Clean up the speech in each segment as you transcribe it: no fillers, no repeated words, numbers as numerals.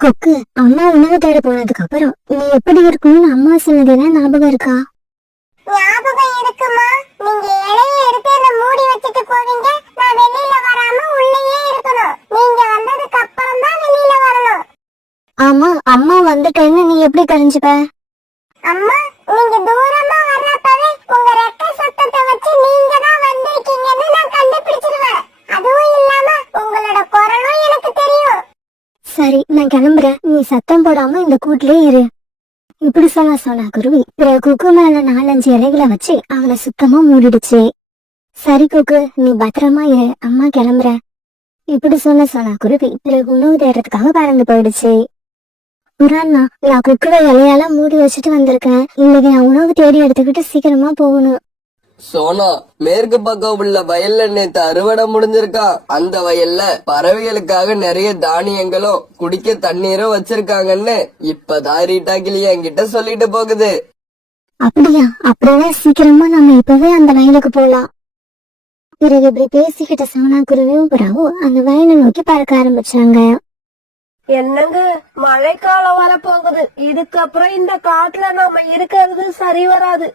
கொக்கு, அம்மா உணவு தேட போனதுக்கு அப்புறம் நீ எப்படி இருக்கணும்னு அம்மா சொன்னதெல்லாம் ஞாபகம் இருக்கா? ஞாபகம் இருக்குமா? நீங்க இலையை எடுத்து என்ன மூடி வச்சுட்டு போவீங்க. நான் வெளியில வராம உள்ளேயே இருக்கணும். நீங்க வந்ததுக்கு அப்புறம் தான் வெளியில வரணும். ஆமா, அம்மா வந்துட்டேன்னு நீ எப்படி தெரிஞ்சுப்ப? அம்மா, நீங்க தூரமா வர்றப்பவே உங்க ரெக்க சத்தத்தை வச்சு நீங்க தான் வந்திருக்கீங்கன்னு நான் கண்டுபிடிச்சிருவேன். அதுவும் இல்லாம உங்களோட குரலும் எனக்கு தெரியும். சரி, நான் கிளம்புறேன். நீ சத்தம் போடாம இந்த கூட்டிலே இரு. இப்படி சொன்னா குருவி பிறகு குக்கு மேல 4-5 இலைகளை வச்சு அவனை சுத்தமா மூடிடுச்சு. சரி குக்கு, நீ பத்திரமா இரு, அம்மா கிளம்புற. இப்படி சொன்னா குருவி பிறகு உணவு தேடுறதுக்காக பறந்து போயிடுச்சு. புறான்னா, நான் குக்குவை இலையால மூடி வச்சுட்டு வந்திருக்கேன். இன்னைக்கு நான் உணவு தேடி எடுத்துக்கிட்டு சீக்கிரமா போகணும். சோனா, மேற்கு பக்கம் உள்ள வயல்ல நேத்து அறுவடை முடிஞ்சிருக்கா. அந்த வயல்ல பறவைகளுக்காக நிறைய தானியங்களும் குடிக்க தண்ணீரும் வச்சிருக்காங்கன்னு இப்பதான் ரீட்டா கிளி என்கிட்ட சொல்லிட்டு போகுது. அப்படியா? அப்படின்னா சீக்கிரமா நம்ம இப்பவே அந்த வயலுக்கு போலாம். பிறகு இப்படி பேசிக்கிட்ட சோனா குருவியும் புறாவும் அந்த வயலை நோக்கி பறக்க ஆரம்பிச்சாங்க. என்னங்க, மழைக்காலம் வரப்போகுது. இதுக்கப்புறம் இந்த காட்டுல நாம இருக்கிறது சரி வராது.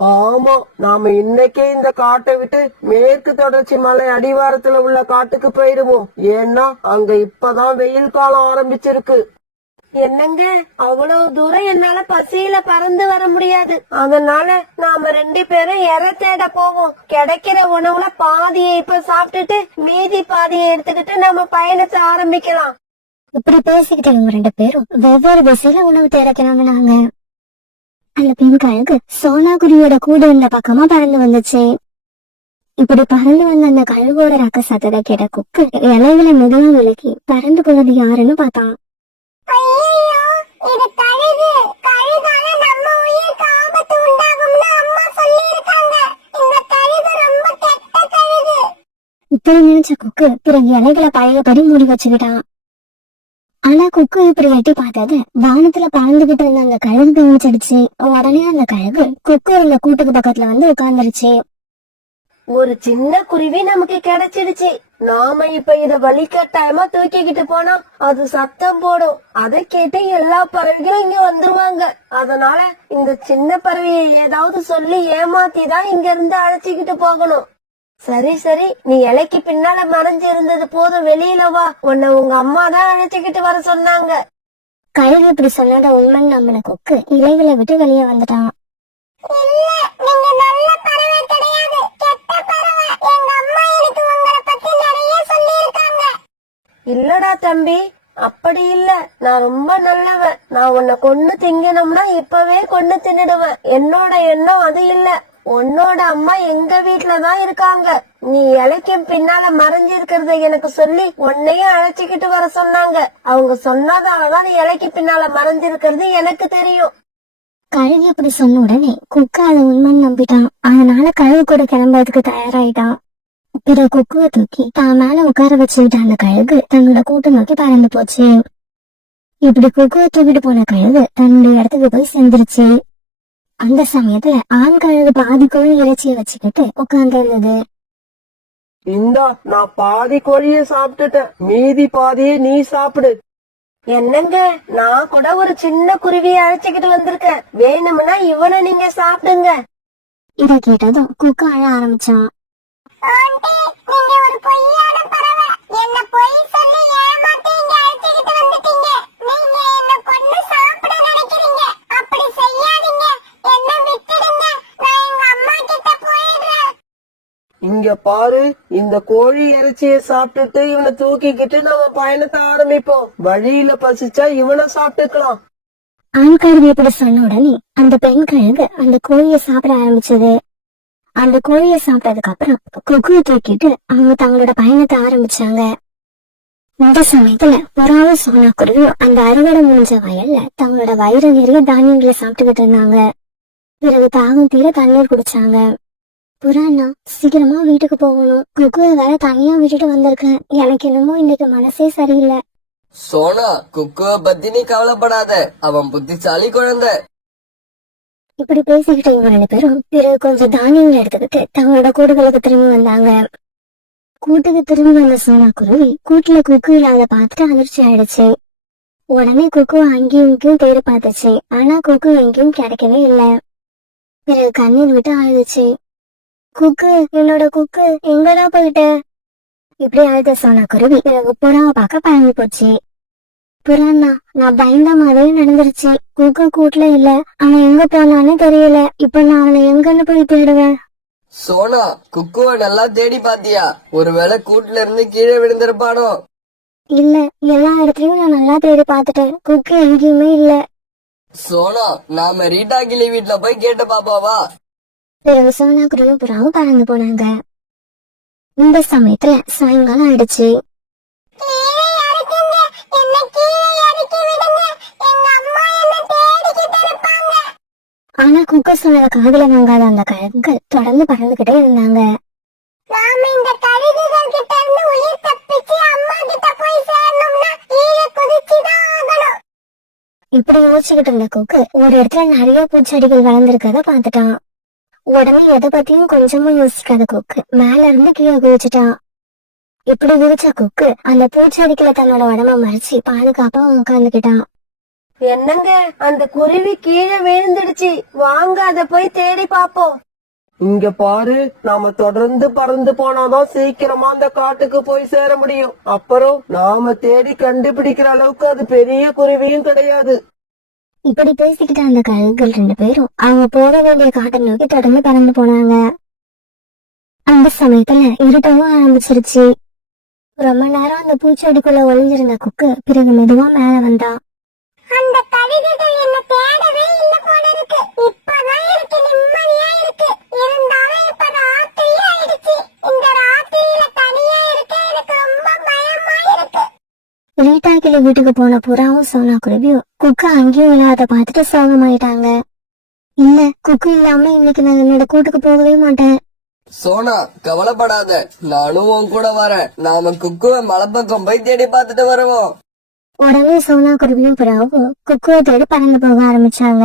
ஆமா, நாம இன்னைக்கே இந்த காட்டை விட்டு மேற்கு தொடர்ச்சி மலை அடிவாரத்துல உள்ள காட்டுக்கு போயிடுவோம். ஏன்னா அங்க இப்பதான் வெயில் காலம் ஆரம்பிச்சிருக்கு. என்னங்க, அவ்வளவு தூரம் என்னால பசியில பறந்து வர முடியாது. அதனால நாம 2 பேரும் இறை தேட போவோம். கிடைக்கிற உணவுல பாதியை இப்ப சாப்பிட்டுட்டு மீதி பாதியை எடுத்துக்கிட்டு நம்ம பயணத்தை ஆரம்பிக்கலாம். இப்படி பேசிக்கிட்டு இவங்க 2 பேரும் வெவ்வேறு திசையில உணவு தேட கிளம்பினாங்க. அந்த பெண் கழுகு சோனா குருவியோட கூட இருந்த பக்கமா பறந்து வந்துச்சு. இப்படி பறந்து வந்த அந்த கழுகோட ரக்க சத்தத்தை கேட்ட குக்கு இலைகளை மெதுவா விலக்கி பறந்து போவது யாருன்னு பார்த்தான். ஐயையோ, இது கழுகு. கழுகால நம்ம உயிருக்கு ஆபத்து உண்டாகும்னு அம்மா சொல்லியிருக்காங்க. இந்த கழுகு ரொம்ப கெட்ட கழுகு. இப்படி நினைச்ச குக்கு பிறகு இலைகளை பழையபடி மூடி வச்சுக்கிட்டான். ஆனா குக்கு இப்படி எட்டி பார்த்தது வானத்துல பறந்துகிட்டு இருந்த அந்த கழுகு கவனிச்சிடுச்சு. உடனே அந்த கழுகு குக்கு இருந்த கூட்டுக்கு பக்கத்துல வந்து உட்கார்ந்துருச்சு. ஒரு சின்ன குருவி நமக்கு கிடைச்சிடுச்சு. நாம இப்ப இத வலிக்கட்டாயமா தூக்கிக்கிட்டு போனா அது சத்தம் போடும். அதை கேட்டு எல்லா பறவைகளும் இங்க வந்துருவாங்க. அதனால இந்த சின்ன பறவையை ஏதாவது சொல்லி ஏமாத்தி தான் இங்க இருந்து அழைச்சிக்கிட்டு போகணும். சரி சரி, நீ இலைக்கு பின்னால மறைஞ்சு இருந்தது போதும், வெளியில வா. உன்னை உங்க அம்மா தான் அழைச்சிக்கிட்டு வர சொன்னாங்க. கழுகு இப்படி சொன்னத உண்மைன்னு நம்பின கொக்கு இலைகளை விட்டு வெளியே வந்துட்டான். இல்ல, நீங்க நல்ல பறவை கிடையாது, கெட்ட பறவை. எங்க அம்மா எனக்கு உங்களை பத்தி நிறைய சொல்லியிருக்காங்க. இல்லடா தம்பி, அப்படி இல்ல. நான் ரொம்ப நல்லவன். நான் உன்னை கொன்னு திங்கணும்னா இப்பவே கொன்னு தின்னுடுவேன். என்னோட எண்ணம் அது இல்ல. உன்னோட அம்மா எங்க வீட்டுலதான் இருக்காங்க. நீ இலைக்கும் பின்னால மறைஞ்சிருக்கிறத எனக்கு சொல்லி உன்னையும் அழைச்சிக்கிட்டு வர சொன்னாங்க. அவங்க சொன்னதாலதான் நீ இலைக்கு பின்னால மறைஞ்சிருக்கிறது எனக்கு தெரியும். கழுகு இப்படி சொன்ன உடனே குக்கு அதை உண்மைன்னு நம்பிட்டான். அதனால கழுகு கூட கிளம்புறதுக்கு தயாராயிட்டான். பிற குக்குவை தூக்கி தான் மேல உட்கார வச்சுக்கிட்ட அந்த கழுகு தன்னோட கூட்டு நோக்கி பறந்து போச்சு. இப்படி குக்குவை தூக்கிட்டு போன கழுகு தன்னுடைய இடத்துக்கு போய் சேர்ந்துருச்சு. அந்த சமயத்துல ஆண் கழுகு பாதி கோழி இறைச்சியை வச்சுக்கிட்டு உட்கார்ந்து இருந்தது. இந்தா, நான் பாதி கோழிய சாப்பிட்டுட்டேன், மீதி பாதியே நீ சாப்பிடு. என்னங்க, நான் கூட ஒரு சின்ன குருவியை அழைச்சிக்கிட்டு வந்திருக்கேன். வேணும்னா இவனை நீங்க சாப்பிடுங்க. இதை கேட்டதும் குக்கு அழ ஆரம்பிச்சான். ஆண்டி, நீங்க ஒரு பொய்யான பறவை. என்ன பொய் சொல்லி ஏமாத்தி இங்க அழைச்சிக்கிட்டு வந்துட்டீங்க. நீங்க என்ன கொன்னு சாப்பிட நினைக்கிறீங்க. அப்படி செய்யாதீங்க. என்ன விட்டுடுங்க. நான் எங்க அம்மா கிட்ட போயிடுறேன். இங்க பாரு, இந்த கோழி இறைச்சிய சாப்பிட்டுட்டு இவனை தூக்கிக்கிட்டு நம்ம பயணத்தை ஆரம்பிப்போம். வழியில பசிச்சா இவனை சாப்பிட்டுக்கலாம். ஆண் கழுகு இப்படி சொன்ன உடனே அந்த பெண் கழுகு அந்த கோழியை சாப்பிட ஆரம்பிச்சது. அந்த கோழியை சாப்பிட்டதுக்கு அப்புறம் குக்குவை தூக்கிட்டு அவங்க தங்களோட பயணத்தை ஆரம்பிச்சாங்க. இந்த சமயத்துல புறாவும் சோனா குருவியும் அந்த அறுவடை முடிஞ்ச வயல்ல தங்களோட வயிறு நிறைய தானியங்களை சாப்பிட்டுக்கிட்டு இருந்தாங்க. பிறகு தாகம் தீர தண்ணீர் குடிச்சாங்க. புறான்னா, சீக்கிரமா வீட்டுக்கு போகணும். குக்குவை வேற தனியா விட்டுட்டு வந்திருக்கேன். எனக்கு என்னமோ இன்னைக்கு மனசே சரியில்லை. சோனா, குக்குவ பத்தி நீ கவலைப்படாத. அவன் புத்திசாலி குழந்தை. இப்படி பேசிக்கிட்டு இவங்க 2 பேரும் பிறகு கொஞ்சம் தானியங்கள் எடுத்துக்கிட்டு தங்களோட கூடுகளுக்கு திரும்பி வந்தாங்க. கூட்டுக்கு திரும்பி வந்த சோனா குருவி கூட்டுல குக்கு இல்லாத பார்த்துட்டு அதிர்ச்சி ஆயிடுச்சு. உடனே குக்கு அங்கேயும் இங்கேயும் தேடி பார்த்துச்சு. ஆனா குக்கு எங்கேயும் கிடைக்கவே இல்லை. பிறகு கண்ணீர் விட்டு அழுதுச்சு. குக்கு, என்னோட குக்கு, எங்கதான் போயிட்ட? இப்படி அழுத சோனா குருவி பிறகு புறாவை பார்க்க பழங்கி போச்சு. புறான்னா, நான் பயந்த மாதிரி நடந்துருச்சு. குக்கு கூட்டுல இல்ல, அவன் எங்க போனான்னு தெரியல. இப்ப நான் அவனை எங்கன்னு போய் தேடுவேன்? சோனா, குக்குவ நல்லா தேடி பாத்தியா? ஒருவேளை கூட்டுல இருந்து கீழே விழுந்திருப்பானோ? இல்ல, எல்லா இடத்துலயும் நான் நல்லா தேடி பார்த்துட்டேன். குக்கு எங்கேயுமே இல்ல. சோனா, நாம ரீட்டா கிளி வீட்டுல போய் கேட்டு பாப்பாவா? பிறகு சோனா குருவி புறாவும் பறந்து போனாங்க. இந்த சமயத்துல சாயங்காலம் ஆயிடுச்சு. கீழே இறக்குங்க, என்ன கீழே இறக்கி விடுங்க, எங்க அம்மா என்ன தேடிக்கிட்டு இருப்பாங்க. ஆனா குக்கு சொன்னத காதுல வாங்காத அந்த கழுகுகள் தொடர்ந்து பறந்துகிட்டே இருந்தாங்க. நாம இந்த கழுகுகள் கிட்ட இருந்து உயிர் தப்பிச்சு அம்மா கிட்ட போய் சேரணும்னா கீழே குதிச்சுதான் ஆகணும். இப்படி யோசிச்சுக்கிட்டு இருந்த குக்கு ஒரு இடத்துல நிறைய பூச்செடிகள் வளர்ந்துருக்கத பாத்துட்டான். உடனே எதை பத்தியும் கொஞ்சமும் யோசிக்காத குக்கு மேல இருந்து கீழே குதிச்சுட்டான். இப்படி குதிச்ச குக்கு அந்த பூச்செடிக்குள்ள தன்னோட உடம்ப மறைச்சு பாதுகாப்பா உட்காந்துக்கிட்டான். என்னங்க, அந்த குருவி கீழே விழுந்துடுச்சு. வாங்க அத போய் தேடி பாப்போம். இங்க பாரு, நாம தொடர்ந்து பறந்து போனாதான் சீக்கிரமா அந்த காட்டுக்கு போய் சேர முடியும். அப்புறம் நாம தேடி கண்டுபிடிக்கிற அளவுக்கு அது பெரிய குருவியும் கிடையாது. இப்படி பேசிக்கிட்ட அந்த கழுகுகள் 2 பேரும் அவங்க போக வேண்டிய காட்டை நோக்கி தொடர்ந்து பறந்து போனாங்க. அந்த சமயத்துல இருட்டவும் ஆரம்பிச்சிருச்சு. ரொம்ப நேரம் அந்த பூச்செடிக்குள்ள ஒளிஞ்சிருந்த குக்கு பிறகு மெதுவா மேல வந்தான். அந்த கழுகுகள் என்ன தேடவே இல்ல போல இருக்கு. இப்பதான் இருக்கு நிம்மதியா இருக்கு. இருந்தாலும் இப்ப ராத்திரி ஆயிடுச்சு. இந்த ராத்திரியில தனியா இருக்க எனக்கு ரொம்ப பயமா இருக்கு. ரீட்டா கிளி வீட்டுக்கு போன புறாவும் சோனா குருவியும் குக்கு அங்கேயும் இல்லாத பார்த்துட்டு சோகமாயிட்டாங்க. இல்ல, குக்கு இல்லாம இன்னைக்கு நான் என்னோட கூட்டுக்கு போகவே மாட்டேன். சோனா, கவலைப்படாத, நானும் உன் கூட வரேன். நாம குக்குவ மலைப்பக்கம் போய் தேடி பார்த்துட்டு வருவோம். உடனே சோனா குருவியும் புறாவும் குக்குவை தேடி பறந்து போக ஆரம்பிச்சாங்க.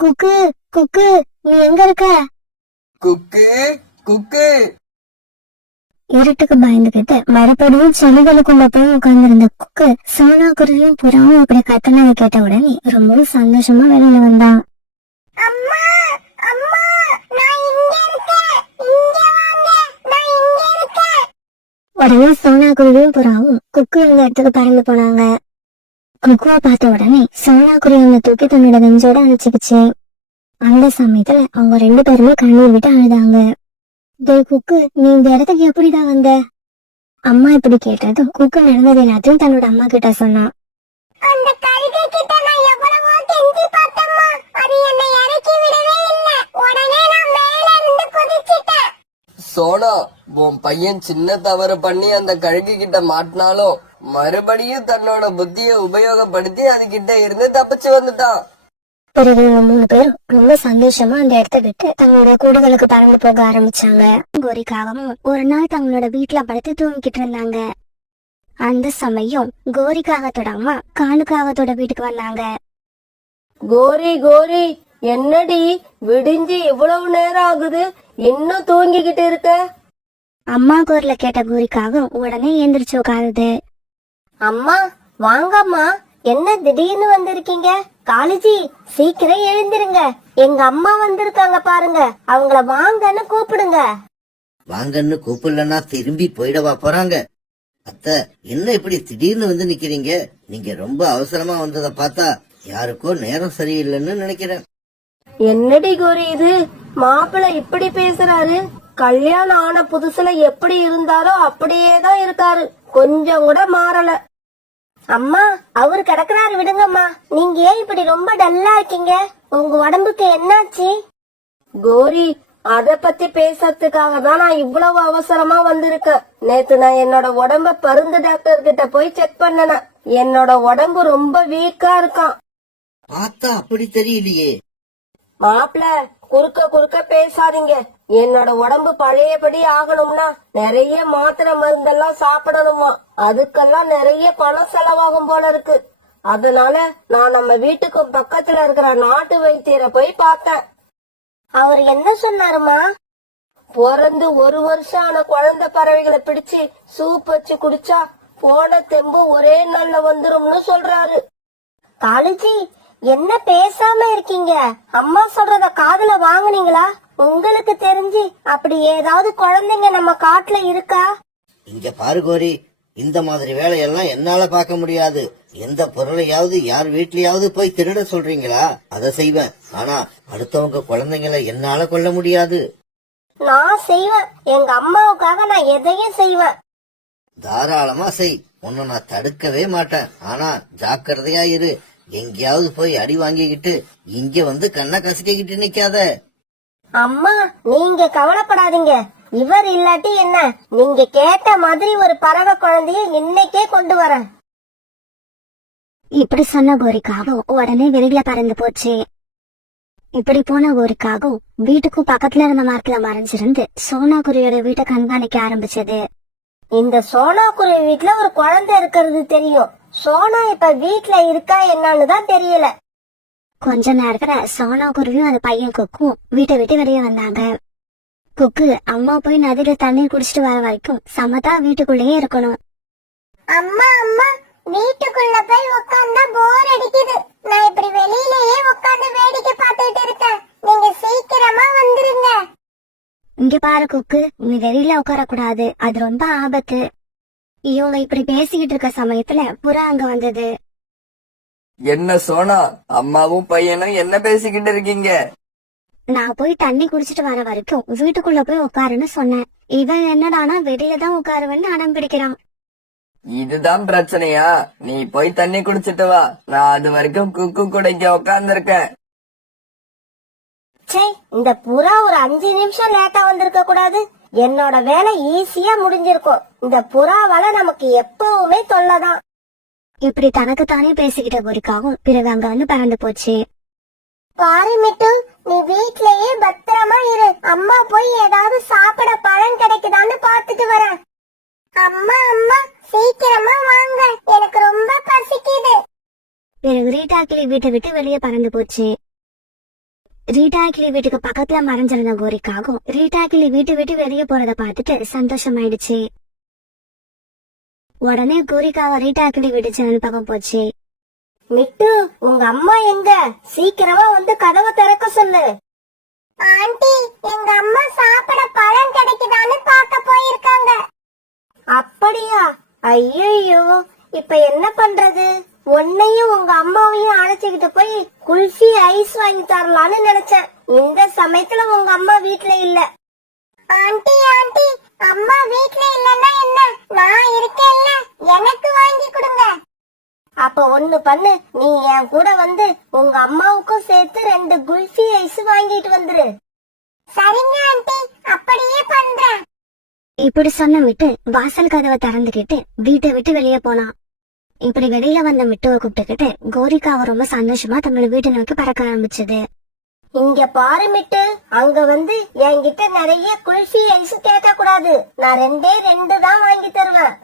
குக்கு, குக்கு, நீ எங்க இருக்க? குக்கு, குக்கு. இருட்டுக்கு பயந்துகிட்டு மறுபடியும் செடிகளுக்குள்ள போய் உட்கார்ந்திருந்த குக்கு சோனா குருவியும் புறாவும் அப்படி கத்துனதை கேட்ட உடனே ரொம்பவும் சந்தோஷமா வெளியில வந்தான். அம்மா, அம்மா, நான் இங்க இருக்கேன். இங்க வாங்க, நான் இங்க இருக்கேன். உடனே சோனா குருவியும் புறாவும் குக்கு இருந்த இடத்துக்கு பறந்து போனாங்க. குக்குவை பார்த்த உடனே சோனா குருவி அவனை தூக்கி தன்னோட நெஞ்சோட அணைச்சிக்கிச்சு. அந்த சமயத்துல அவங்க 2 பேருமே கண்ணீர் விட்டு அழுதாங்க. டேய் குக்கு, நீ இந்த இடத்துக்கு எப்படிடா வந்த? அம்மா இப்படி கேட்டதும் குக்கு நடந்தது எல்லாத்தையும் தன்னோட அம்மா கிட்ட சொன்னான். அந்த கழுகு கிட்ட நான் எவ்வளவோ கெஞ்சி பார்த்தம்மா, அது என்னை இறக்கி விடவே இல்ல. உடனே நான் மேல இருந்து குதிச்சிட்டேன். சோனா, உன் பையன் சின்ன தவறு பண்ணி அந்த கழுகு கிட்ட மாட்டினாலும் மறுபடியும் தன்னோட புத்திய உபயோகப்படுத்தி அது கிட்ட இருந்து தப்பிச்சு வந்துட்டான். பிறகு இவங்க 3 பேரும் ரொம்ப சந்தோஷமா அந்த இடத்த விட்டு தங்களோட கூடுகளுக்கு பறந்து போக ஆரம்பிச்சாங்க. கோரிக்காகவும் ஒரு நாள் தங்களோட வீட்டுல படுத்து தூங்கிக்கிட்டு இருந்தாங்க. அந்த சமயம் கோரிக்காகத்தோட அம்மா காலுக்காகத்தோட வீட்டுக்கு வந்தாங்க. கோரி, கோரி, என்னடி விடிஞ்சு இவ்வளவு நேரம் ஆகுது, இன்னும் தூங்கிக்கிட்டு இருக்க? அம்மா குரல கேட்ட கோரிக்காகவும் உடனே எந்திரிச்சு உட்காருது. அம்மா, வாங்கம்மா, என்ன திடீர்னு வந்திருக்கீங்க? காளிஜி, சீக்கிரம் எழுந்திருங்க. எங்க அம்மா வந்திருக்காங்க பாருங்க, அவங்கள வாங்கன்னு கூப்பிடுங்க. வாங்கன்னு கூப்பிடலன்னா திரும்பி போயிடவா போறாங்க? அத்தை, என்ன இப்படி திடீர்னு வந்து நிக்கிறீங்க? நீங்க ரொம்ப அவசரமா வந்ததை பார்த்தா யாருக்கோ நேரம் சரியில்லைன்னு நினைக்கிறேன். என்னடி கோரி இது, மாப்பிள்ளை இப்படி பேசுறாரு? கல்யாணம் ஆன புதுசுல எப்படி இருந்தாரோ அப்படியேதான் இருக்காரு, கொஞ்சம் கூட மாறல. அம்மா, அவரு கிடக்குறாரு, விடுங்கம்மா. நீங்க ஏன் இப்படி ரொம்ப டல்லா இருக்கீங்க? உங்க உடம்புக்கு என்னாச்சு? கோரி, அத பத்தி பேசறதுக்காக தான் நான் இவ்வளவு அவசரமா வந்திருக்கேன். நேத்து நான் என்னோட உடம்ப பருந்து டாக்டர் கிட்ட போய் செக் பண்ணன. என்னோட உடம்பு ரொம்ப வீக்கா இருக்கான். பார்த்தா அப்படி தெரியலையே. மாப்பிள, குறுக்க பேசாதீங்க. என்னோட உடம்பு பழையபடி ஆகணும்னா நிறைய மாத்திரை மருந்தெல்லாம் சாப்பிடணுமா. அதுக்கெல்லாம் நிறைய பணம் செலவாகும் போல இருக்கு. அதனால நான் நம்ம வீட்டுக்கு பக்கத்துல இருக்கிற நாட்டு வைத்தியரை போய் பார்த்தேன். அவர் என்ன சொன்னாருமா? பிறந்து 1 வருஷம் ஆன குழந்தை பறவைகளை பிடிச்சு சூப் வச்சு குடிச்சா போன தெம்பு ஒரே நாள்ல வந்துரும்னு சொல்றாரு. காலுஜி, என்ன பேசாம இருக்கீங்க? அம்மா சொல்றத காதுல வாங்குனீங்களா? உங்களுக்கு தெரிஞ்சு அப்படி ஏதாவது குழந்தைங்க நம்ம காட்டுல இருக்கா? இங்க பாரு கோரி, இந்த மாதிரி வேலையெல்லாம் என்னால பார்க்க முடியாது. எந்த பொருளையாவது யார் வீட்லயாவது போய் திருட சொல்றீங்களா, அதை செய்வேன். ஆனா அடுத்தவங்க குழந்தைங்களை என்னால கொல்ல முடியாது. நான் செய்வேன். எங்க அம்மாவுக்காக நான் எதையும் செய்வேன். தாராளமா செய், உன்னை நான் தடுக்கவே மாட்டேன். ஆனா ஜாக்கிரதையா இரு, எங்கேயாவது போய் அடி வாங்கிக்கிட்டு இங்க வந்து கண்ணை கசக்கிக்கிட்டு நிக்காத. அம்மா, நீங்க கவலைப்படாதீங்க. இவர் இல்லாட்டி என்ன, நீங்க கேட்ட மாதிரி ஒரு பறவை குழந்தைய இன்னைக்கே கொண்டு வரேன். இப்படி சொன்ன கோரிக்காகவும் உடனே வெளியில பறந்து போச்சு. இப்படி போன கோரிக்காகவும் வீட்டுக்கும் பக்கத்துல இருந்த மரத்துல மறைஞ்சிருந்து சோனா குருவியோட வீட்டை கண்காணிக்க ஆரம்பிச்சது. இந்த சோனா குருவி வீட்டுல ஒரு குழந்தை இருக்கிறது தெரியும். சோனா இப்ப வீட்டுல இருக்கா என்னன்னு தான் தெரியல. கொஞ்ச நேரத்துல சோனா குருவியும் அந்த பையன் குக்கும் வீட்டை விட்டு வெளியே வந்தாங்க. குக்கு அம்மா போய் நதியில தண்ணி குடிச்சிட்டு வர வரைக்கும் சமத்தா வீட்டுக்குள்ளேயே இருக்கணும். அம்மா அம்மா, வீட்டுக்குள்ள போய் உட்கார்ந்தா போர் அடிக்குது. நான் இப்படி வெளியிலேயே உட்கார்ந்து வேடிக்கை பார்த்துட்டு இருக்கேன். நீங்க சீக்கிரமா வந்துருங்க. இங்க பாரு குக்கு, நீ வெளியில உட்கார கூடாது, அது ரொம்ப ஆபத்து. இவங்க இப்படி பேசிக்கிட்டு இருக்க சமயத்துல புறா அங்க வந்தது. என்ன சோனா, அம்மாவும் பையனும் என்ன பேசிக்கிட்டு இருக்கீங்க? நான் போய் தண்ணி குடிச்சிட்டு வர வரைக்கும் வீட்டுக்குள்ள போய் உட்காருன்னு சொன்னேன். இவன் என்னடானா வெளியில தான் உட்காருவேன்னு அடம் பிடிக்கிறான். இதுதான் பிரச்சனையா? நீ போய் தண்ணி குடிச்சிட்டு வா, நான் அது வரைக்கும் குக்கு கூட இங்க உட்கார்ந்துருக்கேன். சே, இந்த புறா ஒரு 5 நிமிஷம் லேட்டா வந்திருக்க கூடாது. என்னோட வேலை ஈஸியா முடிஞ்சிருக்கும். இந்த புறாவால நமக்கு எப்பவுமே தொல்லைதான். இப்படி தனக்கு தானே பேசிக்கிட்ட கோரிக்காகவும் பிறகு அங்க வந்து பறந்து போச்சு. பாரு மிட்டு, நீ வீட்லயே பத்திரமா இரு. அம்மா போய் ஏதாவது சாப்பிட பழம் கிடைக்குதான்னு பாத்துட்டு வரேன். அம்மா அம்மா, சீக்கிரமா வாங்க, எனக்கு ரொம்ப பசிக்குது. பிறகு ரீட்டா கிளி வீட்டை விட்டு வெளியே பறந்து போச்சு. ரீட்டா கிளி வீட்டுக்கு பக்கத்துல மறைஞ்சிருந்த கோரிக்காகவும் ரீட்டா கிளி வீட்டை விட்டு வெளியே போறத பார்த்துட்டு சந்தோஷமாயிடுச்சு. உடனே கோரிக்காவை ரீட்டா கிளி வீட்டு ஜன்னல் பக்கம் போச்சு. மிட்டு, உங்க அம்மா எங்க? சீக்கிரமா வந்து கதவை திறக்க சொல்லு. ஆண்டி, எங்க அம்மா சாப்பிட பழம் கிடைக்குதான்னு பார்க்க போயிருக்காங்க. அப்படியா? ஐயோ, இப்ப என்ன பண்றது? உன்னையும் உங்க அம்மாவையும் அழைச்சுக்கிட்டு போய் குல்ஃபி ஐஸ் வாங்கி தரலான்னு நினைச்சேன். இந்த சமயத்துல உங்க அம்மா வீட்ல இல்ல. ஆண்டி ஆண்டி, அம்மா வீட்ல இல்லன்னா என்ன, நான் இருக்கேன்ல, எனக்கு வாங்கி கொடுங்க. அப்ப ஒண்ணு பண்ணு, நீ என் கூட வந்து உங்க அம்மாவுக்கும் சேர்த்து 2 குல்ஃபி ஐஸ் வாங்கிட்டு வந்துரு. சரிங்க ஆண்டி, அப்படியே பண்றேன். இப்படி சொன்ன மிட்டு வாசல் கதவை திறந்துகிட்டு வீட்டை விட்டு வெளியே போனான். இப்படி வெளியில வந்த மிட்டுவை கூப்பிட்டுக்கிட்டு கோரிக்காவை ரொம்ப சந்தோஷமா தங்களோட வீட்டை நோக்கி பறக்க ஆரம்பிச்சது. இங்க பாரு மிட்டு, அங்க வந்து என்கிட்ட நிறைய குல்ஃபி ஐஸ் கேட்க கூடாது. நான் 2 தான் வாங்கி தருவேன்.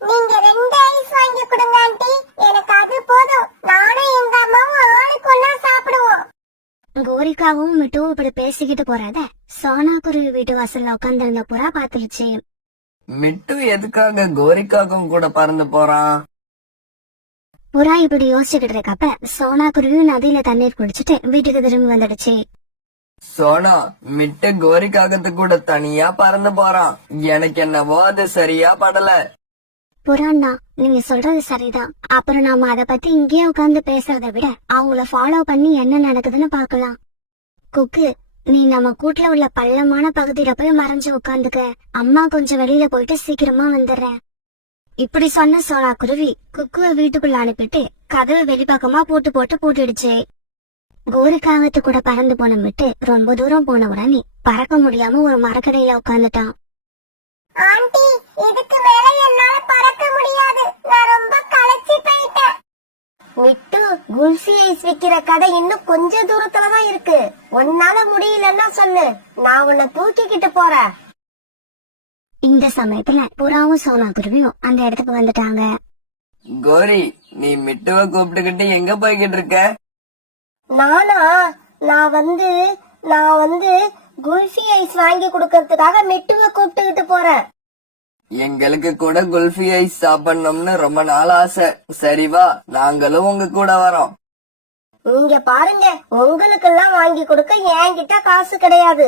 நீங்க 2 ஐஸ் வாங்கி கொடுங்க ஆண்டி, எனக்கு அது போதும். நானும் எங்க அம்மாவும் ஆளுக்கு ஒண்ணா சாப்பிடுவோம். கோரிக்காவும் மிட்டுவும் இப்படி பேசிக்கிட்டு போறத சோனா குருவி வீட்டு வாசல்ல உட்கார்ந்திருந்த புறா பாத்துருச்சு. மிட்டு எதுக்காக கோரிக்காக்கும் கூட பறந்து போறான்? புறா இப்படி யோசிச்சுக்கிட்டு இருக்கப்ப சோனா குருவி நதியில தண்ணீர் குடிச்சிட்டு வீட்டுக்கு திரும்பி வந்துடுச்சு. சோனா, மிட்டு கோரிக்காகத்து கூட தனியா பறந்து போறான். எனக்கு என்னவோ அது சரியா படல. புறாண்ணா, நீங்க சொல்றது சரிதான். அப்புறம் நாம அத பத்தி இங்கேயே உட்கார்ந்து பேசுறதை விட அவங்கள ஃபாலோ பண்ணி என்ன நடக்குதுன்னு பாக்கலாம். குக்கு, நீ நம்ம கூட்டுல உள்ள பள்ளமான பகுதியில போய் மறைஞ்சு உட்காந்துக்க. அம்மா கொஞ்சம் வெளியில போயிட்டு சீக்கிரமா வந்துடுறேன். இப்படி சொன்ன சோனா குருவி குக்குவை வீட்டுக்குள்ள அனுப்பிட்டு கதவை வெளிப்பக்கமா போட்டு பூட்டிடுச்சு. கோரிக்காகத்து கூட பறந்து போன விட்டு ரொம்ப தூரம் போன உடனே பறக்க முடியாம ஒரு மரக்கடையில உட்கார்ந்துட்டான். ஆண்டி, இதுக்கு மேல என்னால பறக்க முடியாது. நான் ரொம்ப களைச்சு போயிட்டேன். மிட்டு, குல்ஃபி ஐஸ் விக்கிற கடை இன்னும் கொஞ்ச தூரத்துலதான் இருக்கு. உன்னால முடியலன்னா சொல்லு, நான் உன்னை தூக்கிக்கிட்டு போறேன். இந்த சமயத்துல புறாவும் சோனா குருவியும் அந்த இடத்துக்கு வந்துட்டாங்க. கோரி, நீ மிட்டுவ கூப்பிட்டுக்கிட்டு எங்க போய்கிட்டு இருக்க? நானா? நான் வந்து குல்ஃபி ஐஸ் வாங்கி கொடுக்கறதுக்காக மிட்டுவை கூப்பிட்டுக்கிட்டு போறேன். எங்களுக்கு கூட குல்ஃபி ஐஸ் சாப்பிடணும்னு ரொம்ப நாள் ஆசை. சரி வா, நாங்களும் உங்க கூட வரோம். இங்க பாருங்க, உங்களுக்கெல்லாம் வாங்கி கொடுக்க என்கிட்ட காசு கிடையாது.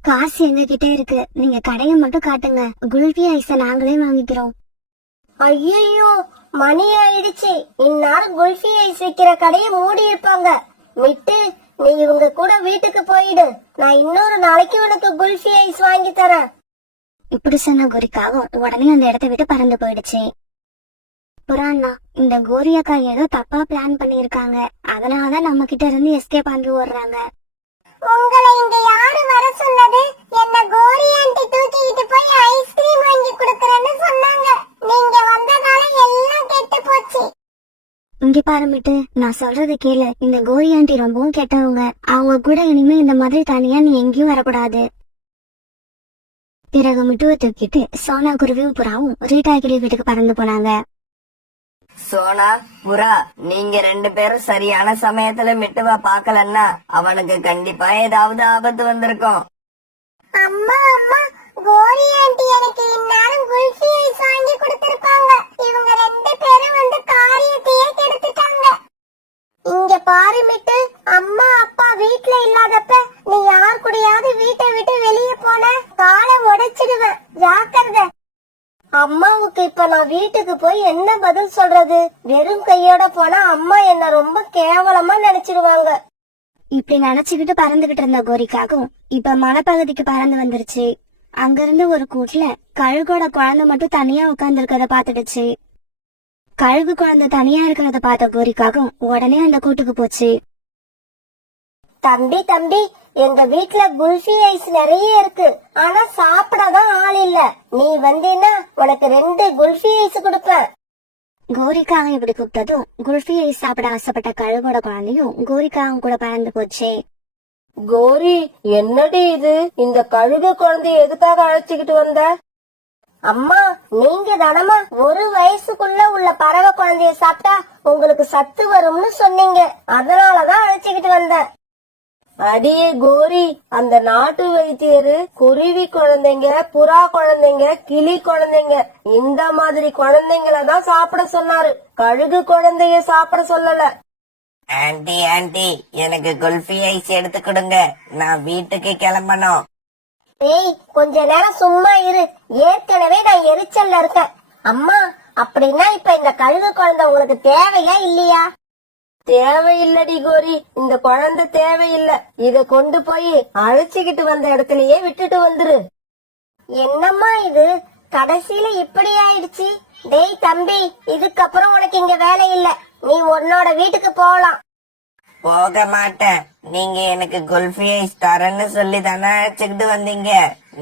காசு எங்க கிட்ட இருக்கு, நீங்க கடையை மட்டும் காட்டுங்க, குல்ஃபி ஐஸ நாங்களே வாங்கிக்கிறோம். ஐயோ, மணி ஆயிடுச்சு. இந்நேரம் குல்ஃபி ஐஸ் விக்கிற கடையை மூடி இருப்பாங்க. மிட்டு, நீ இவங்க கூட வீட்டுக்கு போயிடு. நான் இன்னொரு நாளைக்கு உனக்கு குல்ஃபி ஐஸ் வாங்கி தரேன். இப்படி சொன்ன கோரிக்காவும் உடனே அந்த இடத்தை விட்டு பறந்து போயிடுச்சு. புறாண்ணா, இந்த கோரி அக்கா ஏதோ தப்பா பிளான் பண்ணிருக்காங்க, அதனாலதான் நம்ம கிட்ட இருந்து எஸ்கேப் ஆகி ஓடுறாங்க. உங்களை இங்க யாரு வர சொன்னது? என்ன கோரி ஆண்டி தூக்கிட்டு போய் ஐஸ்கிரீம் வாங்கி கொடுக்கறேன்னு சொன்னாங்க. நீங்க வந்ததால எல்லாம் கெட்டு போச்சு. இங்க பாருமிட்டு, நான் சொல்றது கேளு, இந்த கோரி ஆண்டி ரொம்பவும் கெட்டவங்க. அவங்க கூட இனிமே இந்த மாதிரி தனியா நீ எங்கேயும் வரக்கூடாது. பிறகு மிட்டுவை தூக்கிட்டு சோனா குருவியும் புறாவும் ரீட்டா கிளி வீட்டுக்கு பறந்து போனாங்க. சோனா, புறா, நீங்க 2 பேரும் சரியான சமயத்துல மிட்டுவா பாக்கலன்னா அவனுக்கு கண்டிப்பா ஏதாவது ஆபத்து வந்திருக்கும். அம்மா அம்மா, கோரி ஆண்டி எனக்கு இந்நேரம் குல்ஃபி ஐஸ் வாங்கி கொடுத்திருப்பாங்க. இவங்க 2 பேரும் வந்து காரியத்தையே கெடுத்துட்டாங்க. இங்க பாரு மிட்டு, அம்மா அப்பா வீட்ல இல்லாதப்ப நீ யார் கூடயாவது வீட்டை விட்டு வெளியே போன காலை உடைச்சிடுவேன், ஜாக்கிரதை. அம்மாவுக்கு இப்ப நான் வீட்டுக்கு போய் என்ன பதில் சொல்றது? வெறும் கையோட போனா அம்மா என்ன ரொம்ப கேவலமா நினைச்சிடுவாங்க. இப்படி நினைச்சுக்கிட்டு பறந்துகிட்டு இருந்த கோரிக்காகவும் இப்ப மலைப்பகுதிக்கு பறந்து வந்துருச்சு. அங்கிருந்து ஒரு கூட்டுல கழுகோட குழந்தை மட்டும் தனியா உட்கார்ந்து இருக்கிறத பாத்துடுச்சு. கழுகு குழந்தை தனியா இருக்கிறத பார்த்த கோரிக்காகவும் உடனே அந்த கூட்டுக்கு போச்சு. தம்பி தம்பி, எங்க வீட்ல குல்ஃபி ஐஸ் நிறைய இருக்கு, ஆனா சாப்பிடதான் ஆள் இல்ல. நீ வந்தீன்னா உனக்கு 2 குல்ஃபி ஐஸ் கொடுப்பேன். கோரிக்காவும் இப்படி கூப்பிட்டதும் குல்ஃபி ஐஸ் சாப்பிட ஆசைப்பட்ட கழுகோட குழந்தையும் கோரிக்காவும் கூட பறந்து போச்சு. கோரி, என்னடி இது? இந்த கழுகு குழந்தைய எதுக்காக அழைச்சுக்கிட்டு வந்த? அம்மா, நீங்க தானமா 1 வயசுக்குள்ள உள்ள பறவை குழந்தைய சாப்பிட்டா உங்களுக்கு சத்து வரும்னு சொன்னீங்க, அதனாலதான் அழைச்சுக்கிட்டு வந்தேன். அடியே கோரி, அந்த நாட்டு வைத்தியரு குருவி குழந்தைங்க, புறா குழந்தைங்க, கிளி குழந்தைங்க, இந்த மாதிரி குழந்தைங்களதான் சாப்பிட சொன்னாரு. கழுகு குழந்தைய சாப்பிட சொல்லல. ஆண்டி ஆண்டி, எனக்கு குல்ஃபி ஐஸ் எடுத்து கொடுங்க, நான் வீட்டுக்கு கிளம்பணும். ஏய், கொஞ்ச நேரம் சும்மா இரு, ஏற்கனவே நான் எரிச்சல்ல இருக்கேன். அம்மா, அப்படின்னா இப்ப இந்த கழுகு குழந்தை உங்களுக்கு தேவையா இல்லையா? தேவையில்லடி கோரி, இந்த குழந்தை தேவையில்ல. இத கொண்டு போய் அழைச்சுக்கிட்டு வந்த இடத்துலயே விட்டுட்டு வந்துரு. என்னம்மா இது, கடைசியில இப்படி ஆயிடுச்சு. டேய் தம்பி, இதுக்கப்புறம் உனக்கு இங்க வேலை இல்ல, நீ உன்னோட வீட்டுக்கு போகலாம். போக மாட்டேன். நீங்க எனக்கு குல்ஃபி ஐஸ் தரேன்னு சொல்லி தானே அழைச்சுக்கிட்டு வந்தீங்க.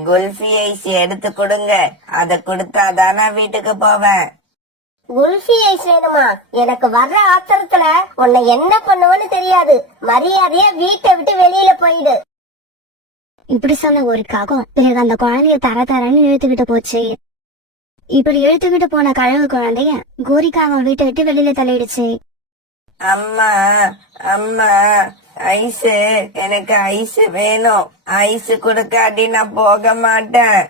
குல்ஃபி ஐஸ் எடுத்து கொடுங்க, அத கொடுத்தாதானே வீட்டுக்கு போவேன். குல்ஃபி ஐஸ் வேணுமா? எனக்கு வர்ற ஆத்திரத்துல உன்னை என்ன பண்ணுவேன்னு தெரியாது. மரியாதையா வீட்டை விட்டு வெளியில போயிடு. இப்படி சொன்ன கோரிக்காகவும் பிறகு அந்த குழந்தைய தரன்னு இழுத்துக்கிட்டு போச்சு. இப்படி இழுத்துக்கிட்டு போன கழுகு குழந்தைய கோரிக்காவும் வீட்டை விட்டு வெளியில தள்ளிடுச்சு. அம்மா அம்மா, ஐஸ், எனக்கு ஐஸ் வேணும். ஐஸ் கொடுக்காட்டி நான் போக மாட்டேன்.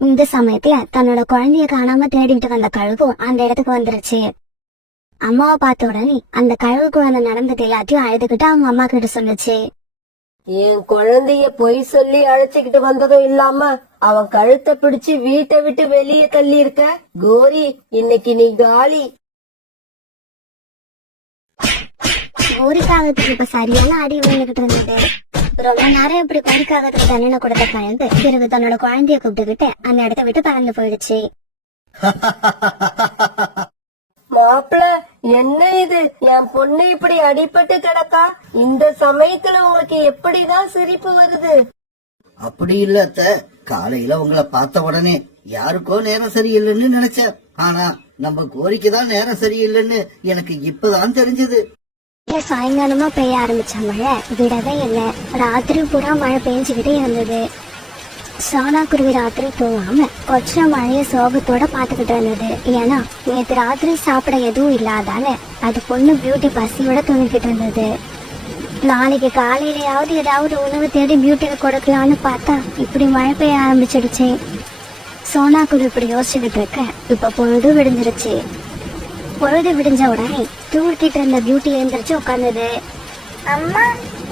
இந்த சமயத்துல தன்னோட குழந்தைய காணாம தேடிட்டு வந்த கழுகும் அந்த இடத்துக்கு வந்துருச்சு. அம்மாவை பார்த்த உடனே அந்த கழுகு குழந்தை நடந்தது எல்லாத்தையும் அழுதுகிட்டு அவங்க அம்மா கிட்ட சொல்லுச்சு. என் குழந்தைய பொய் சொல்லி அழைச்சுக்கிட்டு வந்ததும் இல்லாம அவன் கழுத்தை பிடிச்சு வீட்டை விட்டு வெளியே தள்ளி இருக்க. கோரி, இன்னைக்கு நீ காலி. கோரிக்காகத்துக்கு இப்ப சரியான அடி விழுந்துகிட்டு இருந்தது. ரொம்ப நேரம் இப்படி கோரிக்காகத்துக்கு தண்டனை கொடுத்த கழுகு பிறகு தன்னோட குழந்தைய கூப்பிட்டுக்கிட்டு அந்த இடத்த விட்டு பறந்து போயிடுச்சு. மாப்பிள, என்ன இது? என் பொண்ணு இப்படி அடிபட்டு கிடக்கா. இந்த சமயத்துல உங்களுக்கு எப்படிதான் சிரிப்பு வருது? அப்படி இல்ல அத்த, காலையில உங்களை பார்த்த உடனே யாருக்கோ நேரம் சரியில்லைன்னு நினைச்சேன். ஆனா நம்ம கோரிக்கைதான் நேரம் சரியில்லைன்னு எனக்கு இப்பதான் தெரிஞ்சது. சாயங்காலமா பெய்ய ஆரம்பிச்ச மழை விடவே இல்லை. ராத்திரி பூரா மழை பெஞ்சுக்கிட்டே இருந்தது. சோனா குருவி ராத்திரி தூங்காம கொச்ச மழைய சோகத்தோட பாத்துக்கிட்டு இருந்தது. ஏன்னா நேற்று ராத்திரி சாப்பிட எதுவும் இல்லாதால அது பொண்ணு பியூட்டி பசியோட தூங்கிக்கிட்டு இருந்தது. நாளைக்கு காலையிலயாவது ஏதாவது உணவு தேடி பியூட்டிக்கு கொடுக்கலான்னு பார்த்தா இப்படி மழை பெய்ய ஆரம்பிச்சிடுச்சு. சோனா குருவி இப்படி யோசிச்சுக்கிட்டு இருக்க இப்ப பொழுது விடிஞ்சிருச்சு. பொழுது விடிஞ்ச உடனே தூங்கிட்டு இருந்த பியூட்டி எழுந்திரிச்சு உட்கார்ந்தது. அம்மா,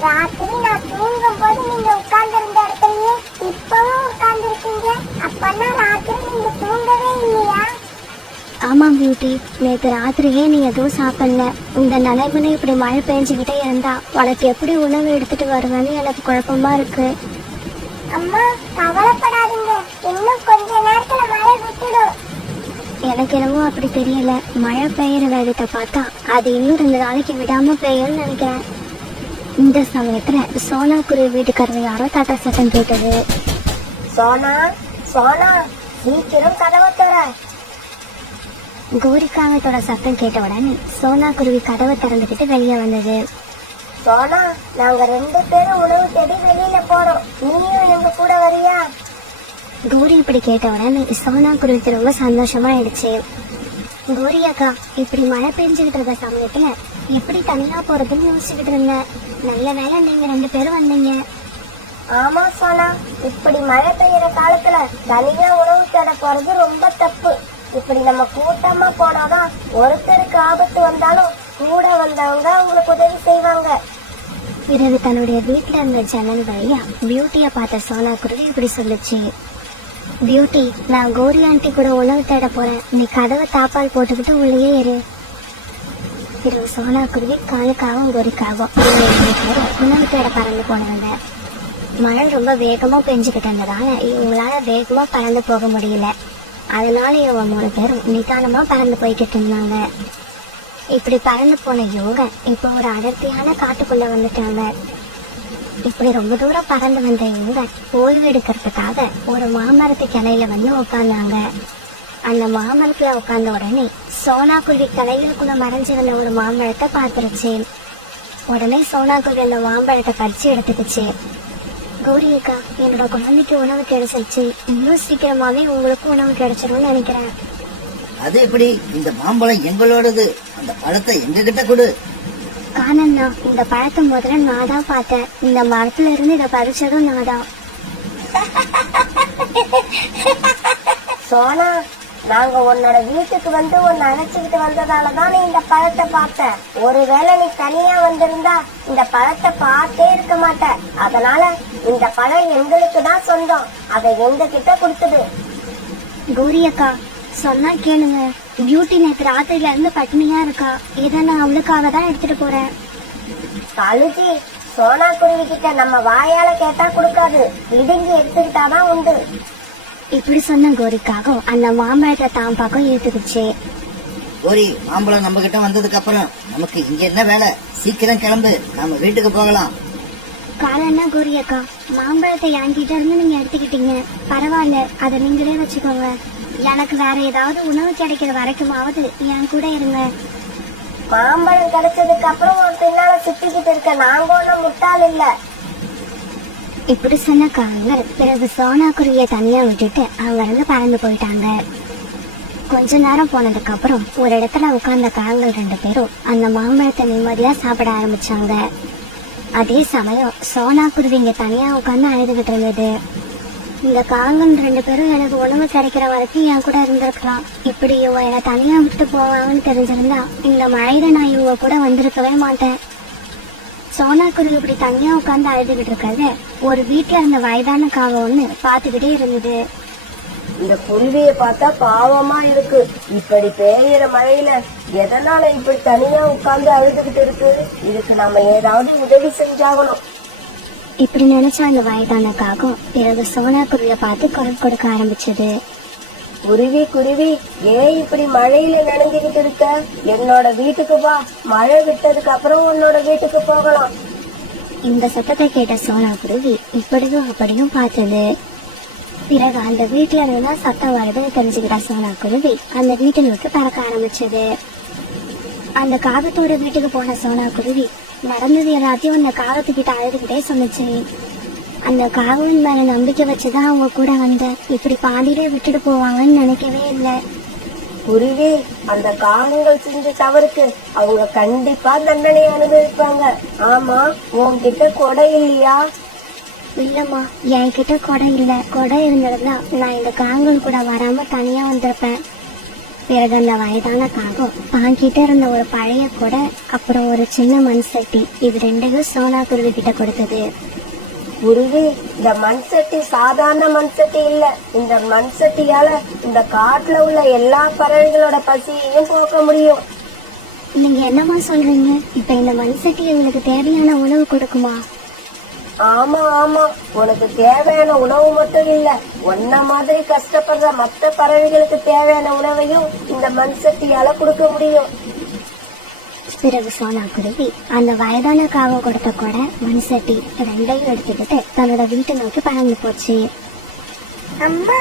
ராத்திரி நான் தூங்கும் போது நீங்க உட்கார்ந்து இருந்த இடத்துலயே இப்பவும் உட்கார்ந்து இருக்கீங்க. அப்பன்னா ராத்திரி நீங்க தூங்கவே இல்லையா? ஆமா பியூட்டி, நேற்று ராத்திரியே நீ எதுவும் சாப்பிடல. இந்த நிலைமையில இப்படி மழை பெஞ்சுக்கிட்டே இருந்தா உனக்கு எப்படி உணவு எடுத்துட்டு வருவேன்னு எனக்கு குழப்பமா இருக்கு. அம்மா, கவலைப்படாதீங்க, இன்னும் கொஞ்ச நேரத்துல மழை விட்டுடும். எனக்கு என்னமோ அப்படி தெரியல. மழை பெய்யற வேகத்தை பார்த்தா அது இன்னும் 2 நாளைக்கு விடாம பெய்யும்னு நினைக்கிறேன். இந்த சமயத்துல சோனா குருவி வீட்டுக்காரர் யாரோ தாத்தா சத்தம் கேட்டது. சோனா, சோனா, சீக்கிரம் கதவை தர. கோரிக்காகத்தோட சத்தம் கேட்ட உடனே சோனா குருவி கதவை திறந்துக்கிட்டு வெளியே வந்தது. சோனா, நாங்க 2 பேரும் உணவு தேடி வெளியில போறோம், நீயும் எங்க கூட வரியா? கோரி இப்படி கேட்ட உடனே சோனா குருவிக்கு ரொம்ப சந்தோஷமா ஆயிடுச்சு. கோரி அக்கா, இப்படி மழை பெஞ்சுக்கிட்டு இருக்க சமயத்துல எப்படி தனியா போறதுன்னு யோசிச்சுக்கிட்டு இருந்தேன். நல்ல வேளை நீங்க 2 பேரும் வந்தீங்க. ஆமா சோனா, இப்படி மழை பெய்யற காலத்துல தனியா உணவு தேட போறது ரொம்ப தப்பு. இப்படி நம்ம கூட்டமா போனாதான் ஒருத்தருக்கு ஆபத்து வந்தாலும் கூட வந்தவங்க உங்களுக்கு உதவி செய்வாங்க. பிறகு தன்னுடைய வீட்டுல இருந்த ஜன்னல் வழியா பியூட்டிய பார்த்த சோனா குருவி இப்படி சொல்லுச்சு. பியூட்டி, நான் கோரி ஆண்டி கூட உணவு தேட போறேன். நீ கதவை தாப்பால் போட்டுக்கிட்டு உள்ளே இரு. பிறகு சோனா குருவி காலுக்காகவும் கோரிக்காகவும் உணவு தேட பறந்து போனாங்க. மழை ரொம்ப வேகமா பெஞ்சுக்கிட்டு இருந்ததால இவங்களால வேகமா பறந்து போக முடியல. அதனால இவங்க 3 பேரும் நிதானமா பறந்து போய்கிட்டு இருந்தாங்க. இப்படி பறந்து போன இவங்க இப்ப ஒரு அடர்த்தியான காட்டுக்குள்ள வந்துட்டாங்க. இப்படி ரொம்ப தூரம் பறந்து வந்த இவங்க ஓய்வு எடுக்கிறதுக்காக ஒரு மாமரத்து கிளையில வந்து உட்கார்ந்தாங்க. அந்த மாமரத்துல உட்கார்ந்த உடனே சோனா குருவி கிளைகளுக்குள்ள மறைஞ்சிருந்த ஒரு மாம்பழத்தை பார்த்துருச்சு. உடனே சோனா குருவி அந்த மாம்பழத்தை பறிச்சு எடுத்துக்கிச்சு. கௌரி அக்கா, என்னோட குழந்தைக்கு உணவு கிடைச்சிருச்சு. இன்னும் சீக்கிரமாவே உங்களுக்கு உணவு கிடைச்சிரும்னு நினைக்கிறேன். அது எப்படி? இந்த மாம்பழம் எங்களோடது. அந்த பழத்தை எங்க கிட்ட கொடு. காணண்ணா, இந்த பழத்தை முதல்ல நான் தான் பார்த்தேன். இந்த மரத்துல இருந்து இதை பறிச்சதும் நான் தான். சோனா, நாங்க உன்னோட வீட்டுக்கு வந்து உன்னை அழைச்சுக்கிட்டு வந்ததாலதான் நீ இந்த பழத்தை பார்த்த. ஒருவேளை நீ தனியா வந்திருந்தா இந்த பழத்தை பார்த்தே இருக்க மாட்ட. அதனால இந்த பழம் எங்களுக்கு தான் சொந்தம். அதை எங்க கிட்ட கொடுத்துடு. கௌரி அக்கா, சொன்னா கேளுங்க. பியூட்டி நேற்று ராத்திரில இருந்து பட்னியா இருக்கா. இதை நான் அவளுக்காக தான் எடுத்துட்டு போறேன். காலுஜி, சோனா குருவி கிட்ட நம்ம வாயால கேட்டா கொடுக்காது, இடுங்கி எடுத்துக்கிட்டாதான் உண்டு. இப்படி சொன்ன கோரிக்காக அந்த மாம்பழத்தை தான் பக்கம் இழுத்துக்குச்சு. கோரி, மாம்பழம் நம்ம கிட்ட வந்ததுக்கு அப்புறம் நமக்கு இங்க என்ன வேலை? சீக்கிரம் கிளம்பு, நாம வீட்டுக்கு போகலாம். காலன்னா கோரி அக்கா, மாம்பழத்தை என்கிட்ட இருந்து நீங்க எடுத்துக்கிட்டீங்க. பரவாயில்ல, அதை நீங்களே வச்சுக்கோங்க. எனக்கு வேற ஏதாவது உணவு கிடைக்கிற வரைக்குமாவது என் கூட இருங்க. மாம்பழம் கிடைச்சதுக்கு அப்புறம் ஒரு பின்னால சுத்திக்கிட்டு இருக்க நாங்க ஒண்ணும் முட்டாள் இல்ல. இப்படி சொன்ன காங்கள் பிறகு சோனா குருவியை தனியா விட்டுட்டு அவங்க இருந்து பறந்து போயிட்டாங்க. கொஞ்ச நேரம் போனதுக்கு அப்புறம் ஒரு இடத்துல உட்கார்ந்த காங்கள் 2 பேரும் அந்த மாம்பழத்தை நிம்மதியா சாப்பிட ஆரம்பிச்சாங்க. அதே சமயம் சோனா குருவி இங்க தனியா உட்கார்ந்து அழுதுகிட்டு இருந்தது. இந்த காங்கள் 2 பேரும் எனக்கு உணவு கிடைக்கிற வரைக்கும் என் கூட இருந்திருக்கலாம். இப்படி இவங்க என்னை தனியா விட்டு போவாங்கன்னு தெரிஞ்சிருந்தா இந்த மழையில நான் இவங்க கூட வந்திருக்கவே மாட்டேன். சோனா குருவி இப்படி தனியா உட்கார்ந்து அழுதுகிட்டு இருக்கிறத ஒரு வீட்டுல இருந்த வயதான காகம் ஒண்ணு பாத்துக்கிட்டே இருந்தது. இந்த குருவியை பார்த்தா பாவமா இருக்கு. இப்படி பெய்யற மழையில எதனால இப்படி தனியா உட்கார்ந்து அழுதுகிட்டு இருக்கு? இதுக்கு நாம ஏதாவது உதவி செஞ்சாகணும். இப்படி நினைச்ச அந்த வயதான காகம் பிறகு சோனா குருவியை பார்த்து குரல் கொடுக்க ஆரம்பிச்சது. குருவி குருவி, ஏன் இப்படி மழையில நனைஞ்சுகிட்டு இருக்க? என்னோட வீட்டுக்கு வா, மழை விட்டதுக்கு அப்புறம் உன்னோட வீட்டுக்கு போகலாம். இந்த சத்தத்தை கேட்ட சோனா குருவி இப்படியும் அப்படியும் பார்த்தது. பிறகு அந்த வீட்டுல இருந்துதான் சத்தம் வருதுன்னு தெரிஞ்சுக்கிட்ட சோனா குருவி அந்த வீட்டை நோக்கி பறக்க ஆரம்பிச்சது. அந்த காகத்தோட வீட்டுக்கு போன சோனா குருவி நடந்தது எல்லாத்தையும் அந்த காகத்துக்கிட்ட அழுதுகிட்டே சொன்னுச்சு. அந்த காகவின் மேல நம்பிக்கை வச்சுதான் அவங்க கூட வந்த. இப்படி பாதியிலே விட்டுட்டு போவாங்கன்னு நினைக்கவே இல்லை. குருவி, அந்த காகங்கள் செஞ்ச தவறுக்கு அவங்க கண்டிப்பா தண்டனை அனுபவிப்பாங்க. ஆமா, உன்கிட்ட கொடை இல்லையா? இல்லம்மா, என்கிட்ட கொடை இல்ல. கொடை இருந்திருந்தா நான் இந்த காங்கல் கூட வராம தனியா வந்திருப்பேன். பிறகு அந்த வயதான காகம் தாங்கிட்ட இருந்த ஒரு பழைய கொடை, அப்புறம் ஒரு சின்ன மண் சட்டி, இது ரெண்டையும் சோனா குருவி கிட்ட கொடுத்தது. குருவி, இந்த மண் சட்டி சாதாரண மண் சட்டி இல்ல. இந்த மண் சட்டியால இந்த காட்டுல உள்ள எல்லா பறவைகளோட பசியையும் போக்க முடியும். நீங்க என்னம்மா சொல்றீங்க? இப்ப இந்த மண் சட்டி எங்களுக்கு தேவையான உணவு கொடுக்குமா? ஆமா ஆமா, உனக்கு தேவையான உணவு மட்டும் இல்ல, உன்ன மாதிரி கஷ்டப்படுற மற்ற பறவைகளுக்கு தேவையான உணவையும் இந்த மண் சட்டியால கொடுக்க முடியும். பிறகு சோனா குருவி அந்த வயதான காகம் கொடுத்த கொடை, மண் சட்டி ரெண்டையும் எடுத்துக்கிட்டு தன்னோட வீட்டை நோக்கி பறந்து போச்சு. அம்மா,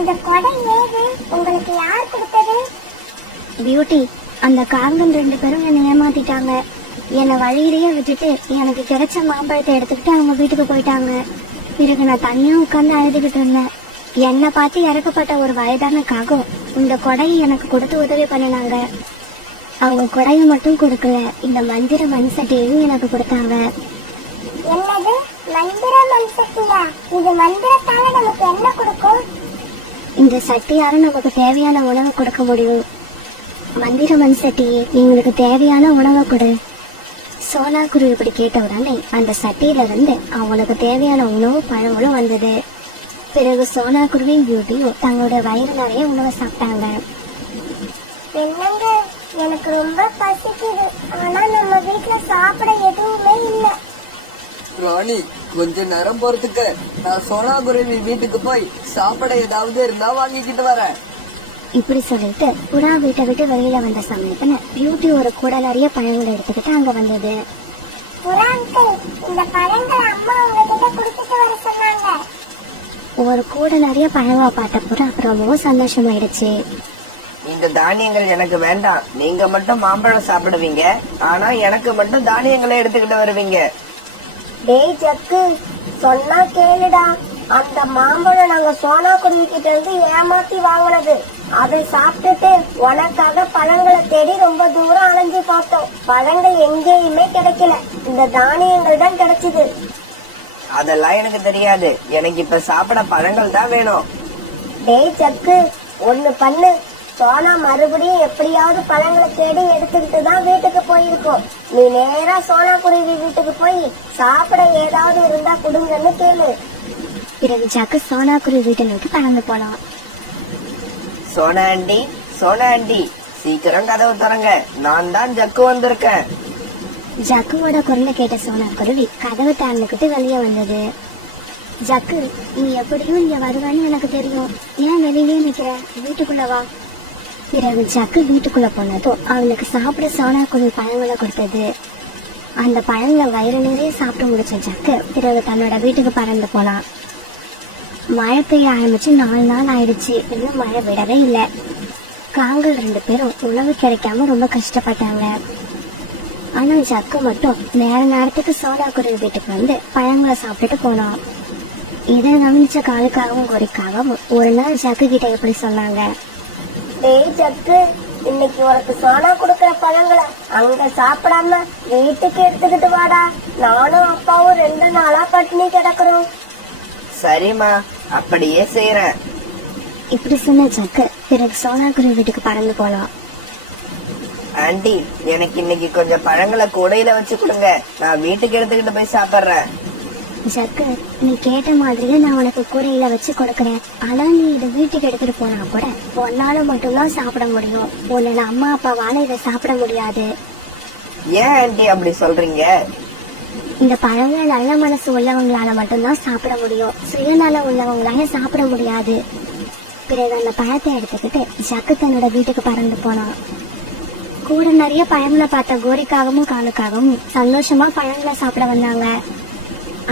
இந்த கொடை ஏது? உங்களுக்கு யார் கொடுத்தது? பியூட்டி, அந்த காகம் 2 பேரும் என்னை ஏமாத்திட்டாங்க. என்னை வழியிலேயே விட்டுட்டு எனக்கு கிடைச்ச மாம்பழத்தை எடுத்துக்கிட்டு அவங்க வீட்டுக்கு போயிட்டாங்க. பிறகு நான் தனியா உட்கார்ந்து அழுதுகிட்டு இருந்தேன். என்னை பார்த்து இறக்கப்பட்ட ஒரு வயதான காகம் இந்த கொடையை எனக்கு கொடுத்து உதவி பண்ணினாங்க. அவங்க கொடையை மட்டும் கொடுக்கல, இந்த மந்திர மண் சட்டியையும் எனக்கு கொடுத்தாங்க. என்னது மந்திர மண் சட்டியா? இது மந்திரத்தால நமக்கு என்ன கொடுக்கும்? இந்த சட்டியால நமக்கு தேவையான உணவை கொடுக்க முடியும். மந்திர மண் சட்டியே, எங்களுக்கு தேவையான உணவை கொடு. சோனா குருவி இப்படி கேட்ட உடனே அந்த சட்டியில இருந்து அவங்களுக்கு தேவையான உணவு பழங்களும் வந்தது. பிறகு சோனா குருவியும் பியூட்டியும் தங்களோட வயிறு நிறைய உணவை சாப்பிட்டாங்க. என்னங்க, எனக்கு ரொம்ப பசிக்குது. ஆனா நம்ம வீட்டுல சாப்பிட எதுவுமே இல்ல. ராணி, கொஞ்ச நேரம் போறதுக்கு நான் சோனா குருவி வீட்டுக்கு போய் சாப்பிட ஏதாவது இருந்தா வாங்கிக்கிட்டு வரேன். இப்படி சொல்லிட்டு புறா வீட்டை விட்டு வெளியில வந்த சமயத்துல பியூட்டி ஒரு கூட நிறைய பழங்களை எடுத்துக்கிட்டு அங்க வந்தது. புறா அங்கிள், இந்த பழங்களை அம்மா உங்ககிட்ட குடுத்துட்டு வர சொன்னாங்க. ஒரு கூட நிறைய பழங்களை பார்த்த புறா ரொம்பவும் சந்தோஷமாயிடுச்சு. இந்த தானியங்கள் எனக்கு வேண்டாம். நீங்க மட்டும் மாம்பழம் சாப்பிடுவீங்க, ஆனா எனக்கு மட்டும் தானியங்களை எடுத்துக்கிட்டு வருவீங்க. டேய் ஜக்கு, சொன்னா கேளுடா. அந்த மாம்பழம் நாங்க சோனா குருவி கிட்ட இருந்து ஏமாத்தி வாங்கினது. அதை சாப்பிட்டுட்டு உனக்காக பழங்களை தேடி ரொம்ப தூரம் அலைஞ்சு பார்த்தோம். பழங்கள் எங்கேயுமே கிடைக்கல, இந்த தானியங்கள் தான் கிடைச்சது. அதெல்லாம் எனக்கு தெரியாது. எனக்கு இப்ப சாப்பிட பழங்கள் தான் வேணும். டேய் ஜக்கு, ஒண்ணு பண்ணு. சோனா மறுபடியும் எப்படியாவது பழங்களை தேடி எடுத்துக்கிட்டு தான் வீட்டுக்கு போயிருக்கோம். நீ நேரா சோனா குருவி வீட்டுக்கு போய் சாப்பிட ஏதாவது இருந்தா கொடுங்கன்னு கேளு. பிறகு ஜக்கு சோனா குருவி வீட்டை நோக்கி பறந்து போனான். சோனா ஆண்டி, சோனா ஆண்டி, சீக்கிரம் கதவு திறங்க. நான் தான் ஜக்கு வந்திருக்கேன். ஜக்குவோட குரலை கேட்ட சோனா குருவி கதவை திறந்துக்கிட்டு வெளியே வந்தது. ஜக்கு, நீ எப்படியும் இங்க வருவான்னு எனக்கு தெரியும். ஏன் வெளியிலேயே நிக்கிற? வீட்டுக்குள்ள வா. பிறகு ஜக்கு வீட்டுக்குள்ள போனதும் அவளுக்கு சாப்பிட சோனா குருவி பழங்களை கொடுத்தது. அந்த பழங்களை வயிறு நிறைய சாப்பிட்டு முடிச்ச ஜக்கு பிறகு தன்னோட வீட்டுக்கு பறந்து போனான். மழை பெய்ய ஆரம்பிச்சு 4 நாள் ஆயிடுச்சு. இன்னும் மழை விடவே இல்லை. காங்கள் 2 பேரும் உணவு கிடைக்காம ரொம்ப கஷ்டப்பட்டாங்க. ஆனா ஜக்கு மட்டும் நேரத்துக்கு சோனா குருவி வீட்டுக்கு வந்து பழங்களை சாப்பிட்டுட்டு போனான். இதை கவனிச்ச காலுக்காகவும் கோரிக்காகவும் ஒரு நாள் ஜக்கு கிட்ட எப்படி சொன்னாங்க, டேய் ஜக்கு, இன்னைக்கு உனக்கு சோனா குடுக்கற பழங்களை அங்க சாப்பிடாம வீட்டுக்கு எடுத்துக்கிட்டு வாடா. நானும் அப்பாவும் 2 நாளா பட்டினி கிடக்குறோம். சரிம்மா, அப்படியே செய்யறேன். இப்படி சொன்ன ஜக்கு பிறகு சோனா குருவி வீட்டுக்கு பறந்து போனான். ஆண்டி, எனக்கு இன்னைக்கு கொஞ்சம் பழங்களை கூடையில வச்சு கொடுங்க. நான் வீட்டுக்கு எடுத்துக்கிட்டு போய் சாப்பிடுறேன். ஜக்கு, நீ கேட்ட மாதிரியே நான் உனக்கு கூரையில வச்சு கொடுக்கறேன். ஆனா நீ இதை வீட்டுக்கு எடுத்துட்டு போனா கூட உன்னால மட்டும்தான் சாப்பிட முடியும். உன்னோட அம்மா அப்பாவால இதை சாப்பிட முடியாது. ஏன் ஆண்டி அப்படி சொல்றீங்க? இந்த பழங்களை நல்ல மனசு உள்ளவங்களால மட்டும்தான் சாப்பிட முடியும். சுயநலம் உள்ளவங்களால சாப்பிட முடியாது. பிறகு அந்த பழத்தை எடுத்துக்கிட்டு ஜக்கு தன்னோட வீட்டுக்கு பறந்து போனான். கூட நிறைய பழங்களை பார்த்த கோரிக்காகவும் காலுக்காகவும் சந்தோஷமா பழங்களை சாப்பிட வந்தாங்க.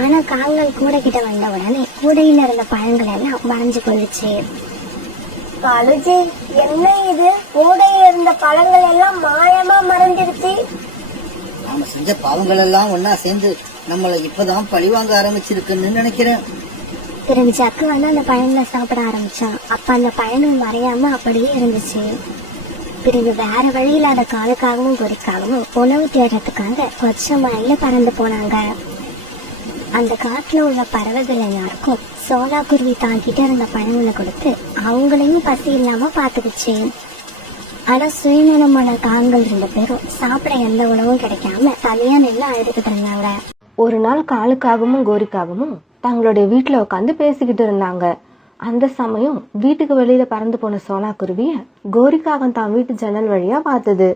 ஆனா கால்கள் கூட கிட்ட வந்த உடனே கூடையில இருந்த பழங்கள் எல்லாம் மறைஞ்சு போயிடுச்சு. காலுஜி, என்ன இது? கூடையில இருந்த பழங்கள் எல்லாம் மாயமா மறைஞ்சிருச்சு. நாம செஞ்ச பாவங்கள் எல்லாம் ஒன்னா சேர்ந்து நம்மள இப்பதான் பழிவாங்க ஆரம்பிச்சிருக்குன்னு நினைக்கிறேன். பிறகு ஜக்கு வந்து அந்த பழங்களை சாப்பிட ஆரம்பிச்சான். அப்ப அந்த பழங்கள் மறையாம அப்படியே இருந்துச்சு. பிறகு வேற வழி இல்லாத காலுக்காகவும் குறிக்காகவும் உணவு தேடுறதுக்காக கொச்ச மழையில பறந்து போனாங்க. அந்த காட்டுல உள்ள பறவைகள் எல்லாருக்கும் சோனா குருவி தாங்கிட்டு இருந்த பழங்களை கொடுத்து அவங்களையும் பசி இல்லாம பாத்துக்குச்சு. ஆனா சுயநலமான காங்கள் 2 பேரும் சாப்பிட எந்த உணவும் கிடைக்காம தனியா நின்று அழுதுகிட்டு இருந்தாங்க. ஒரு நாள் காலுக்காகவும் கோரிக்காகவும் தங்களுடைய வீட்டுல உட்காந்து பேசிக்கிட்டு இருந்தாங்க. அந்த சமயம் வீட்டுக்கு வெளியில பறந்து போன சோனா குருவிய கோரிக்காகம் தான் வீட்டு ஜன்னல் வழியா பார்த்தது.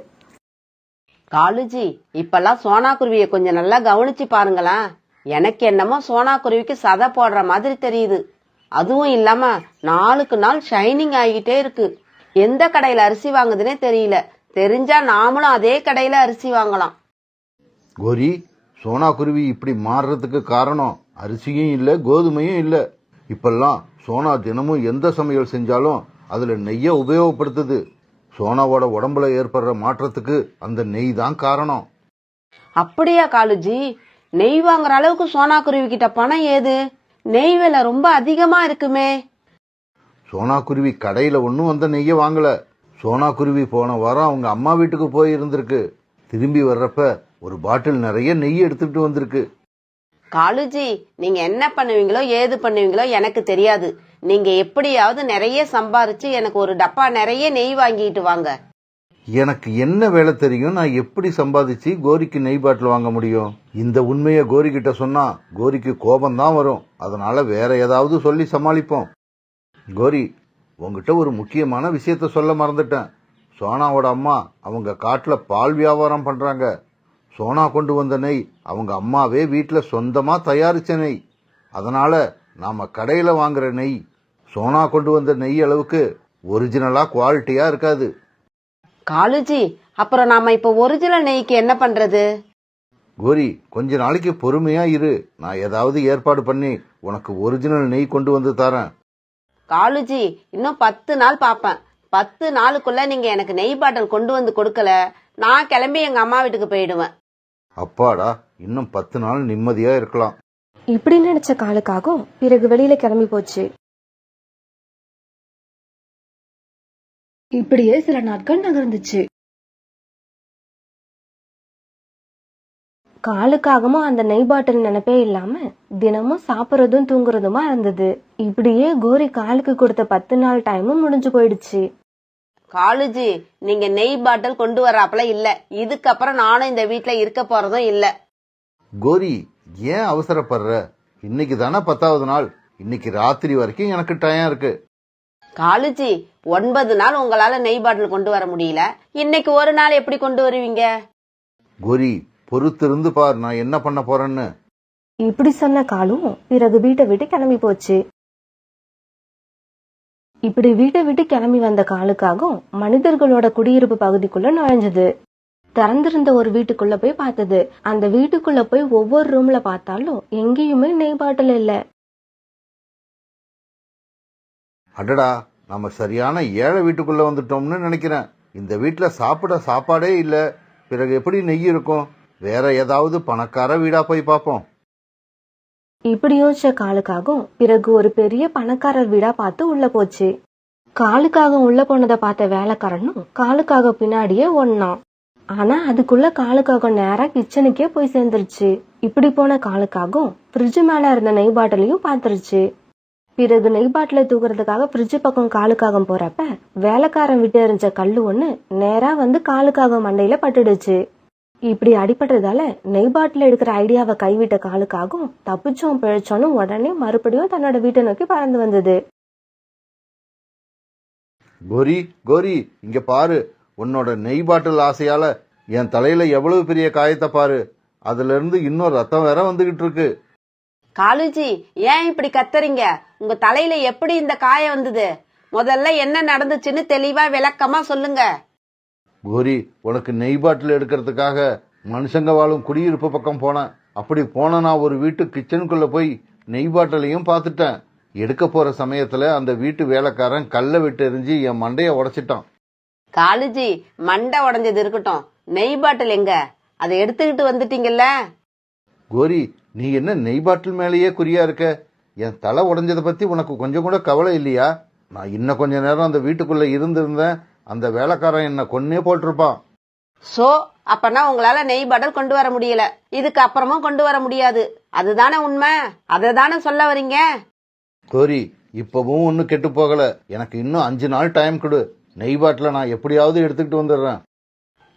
காலுஜி, இப்பெல்லாம் சோனா குருவியை கொஞ்சம் நல்லா கவனிச்சு பாருங்களேன். எனக்கு என்னமோ சோனா குருவிக்கு சதை போடுற மாதிரி தெரியுது. அதுவும் இல்லாம நாளுக்கு நாள் ஷைனிங் ஆகிட்டே இருக்கு. எந்த கடையில அரிசி வாங்குதுன்னே தெரியல. தெரிஞ்சா நாமளும் அதே கடையில அரிசி வாங்கலாம். கோரி, சோனா குருவி இப்படி மாறுறதுக்கு காரணம் அரிசியும் இல்ல, கோதுமையும் இல்ல. இப்பெல்லாம் சோனா தினமும் எந்த சமையல் செஞ்சாலும் அதுல நெய்ய உபயோகப்படுத்துது. சோனாவோட உடம்புல ஏற்படுற மாற்றத்துக்கு அந்த நெய் தான் காரணம். அப்படியா காலுஜி? நெய் வாங்குற அளவுக்கு சோனா குருவி கிட்ட பணம் ஏது? நெய் விலை ரொம்ப அதிகமா இருக்குமே. சோனா குருவி கடையில ஒன்னும் அந்த நெய்ய வாங்கல. சோனா குருவி போன வாரம் அவங்க அம்மா வீட்டுக்கு போய் இருந்திருக்கு. திரும்பி வர்றப்ப ஒரு பாட்டில் நிறைய நெய் எடுத்துட்டு வந்திருக்கு. காலுஜி, நீங்க என்ன பண்ணுவீங்களோ ஏது பண்ணுவீங்களோ எனக்கு தெரியாது. நீங்க எப்படியாவது நிறைய சம்பாரிச்சு எனக்கு ஒரு டப்பா நிறைய நெய் வாங்கிட்டு வாங்க. எனக்கு என்ன வேலை தெரியும்? நான் எப்படி சம்பாதிச்சு கோரிக்கு நெய் பாட்டில் வாங்க முடியும்? இந்த உண்மையை கோரி கிட்ட சொன்னா கோரிக்கு கோபம் தான் வரும். அதனால வேற ஏதாவது சொல்லி சமாளிப்போம். கோரி, உங்ககிட்ட ஒரு முக்கியமான விஷயத்த சொல்ல மறந்துட்டேன். சோனாவோட அம்மா அவங்க காட்டுல பால் வியாபாரம் பண்றாங்க. சோனா கொண்டு வந்த நெய் அவங்க அம்மாவே வீட்டுல சொந்தமா தயாரிச்ச நெய். அதனால நாம கடையில வாங்குற நெய் சோனா கொண்டு வந்த நெய் அளவுக்கு ஒரிஜினலா குவாலிட்டியா இருக்காது. காலுஜி, அப்புறம் நாம இப்ப ஒரிஜினல் நெய்க்கு என்ன பண்றது? கோரி, கொஞ்ச நாளைக்கு பொறுமையா இரு. நான் ஏதாவது ஏற்பாடு பண்ணி உனக்கு ஒரிஜினல் நெய் கொண்டு வந்து தரேன். காலுஜி, இன்னும் 10 நாள் பாப்பேன். 10 நாளுக்குள்ள நீங்க எனக்கு நெய் பாட்டில் கொண்டு வந்து கொடுக்கல, நான் கிளம்பி எங்க அம்மா வீட்டுக்கு போயிடுவேன். அப்பாடா, இன்னும் 10 நாள் நிம்மதியா இருக்கலாம். இப்படி நினைச்ச காலுக்காகவும் பிறகு வெளியில கிளம்பி போச்சு. இப்படியே சில நாட்கள் நகர்ந்துச்சு. காலுக்காகவும் அந்த நெய் பாட்டில் நினைப்பே இல்லாம தினமும் சாப்பிடுறதும் தூங்குறதுமா இருந்தது. இப்படியே கோரி காலுக்கு கொடுத்த 10 நாள் டைமும் முடிஞ்சு போயிடுச்சு. காலுஜி, நீங்க நெய் பாட்டில் கொண்டு வராப்பல இல்ல. இதுக்கப்புறம் நானும் இந்த வீட்டுல இருக்க போறதும் இல்ல. கோரி, ஏன் அவசரப்படுற? இன்னைக்கு தானே 10வது நாள். இன்னைக்கு ராத்திரி வரைக்கும் எனக்கு டைம் இருக்கு. காலுஜி, 9 நாள் உங்களால நெய் பாட்டில் கொண்டு வர முடியல. இன்னைக்கு ஒரு நாள் எப்படி கொண்டு வருவீங்க? கோரி, பொறுத்திருந்து பார் நான் என்ன பண்ண போறேன்னு. இப்படி சொன்ன காலும் பிறகு வீட்டை விட்டு கிளம்பி போச்சு. இப்படி வீட்டை விட்டு கிளம்பி வந்த காலுக்காகவும் மனிதர்களோட குடியிருப்பு பகுதிக்குள்ள நுழைஞ்சது. திறந்திருந்த ஒரு வீட்டுக்குள்ள போய் பார்த்தது. அந்த வீட்டுக்குள்ள போய் ஒவ்வொரு ரூம்ல பார்த்தாலும் எங்கேயுமே நெய் பாட்டில் இல்ல. அடடா, நம்ம சரியான ஏழை வீட்டுக்குள்ள வந்துட்டோம்னு நினைக்கிறேன். இந்த வீட்டுல சாப்பிட சாப்பாடே இல்ல. பிறகு எப்படி நெய் இருக்கும்? வேற ஏதாவது பணக்கார வீடா போய் பார்ப்போம். இப்படி யோசிச்ச காலுக்காகவும் பிறகு ஒரு பெரிய பணக்காரர் வீடா பார்த்து உள்ள போச்சு. காலுக்காக உள்ள போனதை பார்த்த வேலைக்காரனும் காலுக்காக பின்னாடியே ஓடினான். ஆனா அதுக்குள்ள காலுக்காக நேரா கிச்சனுக்கே போய் சேர்ந்துருச்சு. இப்படி போன காலுக்காகவும் ஃப்ரிட்ஜ் மேல இருந்த நெய் பாட்டிலையும் பார்த்துருச்சு. பிறகு நெய் பாட்டில தூக்குறதுக்காக ஃப்ரிட்ஜ் பக்கம் காலுக்காகம் போறப்ப வேலைக்காரன் விட்டு எறிஞ்ச கல்லு ஒண்ணு நேரா வந்து காலுக்காக மண்டையில பட்டுடுச்சு. இப்படி அடிபட்டதால நெய் பாட்டில் எடுக்கிற ஐடியாவை கைவிட்ட காலுக்காகவும் தப்பிச்சோம் பிழைச்சோன்னு உடனே மறுபடியும் தன்னோட வீட்டை நோக்கி பறந்து வந்தது. கோரி, கோரி, இங்க பாரு. உன்னோட நெய் பாட்டில் ஆசையால என் தலையில எவ்வளவு பெரிய காயத்தை பாரு. அதுல இருந்து இன்னும் ரத்தம் வேற வந்துகிட்டு இருக்கு. காலுஜி, ஏன் இப்படி கத்துறீங்க? உங்க தலையில எப்படி இந்த காயம் வந்தது? முதல்ல என்ன நடந்துச்சுன்னு தெளிவா விளக்கமா சொல்லுங்க. கோரி, உனக்கு நெய் பாட்டில் எடுக்கிறதுக்காக மனுஷங்க வாழும் குடியிருப்பு பக்கம் போனேன். அப்படி போன நான் ஒரு வீட்டு கிச்சனுக்குள்ள போய் நெய் பாட்டிலையும் பார்த்துட்டேன். எடுக்க போற சமயத்துல அந்த வீட்டு வேலைக்காரன் கல்லை விட்டு எரிஞ்சு என் மண்டைய உடைச்சிட்டான். காலுஜி, மண்டை உடைஞ்சது இருக்கட்டும், நெய் பாட்டில் எங்க? அதை எடுத்துக்கிட்டு வந்துட்டீங்கல்ல? கோரி, நீ என்ன நெய் பாட்டில் மேலேயே குறியா இருக்க? என் தலை உடைஞ்சதை பத்தி உனக்கு கொஞ்சம் கூட கவலை இல்லையா? நான் இன்னும் கொஞ்ச நேரம் அந்த வீட்டுக்குள்ள இருந்திருந்தேன், அந்த வேலைக்காரன் என்ன கொன்னே போட்டிருப்பான். சோ அப்பனா உங்களால நெய் பாட்டில் கொண்டு வர முடியல, இதுக்கு அப்புறமும் கொண்டு வர முடியாது. அதுதானே உண்மை? அதை தானே சொல்ல வரீங்க? கோரி, இப்பவும் ஒன்னும் கெட்டு போகல. எனக்கு இன்னும் 5 நாள் டைம் கொடு. நெய் பாட்டில நான் எப்படியாவது எடுத்துக்கிட்டு வந்துடுறேன்.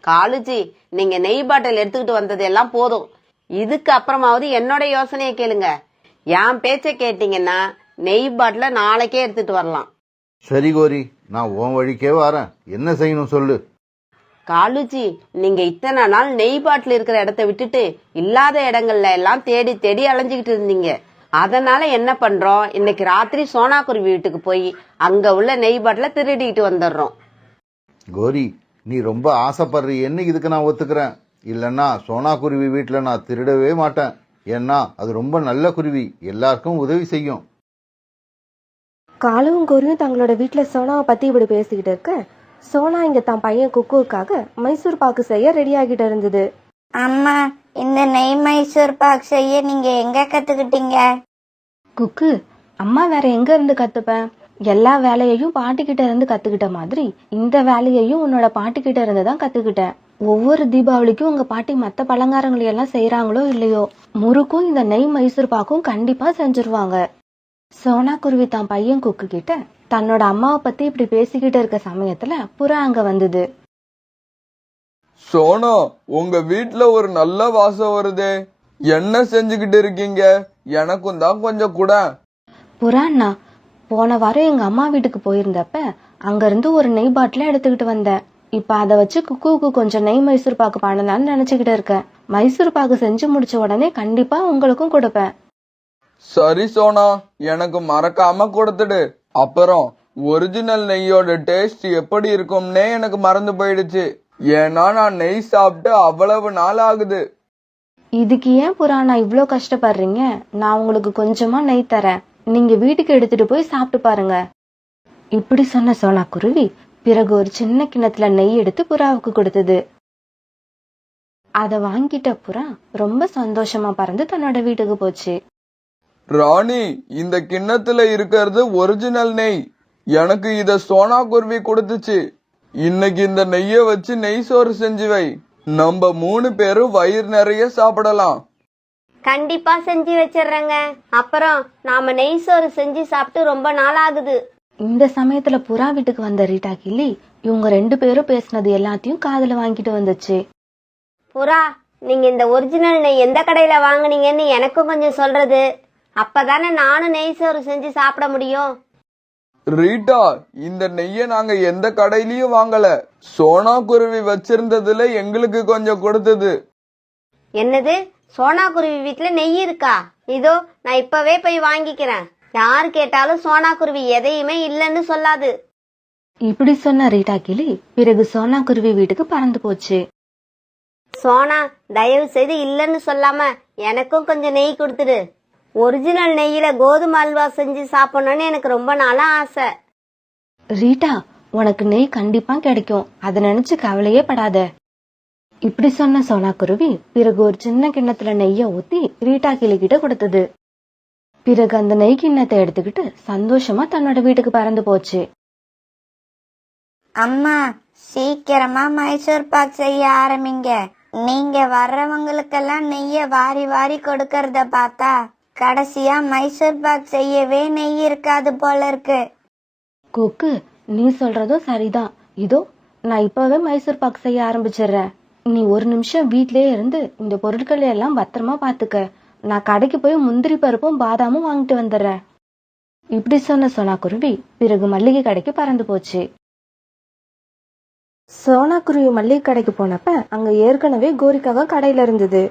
காலுஜி, நீங்க நெய் பாட்டில் எடுத்துக்கிட்டு வந்தது எல்லாம் போதும். இதுக்கு அப்புறமாவது என்னோட யோசனையை கேளுங்க. என் பேச்ச கேட்டீங்கன்னா நெய் பாட்டில நாளைக்கே எடுத்துட்டு வரலாம். சரி கோரி, நான் உன் வழிக்கே வரேன். என்ன செய்யணும் சொல்லு. காலுஜி, நீங்க இத்தனை நாள் நெய் பாட்டில் இருக்கிற இடத்த விட்டுட்டு இல்லாத இடங்கள்ல எல்லாம் தேடி தேடி அலைஞ்சுக்கிட்டு இருந்தீங்க. அதனால என்ன பண்றோம், இன்னைக்கு ராத்திரி சோனா குருவி வீட்டுக்கு போய் அங்க உள்ள நெய் பாட்டில திருடிட்டு வந்துடுறோம். கோரி, நீ ரொம்ப ஆசைப்படுறீன்னு இதுக்கு நான் ஒத்துக்கிறேன். இல்லைன்னா சோனா குருவி வீட்டில் நான் திருடவே மாட்டேன். ஏன்னா அது ரொம்ப நல்ல குருவி, எல்லாருக்கும் உதவி செய்யும். காலுவும் கோரியும் தங்களோட வீட்டுல சோனாவை பத்தி இப்படி பேசிக்கிட்டு இருக்க, சோனா இங்க தான் பையன் குக்குவுக்காக மைசூர் பாக்கு செய்ய ரெடி ஆகிட்டு இருந்தது. அம்மா, இந்த நெய் மைசூர் பாக் செய்ய நீங்க எங்க கத்துக்கிட்டீங்க? குக்கு, அம்மா வேற எங்க இருந்து கத்துப்பேன்? எல்லா வேலையையும் பாட்டிக்கிட்ட இருந்து கத்துக்கிட்ட மாதிரி இந்த வேலையையும் உன்னோட பாட்டிக்கிட்ட இருந்து தான் கத்துக்கிட்டேன். ஒவ்வொரு தீபாவளிக்கும் உங்க பாட்டி மத்த பலகாரங்களை எல்லாம் செய்யறாங்களோ இல்லையோ, முறுக்கும் இந்த நெய் மைசூர் பாக்கும் கண்டிப்பா செஞ்சிருவாங்க. சோனா குருவி தான் பையன் குக்கு கிட்ட தன்னோட அம்மாவை பத்தி இப்படி பேசிக்கிட்டு இருக்க சமயத்துல புறா அங்க வந்தது. சோனா, உங்க வீட்ல ஒரு நல்ல வாசம் வருதே, என்ன செஞ்சுக்கிட்டு இருக்கீங்க? எனக்கும் தான் கொஞ்சம் கூட. புறாண்ணா, போன வாரம் எங்க அம்மா வீட்டுக்கு போயிருந்தப்ப அங்க இருந்து ஒரு நெய் பாட்டில எடுத்துக்கிட்டு வந்தேன். இப்ப அதை வச்சு குக்குவுக்கு கொஞ்சம் நெய் மைசூர் பாக்கு பண்ணலான்னு நினைச்சுக்கிட்டு இருக்கேன். மைசூர் பாக்கு செஞ்சு முடிச்ச உடனே கண்டிப்பா உங்களுக்கும் கொடுப்பேன். சரி சோனா, எனக்கு மறக்காம கொடுத்துடு. அப்புறம் ஒரிஜினல் நெய்யோட டேஸ்ட் எப்படி இருக்கும்னே எனக்கு மறந்து போயிடுச்சு. ஏன்னா நான் நெய் சாப்பிட்டு அவ்வளவு நாள் ஆகுது. இதுக்கு ஏன் புறாண்ணா இவ்ளோ கஷ்டப்படுறீங்க? நான் உங்களுக்கு கொஞ்சமா நெய் தரேன், நீங்க வீட்டுக்கு எடுத்துட்டு போய் சாப்பிட்டு பாருங்க. இப்படி சொன்ன சோனா குருவி பிறகு ஒரு சின்ன கிண்ணத்துல நெய் எடுத்து புறாவுக்கு கொடுத்தது. அத வாங்கிட்ட புறா ரொம்ப சந்தோஷமா பறந்து தன்னோட வீட்டுக்கு போச்சு. ராணி, இந்த கிண்ணத்துல இருக்கிறது ஒரிஜினல் நெய். எனக்கு இத சோனா குருவி கொடுத்துச்சு. இன்னைக்கு இந்த நெய்ய வச்சு நெய் சோறு செஞ்சு வை. நம்ம 3 பேரும் வயிறு நிறைய சாப்பிடலாம். கண்டிப்பா செஞ்சு வச்சிடுறேங்க. அப்புறம் நாம நெய் சோறு செஞ்சு சாப்பிட்டு ரொம்ப நாள் ஆகுது. இந்த சமயத்துல புறா வீட்டுக்கு வந்த ரீட்டா கிளி இவங்க 2 பேரும் பேசினது எல்லாத்தையும் காதுல வாங்கிட்டு வந்துச்சு. புறா, நீங்க இந்த ஒரிஜினல் நெய் எந்த கடையில வாங்குனீங்கன்னு எனக்கும் கொஞ்சம் சொல்றது. அப்பதானே நானும் நெய் சோறு செஞ்சு சாப்பிட முடியும். ரீட்டா, இந்த நெய்ய நாங்க எந்த கடையிலயும் வாங்கல. சோனா குருவி வச்சிருந்ததுல எங்களுக்கு கொஞ்சம் கொடுத்தது. என்னது, சோனா குருவி வீட்டுல நெய் இருக்கா? இதோ நான் இப்பவே போய் வாங்கிக்கிறேன். யாரு கேட்டாலும் சோனா குருவி எதையுமே இல்லைன்னு சொல்லாது. இப்படி சொன்ன ரீட்டா கிளி பிறகு சோனா குருவி வீட்டுக்கு பறந்து போச்சு. சோனா, தயவு செய்து இல்லைன்னு சொல்லாம எனக்கும் கொஞ்சம் நெய் கொடுத்துடு. ஒரிஜினல் நெய்யில கோதுமை அல்வா செஞ்சு சாப்பிடணும்னு எனக்கு ரொம்ப நாளா ஆசை. ரீட்டா, உனக்கு நெய் கண்டிப்பா கிடைக்கும், அதை நினைச்சு கவலையே படாத. இப்படி சொன்ன சோனா குருவி பிறகு ஒரு சின்ன கிண்ணத்துல நெய்ய ஊத்தி ரீட்டா கிளி கிட்ட கொடுத்தது. பிறகு அந்த நெய் கிண்ணத்தை எடுத்துக்கிட்டு சந்தோஷமா தன்னோட வீட்டுக்கு பறந்து போச்சு. அம்மா, சீக்கிரமா மைசூர் பாக் செய்ய ஆரம்பிங்க. நீங்க வர்றவங்களுக்கெல்லாம் நெய்ய வாரி வாரி கொடுக்கறத பார்த்தா கடைசியா மைசூர் பாக் செய்யவே நெய் இருக்காது போல இருக்கு. குக்கு, நீ சொல்றதும் சரிதான். இதோ நான் இப்பவே மைசூர் பாக் செய்ய ஆரம்பிச்சிடுறேன். நீ ஒரு நிமிஷம் வீட்லயே இருந்து இந்த பொருட்களை எல்லாம் பத்திரமா பாத்துக்க. நான் கடைக்கு போய் முந்திரி பருப்பும் பாதாமும் வாங்கிட்டு வந்துடுறேன். இப்படி சொன்ன சோனா குருவி பிறகு மல்லிகை கடைக்கு பறந்து போச்சு. சோனா குருவி மல்லிகை கடைக்கு போனப்ப அங்க ஏற்கனவே கோரிக்காக கடையில இருந்தது.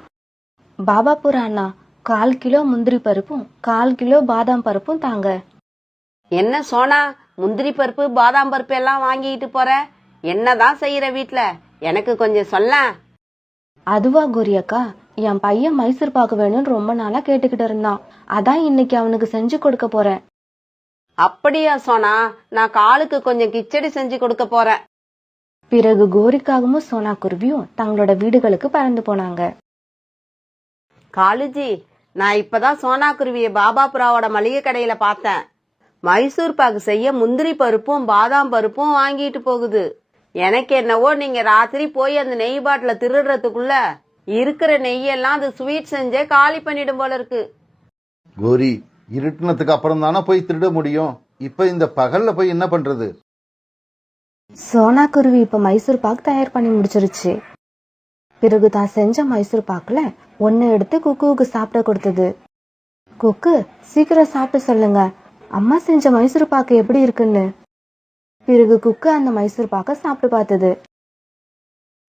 பாபா புரா அண்ணா, 1/4 கிலோ முந்திரி பருப்பும் 1/4 கிலோ பாதாம் பருப்பும் தாங்க. என்ன சோனா, முந்திரி பருப்பு பாதாம் பருப்பு எல்லாம் வாங்கிட்டு போற? என்னதான் செய்யற வீட்ல? எனக்கு கொஞ்சம் சொல்ல. அதுவா கோரி அக்கா, என் பையன் மைசூர் பாக்கு வேணும்னு ரொம்ப நாளா கேட்டுக்கிட்டு இருந்தான். அதான் இன்னைக்கு அவனுக்கு செஞ்சு கொடுக்க போறேன். அப்படியா சோனா, நான் காலுக்கு கொஞ்சம் கிச்சடி செஞ்சு கொடுக்க போறேன். பிறகு கோரிக்காகவும் சோனா குருவியும் தங்களோட வீடுகளுக்கு பறந்து போனாங்க. காலுஜி, நான் இப்பதான் சோனா குருவிய பாபாபுராவோட மளிகை கடையில பார்த்தேன். மைசூர் பாக்கு செய்ய முந்திரி பருப்பும் பாதாம் பருப்பும் வாங்கிட்டு போகுது. எனக்கு என்னவோ நீங்க ராத்திரி போய் அந்த நெய் பாட்டில திருடுறதுக்குள்ள இருக்கிற நெய்யெல்லாம் அது ஸ்வீட் செஞ்சே காலி பண்ணிடும் போல இருக்கு. கோரி, இருட்டுனதுக்கு அப்புறம் தானே போய் திருட முடியும். இப்ப இந்த பகல்ல போய் என்ன பண்றது? சோனா குருவி இப்ப மைசூர் பாக் தயார் பண்ணி முடிச்சிருச்சு. பிறகு தான் செஞ்ச மைசூர் பாக்குல ஒன்னு எடுத்து குக்குவுக்கு சாப்பிட கொடுத்தது. குக்கு, சீக்கிரம் சாப்பிட்டு சொல்லுங்க, அம்மா செஞ்ச மைசூர் பாக்கு எப்படி இருக்குன்னு. பிறகு குக்கு அந்த மைசூர் பாக்க சாப்பிட்டு பார்த்தது.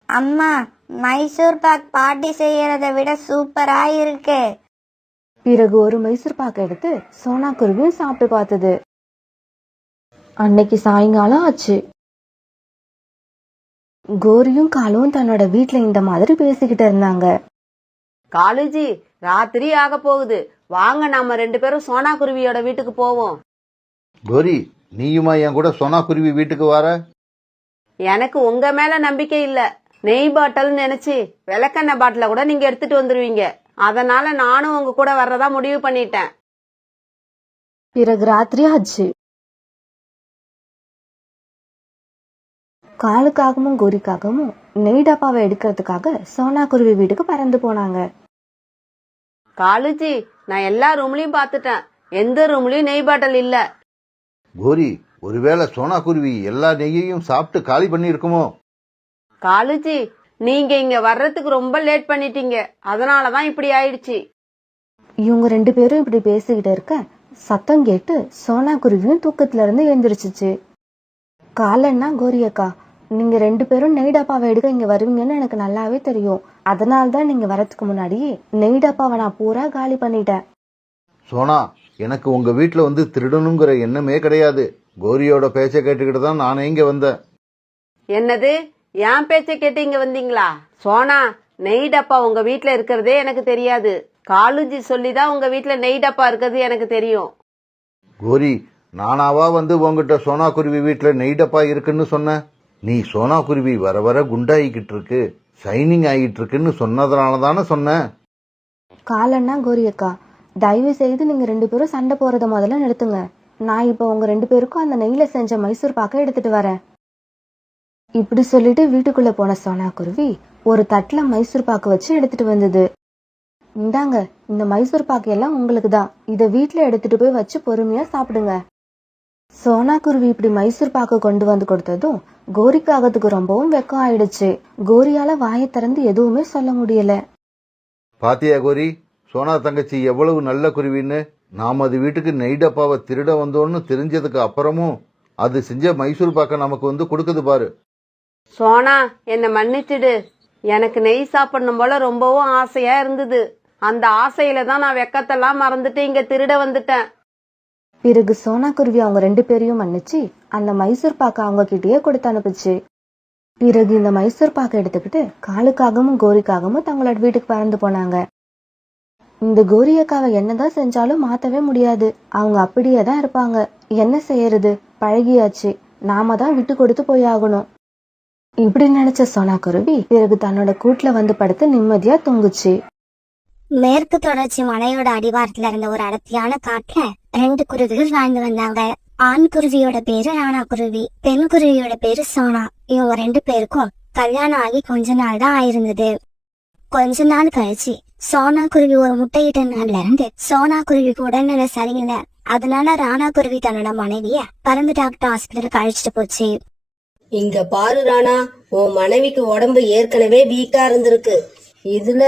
அம்மா, மைசூர் பாக் பாட்டி செய்யறதை விட சூப்பரா இருக்கு. பிறகு ஒரு மைசூர் பாக்கு எடுத்து சோனா குருவியும் சாப்பிட்டு பார்த்தது. அன்னைக்கு சாயங்காலம் ஆச்சு. கோரியும் காலும் தன்னோட வீட்ல இந்த மாதிரி பேசிக்கிட்டு இருந்தாங்க. காலுஜி, ராத்திரி ஆக போகுது, வாங்க நாம 2 பேரும் சோனா குருவியோட வீட்டுக்கு போவோம். கோரி, நீயுமா என் கூட சோனா குருவி வீட்டுக்கு வர? எனக்கு உங்க மேல நம்பிக்கை இல்ல. நெய் பாட்டில் நினைச்சு விளக்கெண்ணெய் பாட்டில கூட நீங்க எடுத்துட்டு வந்துருவீங்க. அதனால நானும் உங்க கூட வர்றதா முடிவு பண்ணிட்டேன். பிறகு ராத்திரி ஆச்சு. காலுக்காகவும் கோரிக்காகவும் நெய் டப்பாவை எடுக்கிறதுக்காக சோனா குருவி வீட்டுக்கு பறந்து போனாங்க. காலுஜி, நான் எல்லா ரூம்லயும் பாத்துட்டேன், எந்த ரூம்லயும் நெய் பாட்டில் இல்ல. கோரி, ஒருவேளை சோனா குருவி எல்லா நெய்யையும் சாப்பிட்டு காலி பண்ணி இருக்குமோ? காலுஜி, நீங்க இங்க வர்றதுக்கு ரொம்ப லேட் பண்ணிட்டீங்க, அதனாலதான் இப்படி ஆயிடுச்சு. இவங்க 2 பேரும் இப்படி பேசிக்கிட்டு இருக்க சத்தம் கேட்டு சோனா குருவியும் தூக்கத்துல இருந்து எழுந்திருச்சுச்சு. காலன்னா, கோரி அக்கா, நீங்க 2 பேரும் நெய் டப்பாவை எடுக்க இங்க வருவீங்கன்னு எனக்கு நல்லாவே தெரியும். அதனால்தான் நீங்க வரதுக்கு முன்னாடியே நெய் டப்பாவை நான் பூரா காலி பண்ணிட்டேன். சோனா, எனக்கு உங்க வீட்டுல வந்து திருடணுங்கிற எண்ணமே கிடையாது. கோரியோட பேச்சை கேட்டுக்கிட்டு தான் நானே இங்க வந்தேன். என்னது, என் பேச்சை கேட்டு இங்க வந்தீங்களா? சோனா, நெய் டப்பா உங்க வீட்ல இருக்கிறதே எனக்கு தெரியாது. காலுஜி சொல்லிதான் உங்க வீட்ல நெய் டப்பா இருக்கிறது எனக்கு தெரியும். கோரி, நானாவா வந்து உங்ககிட்ட சோனா குருவி வீட்டுல நெய் டப்பா இருக்குன்னு சொன்ன? நீ சோனா குருவி வர வர குண்டாயிக்கிட்டு இருக்கு, ஷைனிங் ஆகிட்டு இருக்குன்னு சொன்னதுனால தானே சொன்ன. காலன்னா, கோரி அக்கா, தயவு செய்து நீங்க 2 பேரும் சண்டை போறத முதல்ல நிறுத்துங்க. நான் இப்ப உங்க 2 பேருக்கும் அந்த நெய்ல செஞ்ச மைசூர் பாக்க எடுத்துட்டு வரேன். இப்படி சொல்லிட்டு வீட்டுக்குள்ள போன சோனா குருவி ஒரு தட்டுல மைசூர் பாக்கு வச்சு எடுத்துட்டு வந்தது. இந்தாங்க, இந்த மைசூர் பாக்கு எல்லாம் உங்களுக்கு தான். இத வீட்டுல எடுத்துட்டு போய் வச்சு பொறுமையா சாப்பிடுங்க. சோனா குருவி இப்படி மைசூர் பாக்கு கொண்டு வந்து கொடுத்ததும் கோரிக்காகத்துக்கு ரொம்பவும் வெக்கம் ஆயிடுச்சு. கோரியால வாயை திறந்து எதுவுமே சொல்ல முடியல. பாத்தியா கோரி, சோனா தங்கச்சி எவ்வளவு நல்ல குருவின்னு. நாம அது வீட்டுக்கு நெய் டப்பாவை திருட வந்தோன்னு தெரிஞ்சதுக்கு அப்புறமும் அது செஞ்ச மைசூர் பாக்க நமக்கு வந்து கொடுக்குது பாரு. சோனா, என்ன மன்னிச்சிடு. எனக்கு நெய் சாப்பிடணும் போல ரொம்பவும் ஆசையா இருந்தது. அந்த ஆசையில தான் நான் வெக்கத்தெல்லாம் மறந்துட்டு இங்க திருட வந்துட்டேன். பிறகு சோனா குருவி அவங்க 2 பேரையும் மன்னிச்சு அந்த மைசூர் பாக்க அவங்க கிட்டயே கொடுத்து அனுப்புச்சு. பிறகு இந்த மைசூர் பாக்க எடுத்துக்கிட்டு காலுக்காகவும் கோரிக்காகவும் தங்களோட வீட்டுக்கு பறந்து போனாங்க. இந்த கோரியக்காவை என்னதான் செஞ்சாலும் மாத்தவே முடியாது. அவங்க அப்படியே தான் இருப்பாங்க. என்ன செய்யறது, பழகியாச்சு. நாம தான் விட்டு கொடுத்து போய் ஆகணும். இப்படி நினைச்ச சோனா குருவி பிறகு தன்னோட கூட்டுல வந்து படுத்து நிம்மதியா தூங்குச்சு. மேற்கு தொடர்ச்சி மலையோட அடிவாரத்துல இருந்த ஒரு அடர்த்தியான காட்டுல 2 குருவிகள் வாழ்ந்து வந்தாங்க. ஆண் குருவியோட பேரு ராணா குருவி, பெண் குருவியோட பேரு சோனா. இவங்க 2 பேருக்கும் கல்யாணம் ஆகி கொஞ்ச நாள் தான் ஆயிருந்தது. கொஞ்ச நாள் கழிச்சு சோனா குருவி ஒரு முட்டையிட்ட நாள்ல இருந்து சோனா குருவிக்கு உடல்நிலை சரியில்லை. அதனால ராணா குருவி தன்னோட மனைவிய பறந்து டாக்டர் ஹாஸ்பிட்டலுக்கு அழைச்சிட்டு போச்சு. இங்க பாரு ராணா, உன் மனைவிக்கு உடம்பு ஏற்கனவே வீக்கா இருந்திருக்கு. இதுல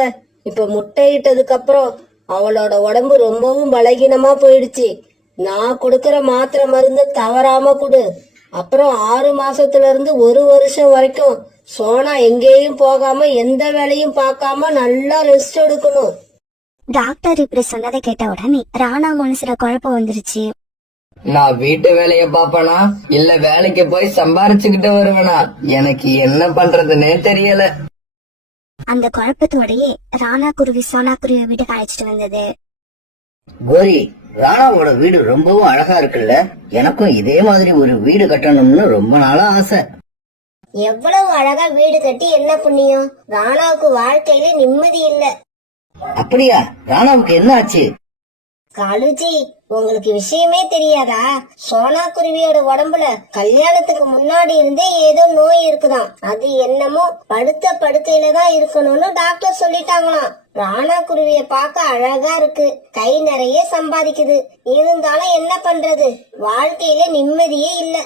இப்ப முட்டையிட்டதுக்கு அப்புறம் அவளோட உடம்பு ரொம்பவும் பலகீனமா போயிடுச்சு. நான் கொடுக்கற மாத்திரை மருந்து தவறாம கொடு. அப்புறம் 6 மாசத்துல இருந்து 1 வருஷம் வரைக்கும் சோனா எங்கேயும் போகாம எந்த வேலையும் பார்க்காம நல்லா ரெஸ்ட் எடுக்கணும். டாக்டர் இப்படி சொன்னதை கேட்ட உடனே ராணா மனசுல குழப்பம் வந்துருச்சு. நான் வீட்டு வேலைய பாப்பனா இல்ல வேலைக்கு போய் சம்பாரிச்சுக்கிட்டு வருவேனா, எனக்கு என்ன பண்றதுன்னே தெரியல. அந்த குழப்பத்தோடயே ராணா குருவி சோனா குருவி வீட்டுக்கு அழைச்சிட்டு வந்தது. கோரி, ராணாவோட வீடு ரொம்பவும் அழகா இருக்குல்ல. எனக்கும் இதே மாதிரி ஒரு வீடு கட்டணும்னு ரொம்ப நாளா ஆசை. எவ்வளவு அழகா வீடு கட்டி என்ன புண்ணியம். ராணாவுக்கு வாழ்க்கையில நிம்மதி இல்ல. அப்படியா? ராணாவுக்கு என்ன ஆச்சு? காலுஜி, உங்களுக்கு விஷயமே தெரியாதா? சோனா குருவியோட உடம்புல கல்யாணத்துக்கு முன்னாடி இருந்தே ஏதோ நோய் இருக்குதாம். அது என்னமோ படுத்த படுக்கையில தான் இருக்கணும்னு டாக்டர் சொல்லிட்டாங்களாம். ராணா குருவிய பார்க்க அழகா இருக்கு, கை நிறைய சம்பாதிக்குது. இருந்தாலும் என்ன பண்றது, வாழ்க்கையில நிம்மதியே இல்ல.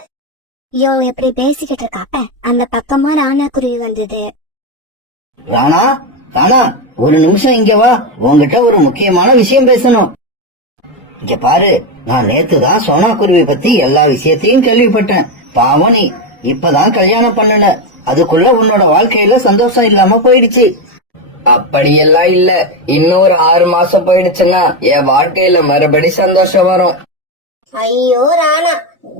இவங்க இப்படி பேசிக்கிட்டு இருக்காப்ப அந்த பக்கமா ராணா குருவி வந்தது. ராணா, ராணா, ஒரு நிமிஷம் இங்க வா, உன்கிட்ட ஒரு முக்கியமான விஷயம் பேசணும். இங்க பாரு, நான் நேத்துதான் சோனா குருவி பத்தி எல்லா விஷயத்தையும் கேள்விப்பட்டேன். பாவம், நீ இப்பதான் கல்யாணம் பண்ணல, அதுக்குள்ள உன்னோட வாழ்க்கையில சந்தோஷம் இல்லாம போயிடுச்சு. அப்படியெல்லாம் இல்ல, இன்னும் ஒரு 6 மாசம் போயிடுச்சுன்னா என் வாழ்க்கையில மறுபடி சந்தோஷம் வரும். ஐயோ ராணா,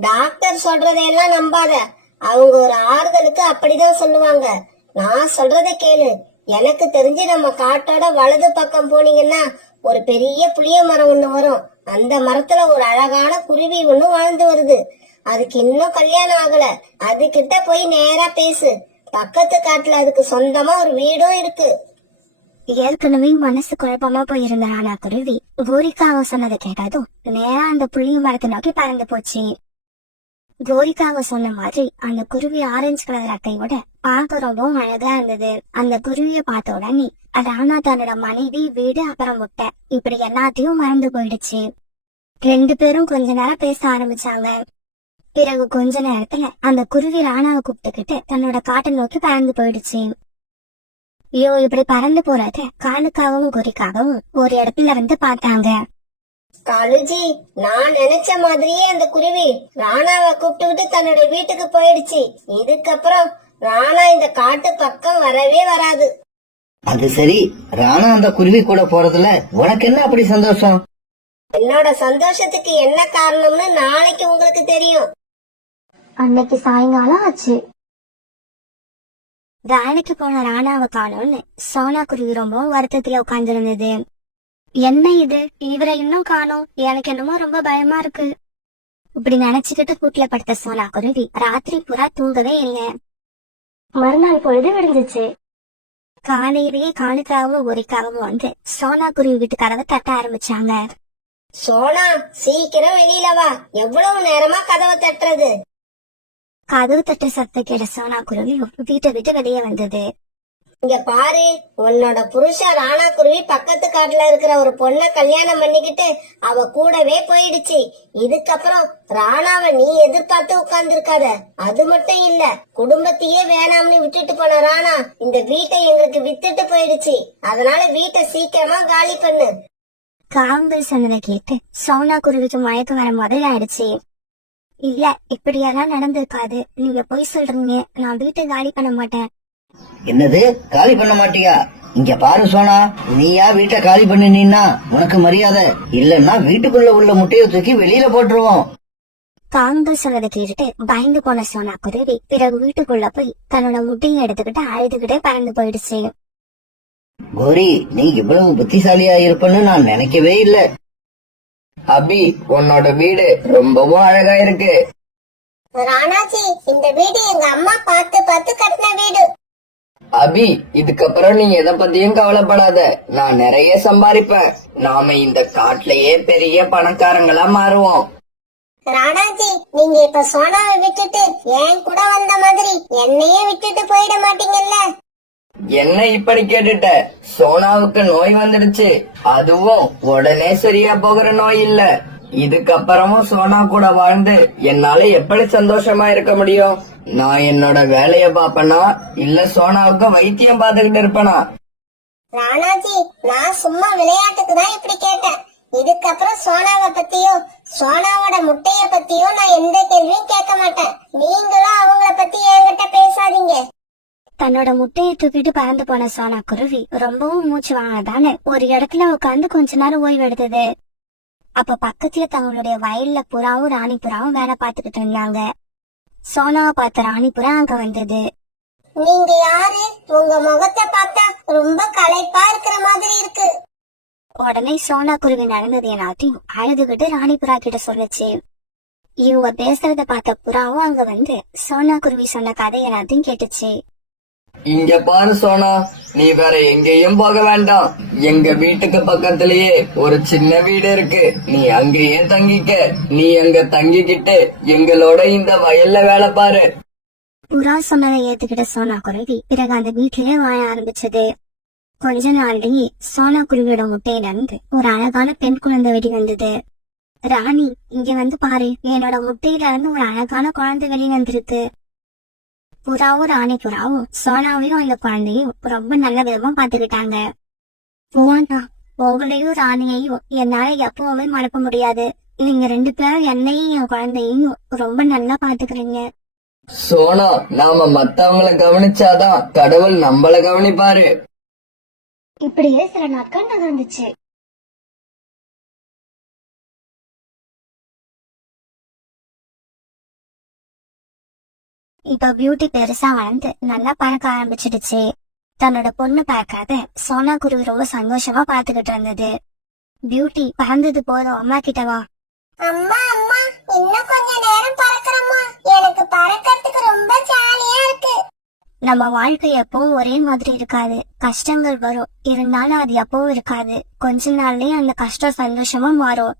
டாக்டர் சொல்றதையெல்லாம் நம்பாத. அவங்க ஒரு ஆறுதலுக்கு அப்படிதான் சொல்லுவாங்க. நான் சொல்றத கேளு. எனக்கு தெரிஞ்சு நம்ம காட்டோட வலது பக்கம் போனீங்கன்னா ஒரு பெரிய புளிய மரம் ஒண்ணு வரும். அந்த மரத்துல ஒரு அழகான குருவி ஒண்ணு வாழ்ந்து வருது. அதுக்கு இன்னும் கல்யாணம் ஆகல. அது கிட்ட போய் நேரா பேசு. பக்கத்து காட்டுல அதுக்கு சொந்தமா ஒரு வீடும் இருக்கு. ஏற்கனவே மனசு குழப்பமா போயிருந்த ராணா குருவி கோரிக்காக சொன்னதை கேட்டதும் நேரா அந்த புளிய மரத்தை நோக்கி பறந்து போச்சு. கோரிக்காக சொன்ன மாதிரி அந்த குருவி ஆரஞ்சு கலர் அட்டையோட பார்க்க ரொம்ப அழகா இருந்தது. அந்த குருவிய பார்த்த உடனே ராணா தன்னோட மனைவி, வீடு, அப்புறம் முட்டை இப்படி எல்லாத்தையும் மறந்து போயிடுச்சு. 2 பேரும் கொஞ்ச நேரம் பேச ஆரம்பிச்சாங்க. பிறகு கொஞ்ச நேரத்துல அந்த குருவி ராணாவை கூப்பிட்டுக்கிட்டு தன்னோட காட்டை நோக்கி பறந்து போயிடுச்சு. ஐயோ, இப்படி பறந்து போறத காலுக்காகவும் கோரிக்காகவும் ஒரு இடத்துல வந்து பார்த்தாங்க. காலுஜி, நான் நினைச்ச மாதிரியே அந்த குருவி ராணாவை கூப்பிட்டுக்கிட்டு தன்னோட வீட்டுக்கு போயிடுச்சு. இதுக்கப்புறம் ராணா இந்த காட்டு பக்கம் வரவே வராது. அது சரி, ராணா அந்த குருவி கூட போறதுல உனக்கு என்ன அப்படி சந்தோஷம்? என்னோட சந்தோஷத்துக்கு என்ன காரணம்னு நாளைக்கு உங்களுக்கு தெரியும். அன்னைக்கு சாயங்காலம் ஆச்சு. வேலைக்கு போன ராணாவை காணோம்னு சோனா குருவி ரொம்ப வருத்தத்துல உட்கார்ந்துருந்தது. என்ன இது, இவரை இன்னும் காணோம், எனக்கு என்னமோ ரொம்ப பயமா இருக்கு. இப்படி நினைச்சுக்கிட்டு கூட்டுல படுத்த சோனா குருவி ராத்திரி பூரா தூங்கவே இல்லை. மறுநாள் பொழுது விடிஞ்சிச்சு. காலையிலேயே காலுக்காகவும் கோரிக்காகவும் வந்து சோனா குருவி வீட்டு கதவை தட்ட ஆரம்பிச்சாங்க. சோனா, சீக்கிரம் வெளியில வா. எவ்வளவு நேரமா கதவை தட்டுறது? கதவு தட்டு சத்தம் கேட்ட சோனா குருவி வீட்டை விட்டு வெளியே வந்தது. இங்க பாரு, உன்னோட புருஷன் ராணா குருவி பக்கத்து காட்டுல இருக்கிற ஒரு பொண்ண கல்யாணம் பண்ணிக்கிட்டு அவ கூடவே போயிடுச்சு. இதுக்கப்புறம் ராணாவை நீ எதிர்பார்த்து உட்கார்ந்து இருக்காத. அது மட்டும் இல்ல, குடும்பத்தையே வேணாம்னு விட்டுட்டு போன ராணா இந்த வீட்டை எங்களுக்கு வித்துட்டு போயிடுச்சு. அதனால வீட்டை சீக்கிரமா காலி பண்ணு. காவல் சொன்னதை கேட்டு சோனா குருவிக்கு மயக்கம் வர முதல்ல ஆயிடுச்சு. இல்ல, இப்படியெல்லாம் நடந்திருக்காது, நீங்க பொய் சொல்றீங்க, நான் வீட்டை காலி பண்ண மாட்டேன். என்னது, காலி பண்ண மாட்டியா? இங்க பாரு சோனா, நீயா வீட்டை காலி பண்ணினா உனக்கு மரியாதை இல்லன்னா வீட்டுக்குள்ள உள்ள முட்டையை தூக்கி வெளியில போட்டுருவோம். காவல் சொன்னதை கேட்டுட்டு பயந்து போன சோனா குருவி பிறகு வீட்டுக்குள்ள போய் தன்னோட முட்டையை எடுத்துக்கிட்டு அழுதுகிட்டே பறந்து போயிடுச்சு. கோரி, நீ இவ்வளவு புத்திசாலியா இருப்பன்னு நான் நினைக்கவே இல்ல. அபி, உன்னோட வீடு ரொம்பவும் அழகா இருக்கு. ராணாஜி, இந்த வீடு எங்க அம்மா பார்த்து பார்த்து கட்டின வீடு. அபி, இதுக்கப்புறம் நீ எதை பத்தியும் கவலைப்படாத, நான் நிறைய சம்பாதிப்பேன். நாம இந்த காட்டுலயே பெரிய பணக்காரங்களா மாறுவோம். ராணாஜி, நீங்க இப்ப சோனாவை விட்டுட்டு ஏன் கூட வந்த மாதிரி என்னையே விட்டுட்டு போயிட மாட்டீங்கல்ல? என்ன இப்படி கேட்டுட்ட? சோனாவுக்கு நோய் வந்துடுச்சு, அதுவும் உடனே சரியா போகிற நோய் இல்ல. இதுக்கப்புறமும் சோனா கூட வாழ்ந்து என்னால எப்படி சந்தோஷமா இருக்க முடியும்? நான் என்னோட வேலைய பாப்பனா இல்ல சோனாவுக்கு வைத்தியம் பார்த்துக்கிட்டு இருப்பனா? ராணாஜி, நான் சும்மா விளையாட்டுக்கு தான் இப்படி கேட்டேன். இதுக்கப்புறம் சோனாவை பத்தியோ சோனாவோட முட்டைய பத்தியோ நான் எந்த கேள்வியும் கேட்க மாட்டேன். நீங்களும் அவங்கள பத்தி என்கிட்ட பேசாதீங்க. தன்னோட முட்டையை தூக்கிட்டு பறந்து போன சோனா குருவி ரொம்பவும் மூச்சு வாங்கதானே ஒரு இடத்துல உட்கார்ந்து கொஞ்ச நேரம் ஓய்வு எடுத்தது. அப்ப பக்கத்துல தங்களுடைய வயல்ல புறாவும் ராணி புறாவும் வேலை பார்த்துக்கிட்டு இருந்தாங்க. சோனாவை பார்த்த ராணி புறா அங்க வந்தது. நீங்க யாரு? உங்க முகத்தை பார்த்தா ரொம்ப களைப்பா இருக்கிற மாதிரி இருக்கு. உடனே சோனா குருவி நடந்தது எல்லாத்தையும் அழுதுகிட்டு ராணி புறா கிட்ட சொல்லுச்சு. இவங்க பேசுறத பார்த்த புறாவும் அங்க வந்து சோனா குருவி சொன்ன கதை எல்லாத்தையும் கேட்டுச்சு. இங்க பாரு சோனா, நீ வேற எங்கேயும் போக வேண்டாம். எங்க வீட்டுக்கு பக்கத்திலேயே ஒரு சின்ன வீடு இருக்கு, நீ அங்கேயே தங்கிக்க. நீ அங்க தங்கிக்கிட்டு எங்களோட இந்த வயல்ல வேலை பாரு. புறா சொன்னதை ஏத்துக்கிட்ட சோனா குருவி பிறகு அந்த வீட்டிலே வாழ ஆரம்பிச்சது. கொஞ்ச நாள்லயே சோனா குருவியோட முட்டையில இருந்து ஒரு அழகான பெண் குழந்தை வெடி வந்தது. ராணி, இங்க வந்து பாரு, என்னோட முட்டையில இருந்து ஒரு அழகான குழந்தை வெளி வந்திருக்கு. புறாவும் ராணி புறாவும் சோனாவையும் அந்த குழந்தையும் ரொம்ப நல்ல விதமா பாத்துக்கிட்டாங்க. போனா உங்களையும் ராணியையும் என்னால எப்பவுமே மறக்க முடியாது. நீங்க 2 பேரும் என்னையும் என் குழந்தையும் ரொம்ப நல்லா பாத்துக்கிறீங்க. சோனா, நாம மத்தவங்கள கவனிச்சாதான் கடவுள் நம்மள கவனிப்பாரு. இப்படியே சில நாட்கள் நகர்ந்துச்சு. இப்ப பியூட்டி பெருசா வளர்ந்து நல்லா பறக்க ஆரம்பிச்சிடுச்சு. தன்னோட பொண்ணு பார்க்காத சோனா குருவி ரொம்ப சந்தோஷமா பாத்துக்கிட்டு இருந்தது. பியூட்டி, பறந்தது போதும், அம்மா கிட்ட வா. அம்மா அம்மா, இன்னும் கொஞ்ச நேரம் பறக்கறம்மா. எனக்கு பறக்கிறதுக்கு ரொம்ப ஜாலியா இருக்கு. நம்ம வாழ்க்கை எப்பவும் ஒரே மாதிரி இருக்காது. கஷ்டங்கள் வரும், இருந்தாலும் அது எப்பவும் இருக்காது. கொஞ்ச நாள்லயே அந்த கஷ்டம் சந்தோஷமா மாறும்.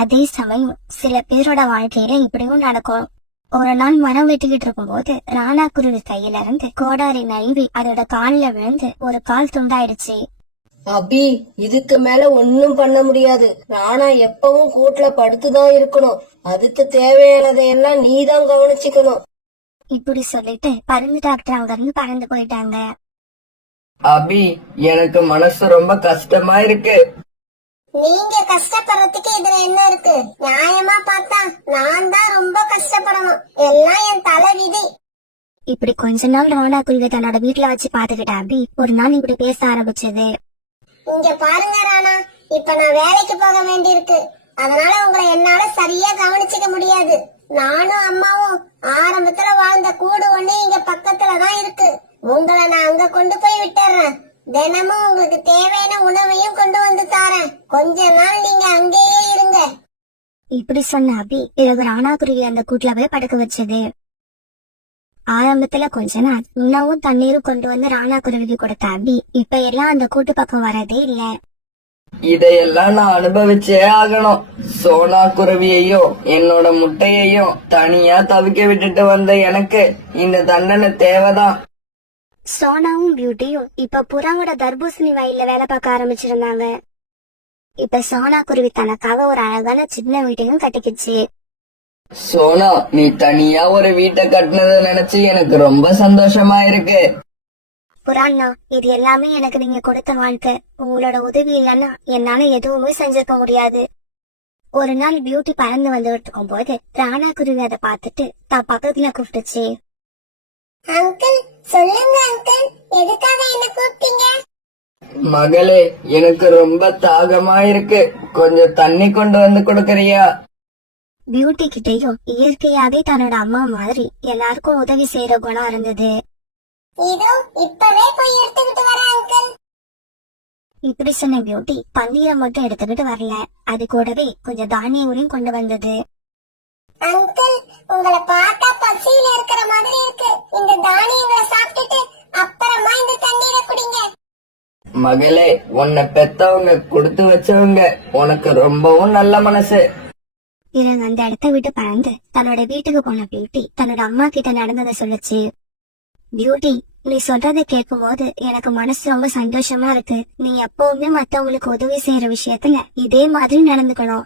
அதே சமயம் சில பேரோட வாழ்க்கையில இப்படியும் நடக்கும். ஒரு நாள் மரம் வெட்டிக்கிட்டு இருக்கும் போது ராணா குருவி கையில இருந்து கோடாரி நழுவி அதோட கால்ல விழுந்து ஒரு கால் துண்டாயிடுச்சு. அபி, இதுக்கு மேல ஒன்னும் பண்ண முடியாது. ராணா எப்பவும் கூட்டுல படுத்துதான் இருக்கணும். அதுக்கு தேவையானதையெல்லாம் நீதான் கவனிச்சுக்கணும். இப்படி சொல்லிட்டு பருந்து டாக்டர் அங்க இருந்து பறந்து போயிட்டாங்க. அபி, எனக்கு மனசு ரொம்ப கஷ்டமா இருக்கு. நீங்க கஷ்டப்படுறதுக்கு இதுல என்ன இருக்கு? நியாயமா பார்த்தா நான் தான் ரொம்ப கஷ்டப்படணும். எல்லாம் என் தலை விதி. இப்படி கொஞ்ச நாள் ராணா குருவி தன்னோட வீட்டுல வச்சு பாத்துக்கிட்ட அபி ஒரு நாள் இப்படி பேச ஆரம்பிச்சது. இங்க பாருங்க ராணா, இப்ப நான் வேலைக்கு போக வேண்டியிருக்கு. அதனால உங்களை என்னால சரியா கவனிச்சுக்க முடியாது. நானும் அம்மாவும் ஆரம்பத்துல வாழ்ந்த கூடு ஒண்ணு இங்க பக்கத்துலதான் இருக்கு. உங்களை நான் அங்க கொண்டு போய் விட்டுறேன். தினமும் உங்களுக்கு தேவையான உணவையும் கொண்டு வந்து தாரேன். கொஞ்ச நாள் நீங்க அங்கேயே இருங்க. இப்படி சொன்ன அபி பிறகு ராணா குருவி அந்த கூட்டுல போய் படுக்க வச்சது. ஆரம்பத்துல கொஞ்ச நாள் உணவும் தண்ணீரும் கொண்டு வந்து ராணா குருவிக்கு கொடுத்த அபி இப்ப எல்லாம் அந்த கூட்டு பக்கம் வரதே இல்ல. இதையெல்லாம் நான் அனுபவிச்சே ஆகணும். சோனா குருவியையும் என்னோட முட்டையையும் தனியா தவிக்க விட்டுட்டு வந்த எனக்கு இந்த தண்டனை தேவைதான். சோனாவும் பியூட்டியும் இப்ப புறாவோட தர்பூசணி வயல்ல வேலை பார்க்க ஆரம்பிச்சிருந்தாங்க. இப்ப சோனா குருவி தனக்காக ஒரு அழகான சின்ன வீட்டையும் கட்டிக்கிச்சு. சோனா, நீ தனியா ஒரு வீட்டை கட்டினதை நினைச்சு எனக்கு ரொம்ப சந்தோஷமா இருக்கு. புறாண்ணா, இது எல்லாமே எனக்கு நீங்க கொடுத்த வாழ்க்கை. உங்களோட உதவி இல்லைன்னா என்னால எதுவுமே செஞ்சிருக்க முடியாது. ஒரு நாள் பியூட்டி பறந்து வந்துட்டு இருக்கும் போது ராணா குருவி அதை பார்த்துட்டு தான் பக்கத்துல கூப்பிட்டுச்சு. அங்கிள், சொல்லுங்க அங்கிள், எதுக்காக என்ன கூப்பிட்டீங்க? மகளே, எனக்கு ரொம்ப தாகமா இருக்கு, கொஞ்சம் தண்ணி கொண்டு வந்து கொடுக்கறியா? பியூட்டி கிட்டையும் இயற்கையாவே தன்னோட அம்மா மாதிரி எல்லாருக்கும் உதவி செய்யற குணம் இருந்தது. இதோ இப்பவே போய் எடுத்துக்கிட்டு வரேன் அங்கிள். இப்படி சொன்ன பியூட்டி பன்னீரை மட்டும் எடுத்துக்கிட்டு வரல, அது கூடவே கொஞ்சம் தானியங்களையும் கொண்டு வந்தது. அங்கிள், உங்களை பார்த்தா பசியில இருக்கிற மாதிரி இருக்கு. இந்த தானியங்களை சாப்பிட்டுட்டு அப்புறமா இந்த தண்ணீரை குடிங்க. மகளே, உன்னை பெத்தவங்க கொடுத்து வச்சவங்க, உனக்கு ரொம்பவும் நல்ல மனசு. பிறகு அந்த இடத்த விட்டு பறந்து தன்னோட வீட்டுக்கு போன பியூட்டி தன்னோட அம்மா கிட்ட நடந்ததை சொல்லுச்சு. பியூட்டி, நீ சொல்றதை கேட்கும் போது எனக்கு மனசு ரொம்ப சந்தோஷமா இருக்கு. நீ எப்பவுமே மத்தவங்களுக்கு உதவி செய்யற விஷயத்துல இதே மாதிரி நடந்துக்கணும்.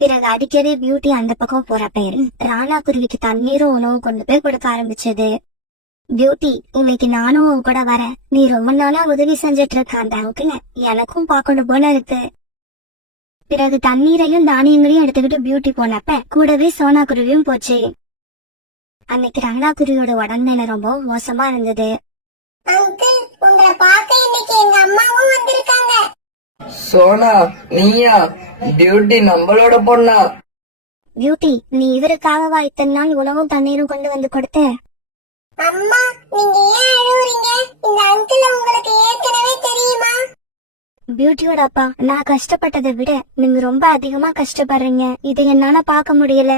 பிறகு அடிக்கடி பியூட்டி அந்த பக்கம் போற பேரு ராணா குருவிக்கு தண்ணீரும் உணவும் கொண்டு போய் கொடுக்க ஆரம்பிச்சது. பியூட்டி, இன்னைக்கு நானும் உன் கூட வரேன். நீ ரொம்ப நாளா உதவி செஞ்சிட்டு இருக்க அந்த அங்கிள எனக்கும் பார்க்கணும் போல இருக்கு. பிறகு தண்ணீரையும் தானியங்களையும் எடுத்துக்கிட்டு பியூட்டி போனப்ப கூடவே சோனா குருவியும் போச்சு. அன்னைக்கு ராணா குருவியோட உடல்நிலை ரொம்ப மோசமா இருந்தது. அங்கிள், உங்களை பார்க்க இன்னைக்கு எங்க அம்மாவும் வந்திருக்காங்க. சோனா, நீயா? டியூட்டி நம்மளோட பொண்ணா? பியூட்டி, நீ இவருக்காகவா இத்தனை நாள் உணவும் தண்ணீரும் கொண்டு வந்து கொடுத்த? அம்மா, நீங்க ஏன் அழுவுறீங்க? இந்த அங்கிள் உங்களுக்கு ஏற்கனவே தெரியுமா? பியூட்டியோட அப்பா, நான் கஷ்டப்பட்டதை விட நீங்க ரொம்ப அதிகமா கஷ்டப்படுறீங்க. இதை என்னால பார்க்க முடியல.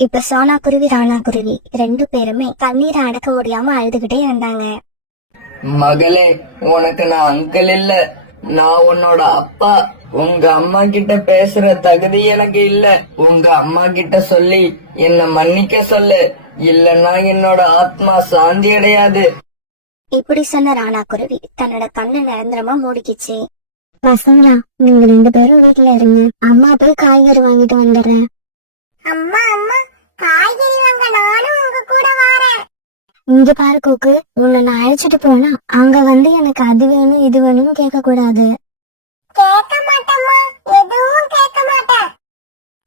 இப்ப சோனா குருவி ராணா குருவி 2 பேருமே தண்ணீரை அடக்க முடியாம அழுதுகிட்டே இருந்தாங்க. மகளே, உனக்கு நான் அங்கிள் இல்ல, நான் உன்னோட அப்பா. உங்க அம்மா கிட்ட பேசுற தகுதி எனக்கு இல்ல. உங்க அம்மா கிட்ட சொல்லி என்ன மன்னிக்க சொல்லு, இல்லன்னா என்னோட ஆத்மா சாந்தி அடையாது. இப்படி சொன்ன ராணா குருவி தன்னோட கண்ணை நிரந்தரமா மூடிக்கிச்சு. பசங்களா, நீங்க 2 பேரும் வீட்டுல இருங்க, அம்மா போய் காய்கறி வாங்கிட்டு வந்துடுறேன். அம்மா அம்மா, காய்கறி வாங்க நானும் உங்க கூட வரேன். இங்க பாரு கோக்கு, உன்னை நான் அழைச்சிட்டு போனா அங்க வந்து எனக்கு அது வேணும் இது வேணும்னு கேட்க கூடாது. கேட்க மாட்டேம்மா, எதுவும் கேட்க மாட்டேன்.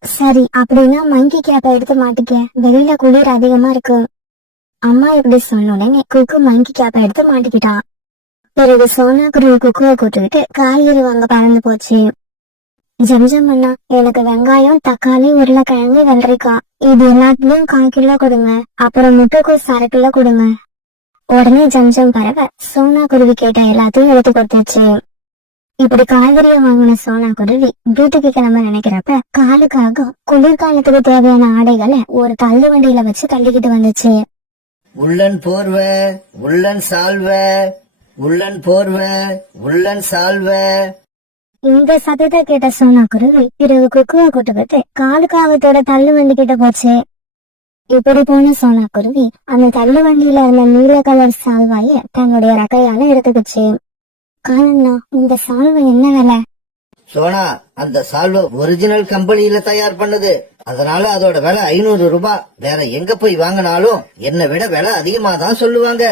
சரி, அப்படின்னா மங்கி கேப்ப எடுத்து மாட்டிக்க, வெளியில குளிர் அதிகமா இருக்கு. அம்மா இப்படி சொன்ன உடனே குக்கு மங்கி கேப்ப எடுத்து மாட்டிக்கிட்டான். பிறகு சோனா குருவி குக்குவை கூட்டுக்கிட்டு காய்கறி வாங்க பறந்து போச்சு. ஜம்ஜம் அண்ணா, எனக்கு வெங்காயம், தக்காளி, உருளைக்கிழங்கு, வெள்ளரிக்காய் இது எல்லாத்துலயும் 1/4 கிலோ கொடுங்க. அப்புறம் முட்டைக்கோஸ் 1/2 கிலோ கொடுங்க. உடனே ஜம்ஜம் பறவை சோனா குருவி கேட்ட எல்லாத்தையும் எடுத்து கொடுத்துச்சு. இப்படி காய்கறியை வாங்கின சோனா குருவி வீட்டுக்கு கிளம்ப நினைக்கிறப்ப காலுக்காக குளிர்காலத்துக்கு தேவையான ஆடைகளை ஒரு தள்ளு வண்டியில வச்சு தள்ளிக்கிட்டு வந்துச்சு. உள்ளன் போர்வை, உள்ளன் சால்வை, உள்ளன் போர்வை, உள்ளன் சால்வை. இந்த சத்தத்தை கேட்ட சோனா குருவி பிறகு குக்குவை கூட்டுக்கிட்டு காலுக்காகத்தோட தள்ளு வண்டி கிட்ட போச்சு. இப்படி போன சோனா குருவி அந்த தள்ளு வண்டியில இருந்த நீல கலர் சால்வாய தன்னுடைய ரக்கையால எடுத்துக்கிச்சு. காலண்ணா, இந்த சால்வை என்ன விலை? சோனா, அந்த சால்வை ஒரிஜினல் கம்பெனியில தயார் பண்ணது. அதனால அதோட விலை 500 ரூபாய். வேற எங்க போய் வாங்கினாலும் என்னை விட விலை அதிகமா தான் சொல்லுவாங்க.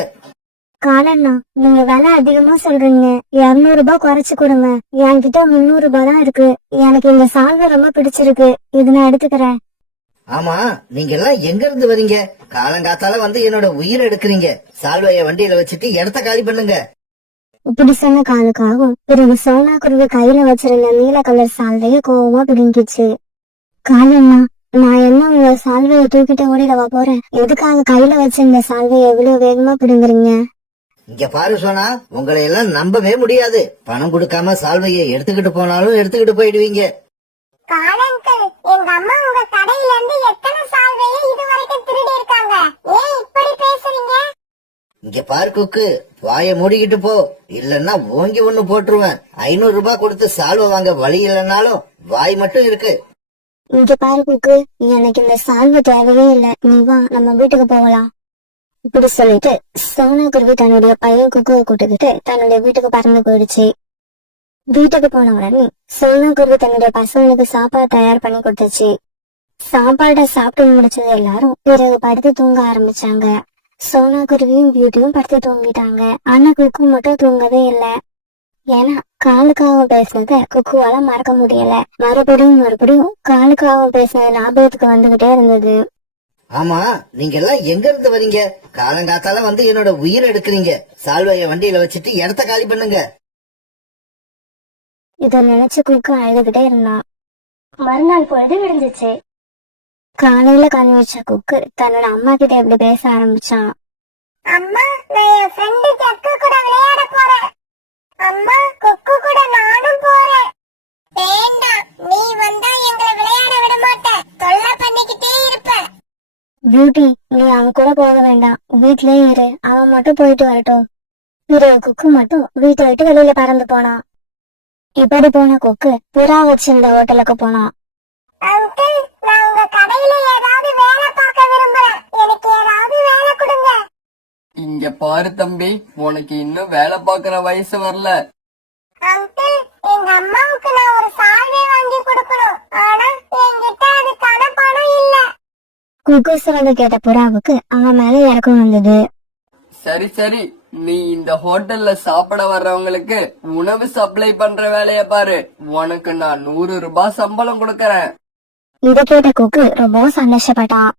காலண்ணா, நீங்க விலை அதிகமா சொல்றீங்க, 200 ரூபாய் குறைச்சு கொடுங்க. என்கிட்ட 300 ரூபாய் தான் இருக்கு. எனக்கு இந்த சால்வை ரொம்ப பிடிச்சிருக்கு, இது நான் எடுத்துக்கிறேன். ஆமா, நீங்க எல்லாம் எங்க இருந்து வரீங்க? காலங்காத்தால வந்து என்னோட உயிரை எடுக்கிறீங்க. சால்வைய வண்டியில வச்சுட்டு இடத்த காலி பண்ணுங்க. இப்படி சொன்ன காலுக்காகவும் பிறகு சோனா குருவி கையில வச்சிருந்த நீல கலர் சால்வைய கோவமா பிடுங்கிச்சு. காலண்ணா, நான் என்ன உங்க சால்வைய தூக்கிட்டு ஓடிடவா போறேன்? எதுக்காக கையில வச்சிருந்த சால்வைய எவ்வளவு வேகமா பிடுங்குறீங்க? இங்க பாரு சோனா, உங்களை எல்லாம் நம்பவே முடியாது. பணம் கொடுக்காம சால்வையை எடுத்துக்கிட்டு போனாலும் எடுத்துக்கிட்டு போயிடுவீங்க. காலங்கள், எங்க அம்மா உங்க கடையில இருந்து எத்தனை சால்வையை இதுவரைக்கும் திருடி இருக்காங்க. ஏன் இப்படி பேசுறீங்க? இங்க பாரு குக்கு, வாய மூடிக்கிட்டு போ, இல்லன்னா ஓங்கி ஒண்ணு போட்டுருவேன். 500 ரூபாய் கொடுத்து சால்வை வாங்க வழி இல்லைன்னாலும் வாய் மட்டும் இருக்கு. இங்க பாரு குக்கு, எனக்கு இந்த சால்வை தேவையே இல்ல, நீ வா நம்ம வீட்டுக்கு போகலாம். இப்படி சொல்லிட்டு சோனா குருவி தன்னுடைய பையன் குக்குவை கூட்டுக்கிட்டு தன்னுடைய வீட்டுக்கு பறந்து போயிடுச்சு. வீட்டுக்கு போன உடனே சோனா குருவி தன்னுடைய பசங்களுக்கு சாப்பாடு தயார் பண்ணி கொடுத்துச்சு. சாப்பாடை சாப்பிட்டு முடிச்சது எல்லாரும் பிறகு படுத்து தூங்க ஆரம்பிச்சாங்க. சோனா குருவியும் பியூட்டியும் படுத்து தூங்கிட்டாங்க. ஆனா குக்கு மட்டும் தூங்கவே இல்ல. ஏன்னா காலுக்காக பேசினத குக்குவால மறக்க முடியல. மறுபடியும் காலுக்காக பேசினது ஞாபகத்துக்கு வந்துகிட்டே இருந்தது. ஆமா, நீங்க எல்லாம் எங்க இருந்து வரீங்க? காலங்காத்தால வந்து என்னோட உயிரை எடுக்கிறீங்க. சால்வைய வண்டியில வச்சுட்டு இடத்த காலி பண்ணுங்க. இத நினைச்சு குக்கு அழுதுகிட்டே இருந்தான். மறுநாள் பொழுது விடிஞ்சிச்சு. காலையில கண்ணு வச்ச குக்கு தன்னோட அம்மா கிட்ட எப்படி பேச ஆரம்பிச்சான். அம்மா, நான் என் ஃப்ரெண்டு ஜக்கு கூட விளையாட போறேன். அம்மா, கொக்கு கூட நானும் போறேன். வேண்டாம், நீ வந்தா எங்களை விளையாட விட மாட்டேன், தொல்லை பண்ணிக்கிட்டே இருப்ப. பியூட்டி, நீ அவன் கூட போக வேண்டாம், வீட்லயே இரு, அவன் மட்டும் போயிட்டு வரட்டும். பிறகு குக்கு மட்டும் வீட்டை விட்டு வெளியில பறந்து போனான். இப்படி போன குக்கு புறா வச்சிருந்த ஹோட்டலுக்கு போனான். அங்கிள், நான் உங்க கடையில ஏதாவது வேலை பார்க்க விரும்புறேன். எனக்கு ஏதாவது வேலை கொடுங்க. இங்க பாரு தம்பி, உனக்கு இன்னும் வேலை பார்க்கற வயசு வரல. அங்கிள், எங்க அம்மாவுக்கு நான் ஒரு சால்வை வாங்கி கொடுக்கணும். ஆனா என்கிட்ட அதுக்கான பணம் இல்ல. குக்கு சொல்றது கேட்ட புறாவுக்கு அவன் மேல இறக்கம் வந்தது. சரி சரி, நீ இந்த ஹோட்டல்ல சாப்பிட வர்றவங்களுக்கு உணவு சப்ளை பண்ற வேலைய பாரு. உனக்கு நான் 100 ரூபாய் சம்பளம் கொடுக்கறேன். இத கேட்ட குக்கு ரொம்ப சந்தோஷப்பட்டான்.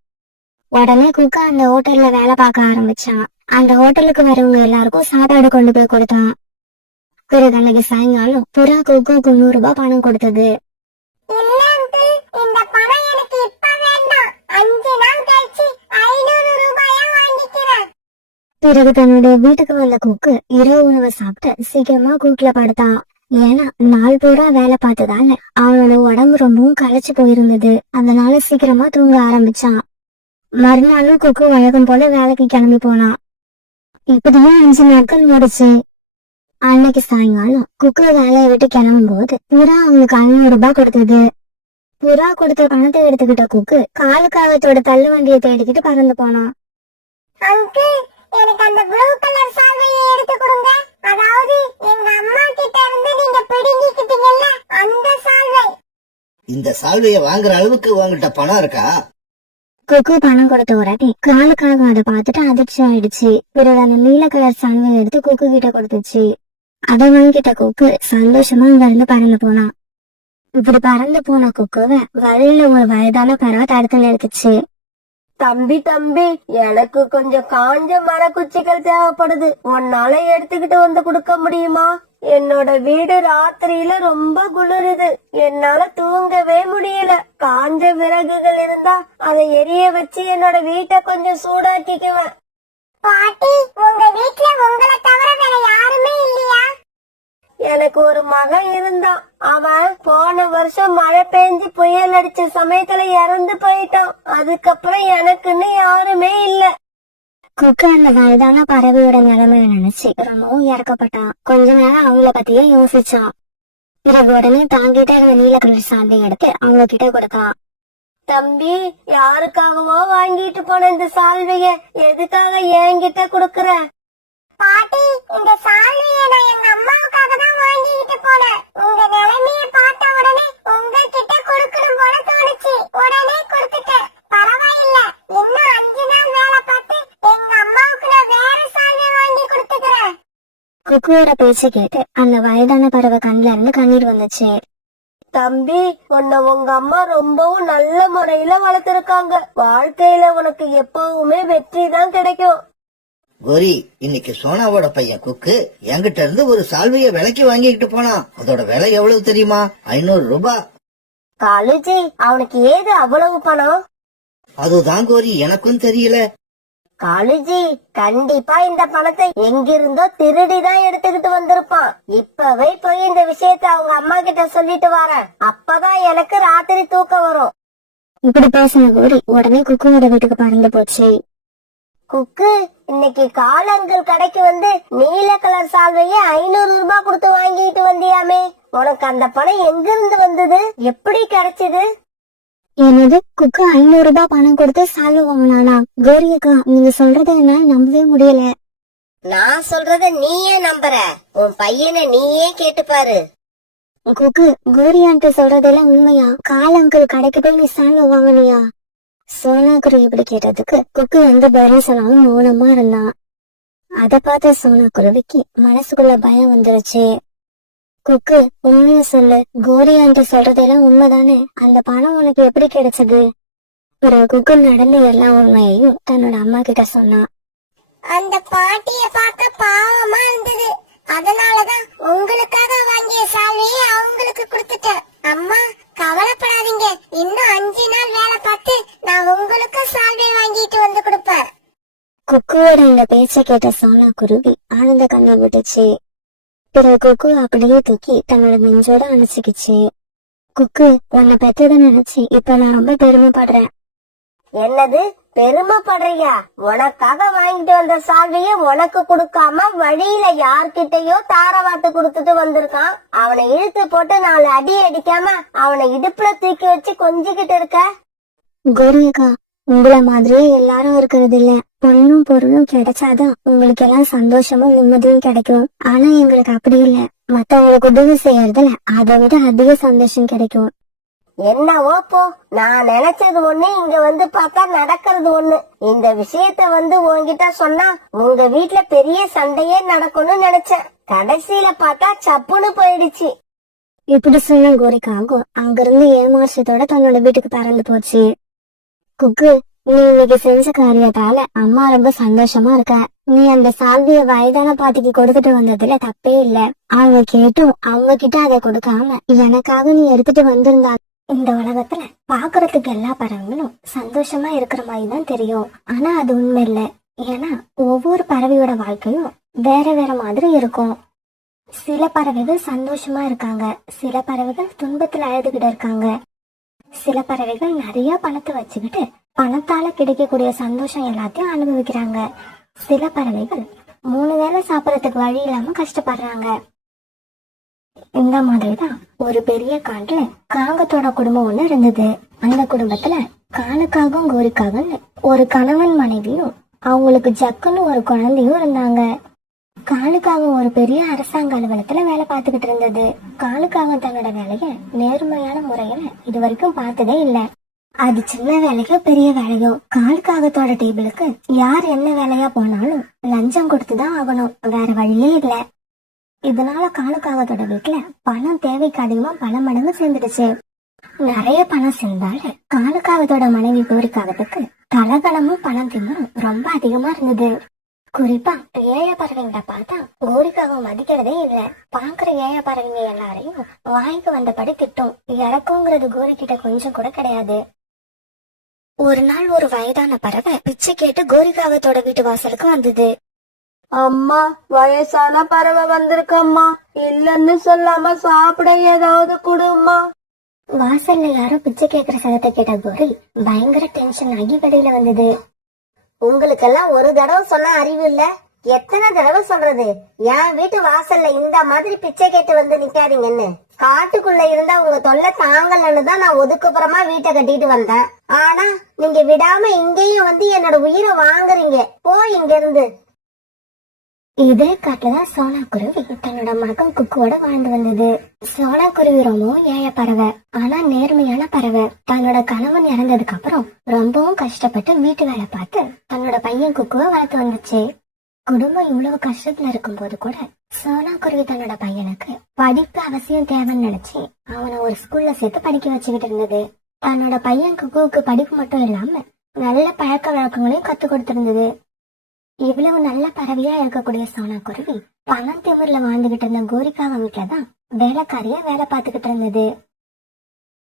உடனே குக்கு அந்த ஹோட்டல்ல வேலை பார்க்க ஆரம்பிச்சான். அந்த ஹோட்டலுக்கு வரவங்க எல்லாருக்கும் சாப்பாடு கொண்டு போய் கொடுத்தான். பிறகு அன்னைக்கு சாயங்காலம் புறா குக்குக்கு 100 ரூபாய் பணம் கொடுத்தது. இல்ல அங்கிள், இந்த பணம் எனக்கு இப்ப வேண்டாம். 5 நாள் கழிச்சு 500 ரூபாயா வாங்கிக்கிறேன். பிறகு தன்னுடைய வீட்டுக்கு வந்த குக்கு இரவு உணவை சாப்பிட்டு சீக்கிரமா கூட்டுல படுத்தான். ஏன்னா நாள் பூரா வேலை பார்த்ததால அவனோட உடம்பு ரொம்பவும் களைச்சு போயிருந்தது. அதனால சீக்கிரமா தூங்க ஆரம்பிச்சான். மறுநாளும் குக்கு வழக்கம் போல வேலைக்கு கிளம்பி போனான். இப்படியே 5 நாட்கள் ஓடுச்சு. அன்னைக்கு சாயங்காலம் குக்கு வேலையை விட்டு கிளம்பும் போது புறா அவனுக்கு 500 ரூபாய் கொடுத்தது. புறா கொடுத்த பணத்தை எடுத்துக்கிட்ட குக்கு காலுக்காகத்தோட தள்ளு வண்டியை தேடிக்கிட்டு பறந்து போனான். அங்கிள், எனக்கு அந்த ப்ளூ கலர் சால்வையை எடுத்து கொடுங்க. அதாவது எங்க அம்மா கிட்ட இருந்து நீங்க பிடுங்கிக்கிட்டீங்கல்ல அந்த சால்வை. இந்த சால்வையை வாங்குற அளவுக்கு உங்ககிட்ட பணம் இருக்கா? குக்கு பணம் கொடுத்த உடனே காலுக்காக அதை பார்த்துட்டு அதிர்ச்சி ஆயிடுச்சு. பிறகு அந்த நீல கலர் சால்வையை எடுத்து குக்கு கிட்ட கொடுத்துச்சு. அதை வாங்கிட்ட குக்கு சந்தோஷமா அங்க இருந்து பறந்து போனான். இப்படி பறந்து போன குக்குவை வழியில ஒரு வயதான பறவை தடுத்து நிறுத்துச்சு. தம்பி தம்பி, எனக்கு கொஞ்சம் காஞ்ச மரக்குச்சிகள் தேவைப்படுது. உன்னால எடுத்துக்கிட்டு வந்து கொடுக்க முடியுமா? என்னோட வீடு ராத்திரியில ரொம்ப குளிருது. என்னால தூங்கவே முடியல. காஞ்ச விறகுகள் இருந்தா அதை எரிய வச்சு என்னோட வீட்டை கொஞ்சம் சூடாக்கிக்குவேன். பாட்டி, உங்க வீட்ல உங்களை தவிர வேற யாருமே இல்லையா? எனக்கு ஒரு மகன் இருந்தான். அவன் போன வருஷம் மழை பெஞ்சு புயல் அடிச்ச சமயத்துல இறந்து போயிட்டான். அதுக்கப்புறம் எனக்குன்னு யாருமே இல்ல. குக்கு அந்த வயதான பறவையோட நிலைமையை நினைச்சு ரொம்பவும் இறக்கப்பட்டான். கொஞ்ச நேரம் அவங்கள பத்தியே யோசிச்சான். பிறகு உடனே தாங்கிட்ட அந்த நீல கலர் சால்வை எடுத்து அவங்க கிட்ட கொடுத்தான். தம்பி, யாருக்காகவோ வாங்கிட்டு போன இந்த சால்வைய எதுக்காக என்கிட்ட குடுக்கற? பாட்டி, இந்த சால்வையை நான் எங்க அம்மாவுக்காக தான் வாங்கிட்டு போனேன். உங்க நிலைமையை பார்த்த உடனே உங்ககிட்ட கொடுக்கணும் போல தோணுச்சு. உடனே கொடுத்துட்டேன். பரவாயில்ல, இன்னும் 5 நாள் வேலை பார்த்து எங்க அம்மாவுக்கு நான் வேற சால்வை வாங்கி கொடுத்துக்கிறேன். குக்குவோட பேச்சு கேட்டு அந்த வயதான பறவை கண்ணுல இருந்து கண்ணீர் வந்துச்சு. தம்பி, உன்னை உங்க அம்மா ரொம்பவும் நல்ல முறையில வளர்த்திருக்காங்க. வாழ்க்கையில உனக்கு எப்பவுமே வெற்றி தான் கிடைக்கும். கோரி, இன்னைக்கு சோனாவோட பையன் குக்கு என்கிட்ட இருந்து ஒரு சால்வைய விலைக்கு வாங்கிக்கிட்டு போனான். அதோட விலை எவ்வளவு தெரியுமா? 500 ரூபாய். காலுஜி, அவனுக்கு ஏது அவ்வளவு பணம்? அதுதான் கோரி, எனக்கும் தெரியல. காலுஜி, கண்டிப்பா இந்த பணத்தை எங்கிருந்தோ திருடிதான் எடுத்துக்கிட்டு வந்திருப்பான். இப்பவே போய் இந்த விஷயத்த அவங்க அம்மா கிட்ட சொல்லிட்டு வரேன். அப்பதான் எனக்கு ராத்திரி தூக்கம் வரும். இப்படி பேசின கோரி உடனே குக்குவோட வீட்டுக்கு பறந்து போச்சு. குக்கு, இன்னைக்கு காலங்கள் கடைக்கு வந்து நீல கலர் சால்வைய 500 ரூபாய் கொடுத்து வாங்கிட்டு வந்தியாமே, உனக்கு அந்த பணம் எங்க இருந்து வந்தது? எப்படி கிடைச்சது? என்னது, குக்கு 500 ரூபாய் பணம் கொடுத்து சால்வை வாங்கினானா? கோரி அக்கா, நீங்க சொல்றத என்னால நம்பவே முடியல. நான் சொல்றத நீயே நம்புற? உன் பையனை நீயே கேட்டு பாரு. குக்கு, கோரி ஆண்டி சொல்றதெல்லாம் உண்மையா? கால் அங்கிள் கடைக்கு போய் நீ சால்வை வாங்கினியா? சோனாக்குரு இப்படி கேட்டதுக்கு குக்கு எந்த பதிலும் சொன்னாலும் மௌனமா இருந்தான். அத பார்த்த சோனாக்குருவிக்கு மனசுக்குள்ள பயம் வந்துருச்சு. குக்கு, உண்மைய சொல்லு, கோரி ஆண்டி சொல்றதெல்லாம் உண்மைதானே? அந்த பணம் உனக்கு எப்படி கிடைச்சது? பிறகு குக்கு நடந்த எல்லா உண்மையையும் தன்னோட அம்மா கிட்ட சொன்னான். அந்த பாட்டிய பார்க்க பாவமா இருந்தது. அதனாலதான் உங்களுக்காக வாங்கிய சால்வையை அவங்களுக்கு கொடுத்துட்டேன். அம்மா, கவலைப்படாதீங்க. இன்னும் 5 நாள் வேலை பார்த்து நான் உங்களுக்கு சால்வை வாங்கிட்டு வந்து கொடுப்பேன். குக்குவோட இந்த பேச்சை கேட்ட சோனா குருவி ஆனந்த கண்ணை விட்டுச்சு. பிறகு குக்கு அப்படியே தூக்கி தன்னோட நெஞ்சோட அணைச்சிக்கிச்சு. குக்கு, உன்னை பெற்றதை நினைச்சு இப்ப நான் ரொம்ப பெருமைப்படுறேன். என்னது, பெருமைப்படுறியா? உனக்காக வாங்கிட்டு வந்த சால்வைய உனக்கு கொடுக்காம வழியில யார்கிட்டயோ தாரவாத்து கொடுத்துட்டு வந்திருக்கான். அவனை இழுத்து போட்டு 4 அடி அடிக்காம அவனை இடுப்புல தூக்கி வச்சு கொஞ்சிக்கிட்டு இருக்க. கோரியக்கா, உங்களை மாதிரியே எல்லாரும் இருக்கிறது இல்ல. பொண்ணும் பொருளும் கிடைச்சாதான் உங்களுக்கு எல்லாம் சந்தோஷமும் நிம்மதியும் கிடைக்கும். ஆனா எங்களுக்கு அப்படி இல்ல. மத்தவங்களுக்கு உதவி செய்யறதுல அதை விட அதிக சந்தோஷம் கிடைக்கும். என்னவோ போ, நான் நினைச்சது ஒண்ணு, இங்க வந்து பார்த்தா நடக்கிறது ஒண்ணு. இந்த விஷயத்த வந்து உன்கிட்ட சொன்னா உங்க வீட்ல பெரிய சண்டையே நடக்கும்னு நினைச்சேன். கடைசியில பார்த்தா சப்புன்னு போயிடுச்சு. இப்படி சொன்ன கோரிக்காகும் அங்கிருந்து ஏமாற்றத்தோட தன்னோட வீட்டுக்கு பறந்து போச்சு. குக்கு, நீ இன்னைக்கு செஞ்ச காரியத்தால அம்மா ரொம்ப சந்தோஷமா இருக்க. நீ அந்த சால்விய வயதான பாட்டிக்கு கொடுத்துட்டு வந்ததுல தப்பே இல்ல. அவங்க கேட்டும் அவங்க கிட்ட அதை கொடுக்காம எனக்காக நீ எடுத்துட்டு வந்திருந்தா இந்த உலகத்துல பாக்குறதுக்கு எல்லா பறவைகளும் சந்தோஷமா இருக்கிற மாதிரி தான் தெரியும். ஆனா அது உண்மை இல்ல. ஏன்னா ஒவ்வொரு பறவையோட வாழ்க்கையும் வேற வேற மாதிரி இருக்கும். சில பறவைகள் சந்தோஷமா இருக்காங்க, சில பறவைகள் துன்பத்துல அழுதுகிட்டு இருக்காங்க, சில பறவைகள் நிறைய பணத்தை வச்சுக்கிட்டு பணத்தால கிடைக்கக்கூடிய சந்தோஷம் எல்லாத்தையும் அனுபவிக்கிறாங்க. சில பறவைகள் 3 வேளை சாப்பிடறதுக்கு வழி இல்லாம கஷ்டப்படுறாங்க. இந்த மாதிரிதான் ஒரு பெரிய காட்டுல காகத்தோட குடும்பம் ஒண்ணு இருந்தது. அந்த குடும்பத்துல காலுக்காகவும் கோரிக்காகவும் ஒரு கணவன் மனைவியும் அவங்களுக்கு ஜக்குன்னு ஒரு குழந்தையும் இருந்தாங்க. காலுக்காகவும் ஒரு பெரிய அரசாங்க அலுவலகத்துல வேலை பார்த்துக்கிட்டு இருந்தது. காலுக்காகவும் தன்னோட வேலைய நேர்மையான முறையில இது வரைக்கும் பார்த்ததே இல்ல. அது சின்ன வேலையோ பெரிய வேலையோ காலுக்காகத்தோட டேபிளுக்கு யார் என்ன வேலையா போனாலும் லஞ்சம் கொடுத்துதான் ஆகணும், வேற வழியே இல்ல. இதனால காலுக்காகத்தோட வீட்டுல பணம் தேவைக்கு அதிகமா பல மடங்கு சேர்ந்துடுச்சு. நிறைய பணம் சேர்ந்தால காலுக்காகத்தோட மனைவி கோரிக்காகத்துக்கு தலகணமும் பணம் திமும் ரொம்ப அதிகமா இருந்தது. குறிப்பா ஏழை பறவைங்களை பார்த்தா கோரிக்காக மதிக்கிறதே இல்ல. பாக்குற ஏழை பறவைங்க எல்லாரையும் வாய்க்கு வந்தபடி திட்டும். இறக்குங்கிறது கோரி கிட்ட கொஞ்சம் கூட கிடையாது. ஒரு நாள் ஒரு வயதான பறவை பிச்சை கேட்டு கோரிக்காகத்தோட வீட்டு வாசலுக்கு வந்தது. அம்மா, வயசான பறவை வந்திருக்கம்மா, இல்லன்னு சொல்லாம சாப்பிட ஏதாவது கொடும்மா. வாசல்ல யாரோ பிச்சை கேட்கிற சதத்தை கேட்ட கோரி பயங்கர டென்ஷன் ஆகி வெளியில வந்தது. உங்களுக்கெல்லாம் ஒரு தடவை சொன்ன அறிவு இல்ல, எத்தனை தடவை சொல்றது? என் வீட்டு வாசல்ல இந்த மாதிரி பிச்சை கேட்டு வந்து நிக்காதீங்கன்னு. காட்டுக்குள்ள இருந்தா உங்க தொல்லை தாங்கலன்னு தான் நான் ஒதுக்குப்புறமா வீட்டை கட்டிட்டு வந்தேன். ஆனா நீங்க விடாம இங்கேயும் வந்து என்னோட உயிரை வாங்குறீங்க. போ இங்க இருந்து. இதே காட்டுலதான் சோனா குருவி தன்னோட மகன் குக்குவோட வாழ்ந்து வந்தது. சோனா குருவி ரொம்பவும் ஏழை பறவை, ஆனா நேர்மையான பறவை. தன்னோட கணவன் இறந்ததுக்கு அப்புறம் ரொம்பவும் கஷ்டப்பட்டு வீட்டு வேலை பார்த்து தன்னோட பையன் குக்குவை வளர்த்து வந்துச்சு. குடும்பம் இவ்வளவு கஷ்டத்துல இருக்கும் போது கூட சோனா குருவி தன்னோட பையனுக்கு படிப்பு அவசியம் தேவைன்னு நினைச்சு அவனை ஒரு ஸ்கூல்ல சேர்த்து படிக்க வச்சுக்கிட்டு இருந்தது. தன்னோட பையன் குக்குவுக்கு படிப்பு மட்டும் இல்லாம நல்ல பழக்க வழக்கங்களையும் கத்து கொடுத்திருந்தது. இவ்வளவு நல்ல பறவையா இருக்கக்கூடிய சோனா குருவி பணம் திமிர்ல வாழ்ந்துகிட்டு இருந்த கோரிக்காக வீட்டுலதான் வேலைக்காரியா வேலை பார்த்துக்கிட்டு இருந்தது.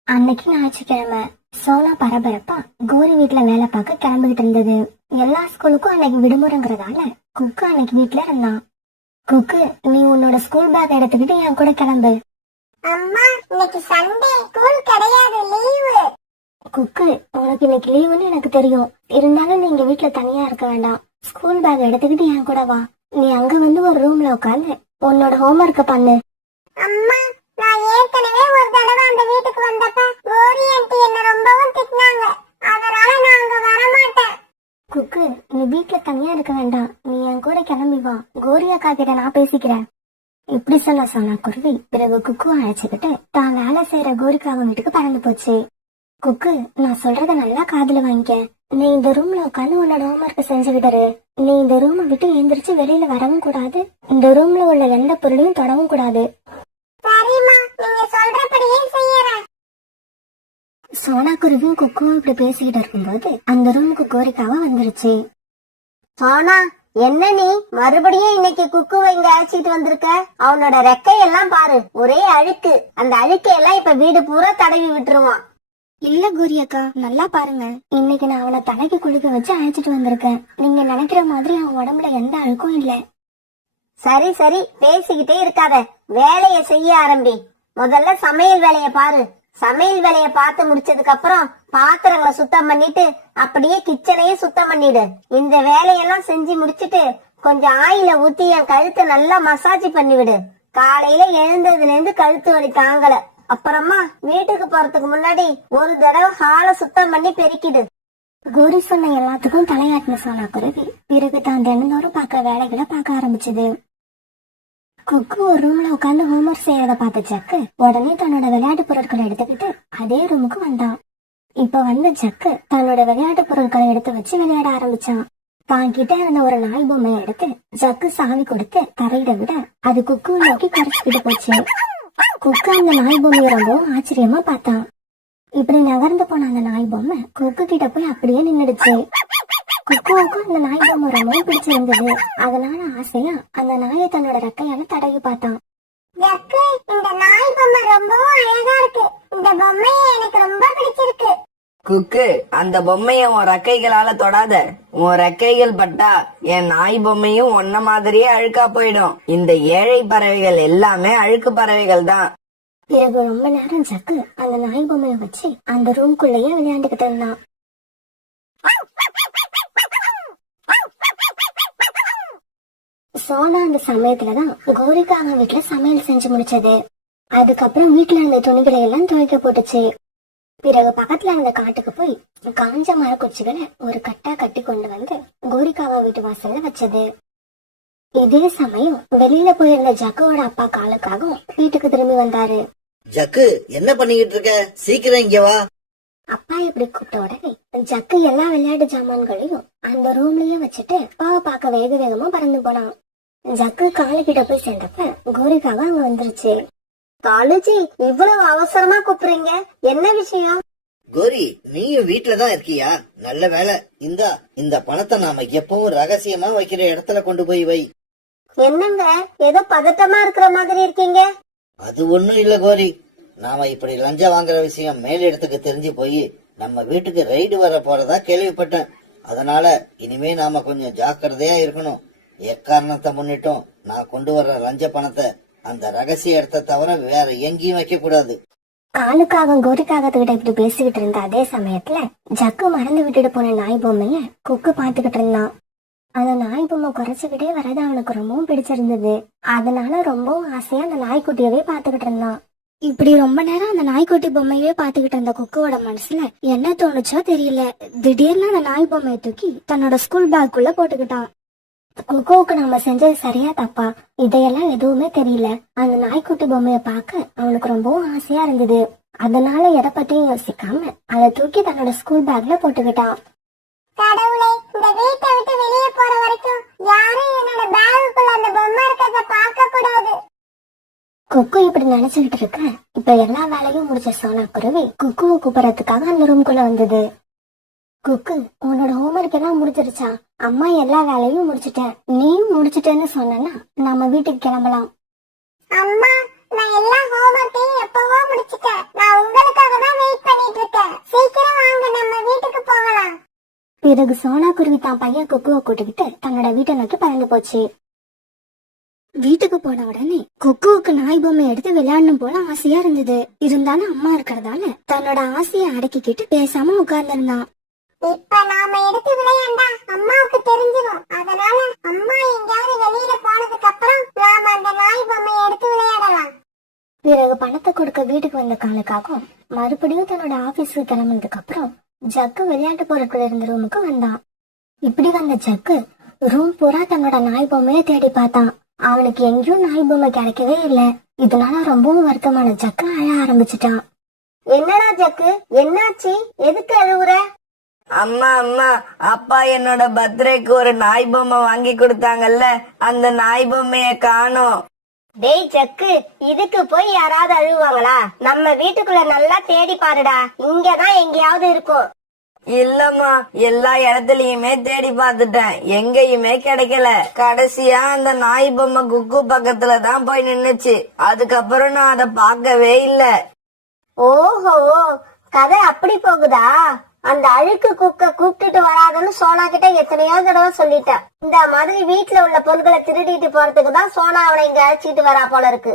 அன்னைக்கு ஞாயிற்றுக்கிழமை சோனா பரபரப்பா கோரி வீட்டுல வேலை பார்க்க கிளம்பிக்கிட்டு இருந்தது. எல்லா ஸ்கூலுக்கும் அன்னைக்கு விடுமுறைங்கிறதால குக்கு அன்னைக்கு வீட்டுல இருந்தான். குக்கு, நீ உன்னோட ஸ்கூல் பேக் எடுத்துக்கிட்டு என் கூட கிளம்பு. அம்மா, இன்னைக்கு சண்டே, ஸ்கூல் கிடையாது, லீவு. குக்கு, உனக்கு இன்னைக்கு லீவுன்னு எனக்கு தெரியும், இருந்தாலும் நீங்க வீட்டுல தனியா இருக்க வேண்டாம். ஸ்கூல் பேக் எடுத்துக்கிட்டு என் கூட வா. நீ அங்க வந்து ஒரு ரூம்ல உட்காந்து உன்னோட ஹோம்ஒர்க்க பண்ணு. அம்மா, நான் ஏற்கனவே ஒரு தடவை அந்த வீட்டுக்கு வந்தப்ப கோரி ஆண்டி என்ன ரொம்பவும் திட்டினாங்க. அதனால நான் அங்க வர மாட்டேன். குக்கு, நீ வீட்டுல தனியா இருக்க வேண்டாம், நீ என் கூட கிளம்பி வா. கோரி அக்கா கிட்ட நான் பேசிக்கிறேன். இப்படி சொன்ன சோனா குருவி பிறகு குக்கு அழைச்சுக்கிட்டு தான் வேலை செய்யற கோரிக்காக வீட்டுக்கு பறந்து போச்சு. குக்கு, நான் சொல்றத நல்லா காதுல வாங்கிக்க. நீ இந்த ரூம்ல உட்காந்து உன்னோட ஹோம்ஒர்க் செஞ்சுக்கிட்டாரு. நீ இந்த ரூமை விட்டு எந்திரிச்சு வெளியில வரவும் கூடாது. இந்த ரூம்ல உள்ள எந்த பொருளையும் தொடவும் கூடாது. சரிம்மா, நீங்க சொல்றபடியே செய்யறேன். சோனா குருவியும் குக்குவும் இப்படி பேசிக்கிட்டு இருக்கும்போது அந்த ரூமுக்கு கோரிக்காவா வந்துருச்சு. சோனா, என்ன நீ மறுபடியும் இன்னைக்கு குக்குவை இங்க அழைச்சிட்டு வந்திருக்க? அவனோட ரெக்கையெல்லாம் பாரு, ஒரே அழுக்கு. அந்த அழுக்கையெல்லாம் இப்ப வீடு பூரா தடவி விட்டுருவான். இல்ல கோரி அக்கா, நல்லா பாருங்க, இன்னைக்கு நான் அவனை தலைக்கு குளிக்க வச்சு அழைச்சிட்டு வந்திருக்கேன். நீங்க நினைக்கிற மாதிரி அவன் உடம்புல எந்த அழுக்கும் இல்ல. சரி சரி, பேசிக்கிட்டே இருக்காத, வேலைய செய்ய ஆரம்பி. முதல்ல சமையல் வேலைய பாரு. சமையல் வேலைய பார்த்து முடிச்சதுக்கு அப்புறம் பாத்திரங்களை சுத்தம் பண்ணிட்டு அப்படியே கிச்சனையும் சுத்தம் பண்ணிடு. இந்த வேலையெல்லாம் செஞ்சு முடிச்சிட்டு கொஞ்சம் ஆயில ஊத்தி என் கழுத்தை நல்லா மசாஜ் பண்ணிவிடு. காலையில எழுந்ததுல இருந்து கழுத்து வலி தாங்கல. அப்புறமா வீட்டுக்கு போறதுக்கு முன்னாடி ஒரு தடவை ஹாலை சுத்தம் பண்ணி பெருக்கிடு. கோரி சொன்ன எல்லாத்துக்கும் தலையாட்டின சோனா குருவி பிறகு தான் தினந்தோறும் பார்க்க வேலைகளை பார்க்க ஆரம்பிச்சது. குக்கு ஒரு ரூம்ல உட்காந்து ஹோம்ஒர்க் செய்யறத பார்த்த ஜக்கு உடனே தன்னோட விளையாட்டு பொருட்களை எடுத்துக்கிட்டு அதே ரூமுக்கு வந்தான். இப்ப வந்த ஜக்கு தன்னோட விளையாட்டு பொருட்களை எடுத்து வச்சு விளையாட ஆரம்பிச்சான். தான் கிட்ட இருந்த ஒரு நாய் பொம்மையை எடுத்து ஜக்கு சாவி கொடுத்து தரையிட விட அது குக்கு நோக்கி கரைச்சிக்கிட்டு போச்சு. குக்கு அந்த நாய் பொம்மையை ரொம்பவும் ஆச்சரியமா பார்த்தான். இப்படி நகர்ந்து போன அந்த நாய் பொம்மை குக்கு கிட்ட போய் அப்படியே நின்னுடுச்சு. குக்குவுக்கும் அந்த நாய் பொம்மை ரொம்பவும் பிடிச்சிருந்தது. அதனால ஆசையா அந்த நாயை தன்னோட ரெக்கையால தடவி பார்த்தான். ஜக்கு, இந்த நாய் பொம்மை ரொம்பவும் அழகா இருக்கு. இந்த பொம்மையை எனக்கு ரொம்ப பிடிச்சிருக்கு. குக்கு, அந்த பொம்மைய உன் ரெக்கைகளால தொடாத. உன் ரெக்கைகள் பட்டா என் நாய் பொம்மையும் ஒன்ன மாதிரியே அழுக்கா போயிடும். இந்த ஏழை பறவைகள் எல்லாமே அழுக்கு பறவைகள் தான். பிறகு ரொம்ப நேரம் ஜக்கு அந்த நாய் பொம்மைய வச்சு அந்த ரூம்குள்ளேயே விளையாண்டுகிட்டு இருந்தான். சோனா அந்த சமயத்துலதான் கோரிக்காக வீட்டுல சமையல் செஞ்சு முடிச்சது. அதுக்கப்புறம் வீட்டுல இருந்த துணிகளை எல்லாம் துவைக்க போட்டுச்சு. பிறகு பக்கத்துல இருந்த காட்டுக்கு போய் காஞ்ச மரக்குச்சிகளை ஒரு கட்டா கட்டி கொண்டு வந்து கோரிக்காவா வீட்டு வாசல்ல வச்சது. இதே சமயம் வெளியில போயிருந்த ஜக்குவோட அப்பா காலுக்காகவும் வீட்டுக்கு திரும்பி வந்தாரு. ஜக்கு, என்ன பண்ணிக்கிட்டு இருக்க? சீக்கிரம் இங்க வா. அப்பா இப்படி கூப்பிட்ட உடனே ஜக்கு எல்லா விளையாட்டு ஜாமான்களையும் அந்த ரூம்லயே வச்சுட்டு அப்பாவை பார்க்க வேக வேகமா பறந்து போனான். ஜக்கு காலு கிட்ட போய் சேர்ந்தப்ப கோரிக்காவா அங்க வந்துருச்சு. காலுஜி, இவ்வளவு அவசரமா கூப்பிடுறீங்க, என்ன விஷயம்? கோரி, நீயும் வீட்டுலதான் இருக்கியா? நல்ல வேலை. இந்த பணத்தை நாம எப்பவும் ரகசியமா வைக்கிற இடத்துல கொண்டு போய் வை. என்னங்க, ஏதோ பதட்டமா இருக்கிற மாதிரி இருக்கீங்க? அது ஒண்ணும் இல்ல கோரி, நாம இப்படி லஞ்சம் வாங்குற விஷயம் மேலிடத்துக்கு தெரிஞ்சு போய் நம்ம வீட்டுக்கு ரைடு வர போறதா கேள்விப்பட்டேன். அதனால இனிமே நாம கொஞ்சம் ஜாக்கிரதையா இருக்கணும். எக்காரணத்தை முன்னிட்டும் நான் கொண்டு வர்ற லஞ்ச பணத்தை அந்த ரகசிய இடத்தை தவிர வேற எங்கேயும் வைக்க கூடாது. காலுக்காகவும் கோரிக்காகத்துக்கிட்ட இப்படி பேசிக்கிட்டு இருந்த அதே சமயத்துல ஜக்கு மறந்து விட்டுட்டு போன நாய் பொம்மைய குக்கு பாத்துக்கிட்டு இருந்தான். அந்த நாய் பொம்மை குறைச்சுக்கிட்டே வரது அவனுக்கு ரொம்பவும் பிடிச்சிருந்தது. அதனால ரொம்பவும் ஆசையா அந்த நாய்க்குட்டியவே பாத்துக்கிட்டு இருந்தான். இப்படி ரொம்ப நேரம் அந்த நாய்க்குட்டி பொம்மையவே பாத்துக்கிட்டு இருந்த குக்குவோட மனசுல என்ன தோணுச்சோ தெரியல, திடீர்னு அந்த நாய் பொம்மையை தூக்கி தன்னோட ஸ்கூல் பேக்குள்ள போட்டுக்கிட்டான். குக்குவுக்கு நம்ம செஞ்சது சரியா தப்பா இதையெல்லாம் எதுவுமே தெரியல. அந்த நாய்க்குட்டி பொம்மைய பார்க்க அவனுக்கு ரொம்பவும் ஆசையா இருந்தது. அதனால எதை பத்தியும் யோசிக்காம அதை தூக்கி தன்னோட ஸ்கூல் பேக்ல போட்டுக்கிட்டான். கடவுளே, இந்த வீட்டை விட்டு வெளியே போற வரைக்கும் யாரும் என்னோட பேகுக்குள்ள அந்த பொம்மை இருக்கிறத பார்க்க கூடாது. குக்கு இப்படி நினைச்சுக்கிட்டு இருக்க இப்ப எல்லா வேலையும் முடிச்ச சோனா குருவி குக்குவை கூப்பிடறதுக்காக அந்த ரூம்குள்ள வந்தது. குக்கு, உன்னோட ஹோம்ஒர்க் எல்லாம் முடிச்சிருச்சா? அம்மா எல்லா வேலையும் முடிச்சிட்டேன், நீயும் முடிச்சிட்டேன்னு சொன்னா நம்ம வீட்டுக்கு கிளம்பலாம். அம்மா, நான் எல்லா ஹோம்ஒர்க்கையும் எப்பவோ முடிச்சிட்டேன். நான் உங்களுக்காக தான் வெயிட் பண்ணிட்டு இருக்கேன். சீக்கிரம் வாங்க, நம்ம வீட்டுக்கு போகலாம். பிறகு சோனா குருவி தான் பையன் குக்குவை கூட்டிக்கிட்டு தன்னோட வீட்டை நோக்கி பறந்து போச்சு. வீட்டுக்கு போன உடனே குக்குவுக்கு நாய் பொம்மை எடுத்து விளையாடணும் போல ஆசையா இருந்தது. இருந்தாலும் அம்மா இருக்கிறதால தன்னோட ஆசையை அடக்கிக்கிட்டு பேசாம உட்கார்ந்திருந்தான். இப்ப நாம எடுத்து விளையாண்டா அம்மாவுக்கு தெரிஞ்சிடும். அதனால அம்மா எங்கேயாவது வெளியில போனதுக்கு அப்புறம் நாம அந்த நாய் பொம்மையை எடுத்து விளையாடலாம். பிறகு பணத்தை கொடுக்க வீட்டுக்கு வந்த காலுக்காகவும் மறுபடியும் தன்னோட ஆபீஸுக்கு கிளம்புனதுக்கு அப்புறம் ஜக்கு விளையாட்டு பொருட்கள் இருந்த ரூமுக்கு வந்தான். இப்படி வந்த ஜக்கு ரூம் பூரா தன்னோட நாய் பொம்மையை தேடி பார்த்தான். அவனுக்கு எங்கேயும் நாய் பொம்மை கிடைக்கவே இல்ல. இதனால ரொம்பவும் வருத்தமான ஜக்கு அழ ஆரம்பிச்சுட்டான். என்னடா ஜக்கு, என்னாச்சு? எதுக்கு அழுவுற? அம்மா அம்மா, அப்பா என்னோட பர்த்டேக்கு ஒரு நாய் பொம்மை வாங்கி கொடுத்தாங்கல்ல, அந்த நாய் பொம்மைய காணோம். டேய் ஜக்கு, இதுக்கு போய் யாராவது அழுவாங்களா? நம்ம வீட்டுக்குள்ள நல்லா தேடி பாருடா, இங்கதான் எங்கேயாவது இருக்கும். இல்லம்மா, எல்லா இடத்துலயுமே தேடி பார்த்துட்டேன், எங்கேயுமே கிடைக்கல. கடைசியா அந்த நாய் பொம்மை குக்கு பக்கத்துல தான் போய் நின்னுச்சு. அதுக்கப்புறம் நான் அதை பார்க்கவே இல்ல. ஓஹோ, கதை அப்படி போகுதா? அந்த அழுக்கு குக்க கூப்பிட்டுட்டு வராதுன்னு சோனா கிட்ட எத்தனையோ தடவை சொல்லிட்டேன். இந்த மாதிரி வீட்டுல உள்ள பொருட்களை திருடிட்டு போறதுக்கு தான் சோனா அவனை இங்க அழைச்சிட்டு வரா போல இருக்கு.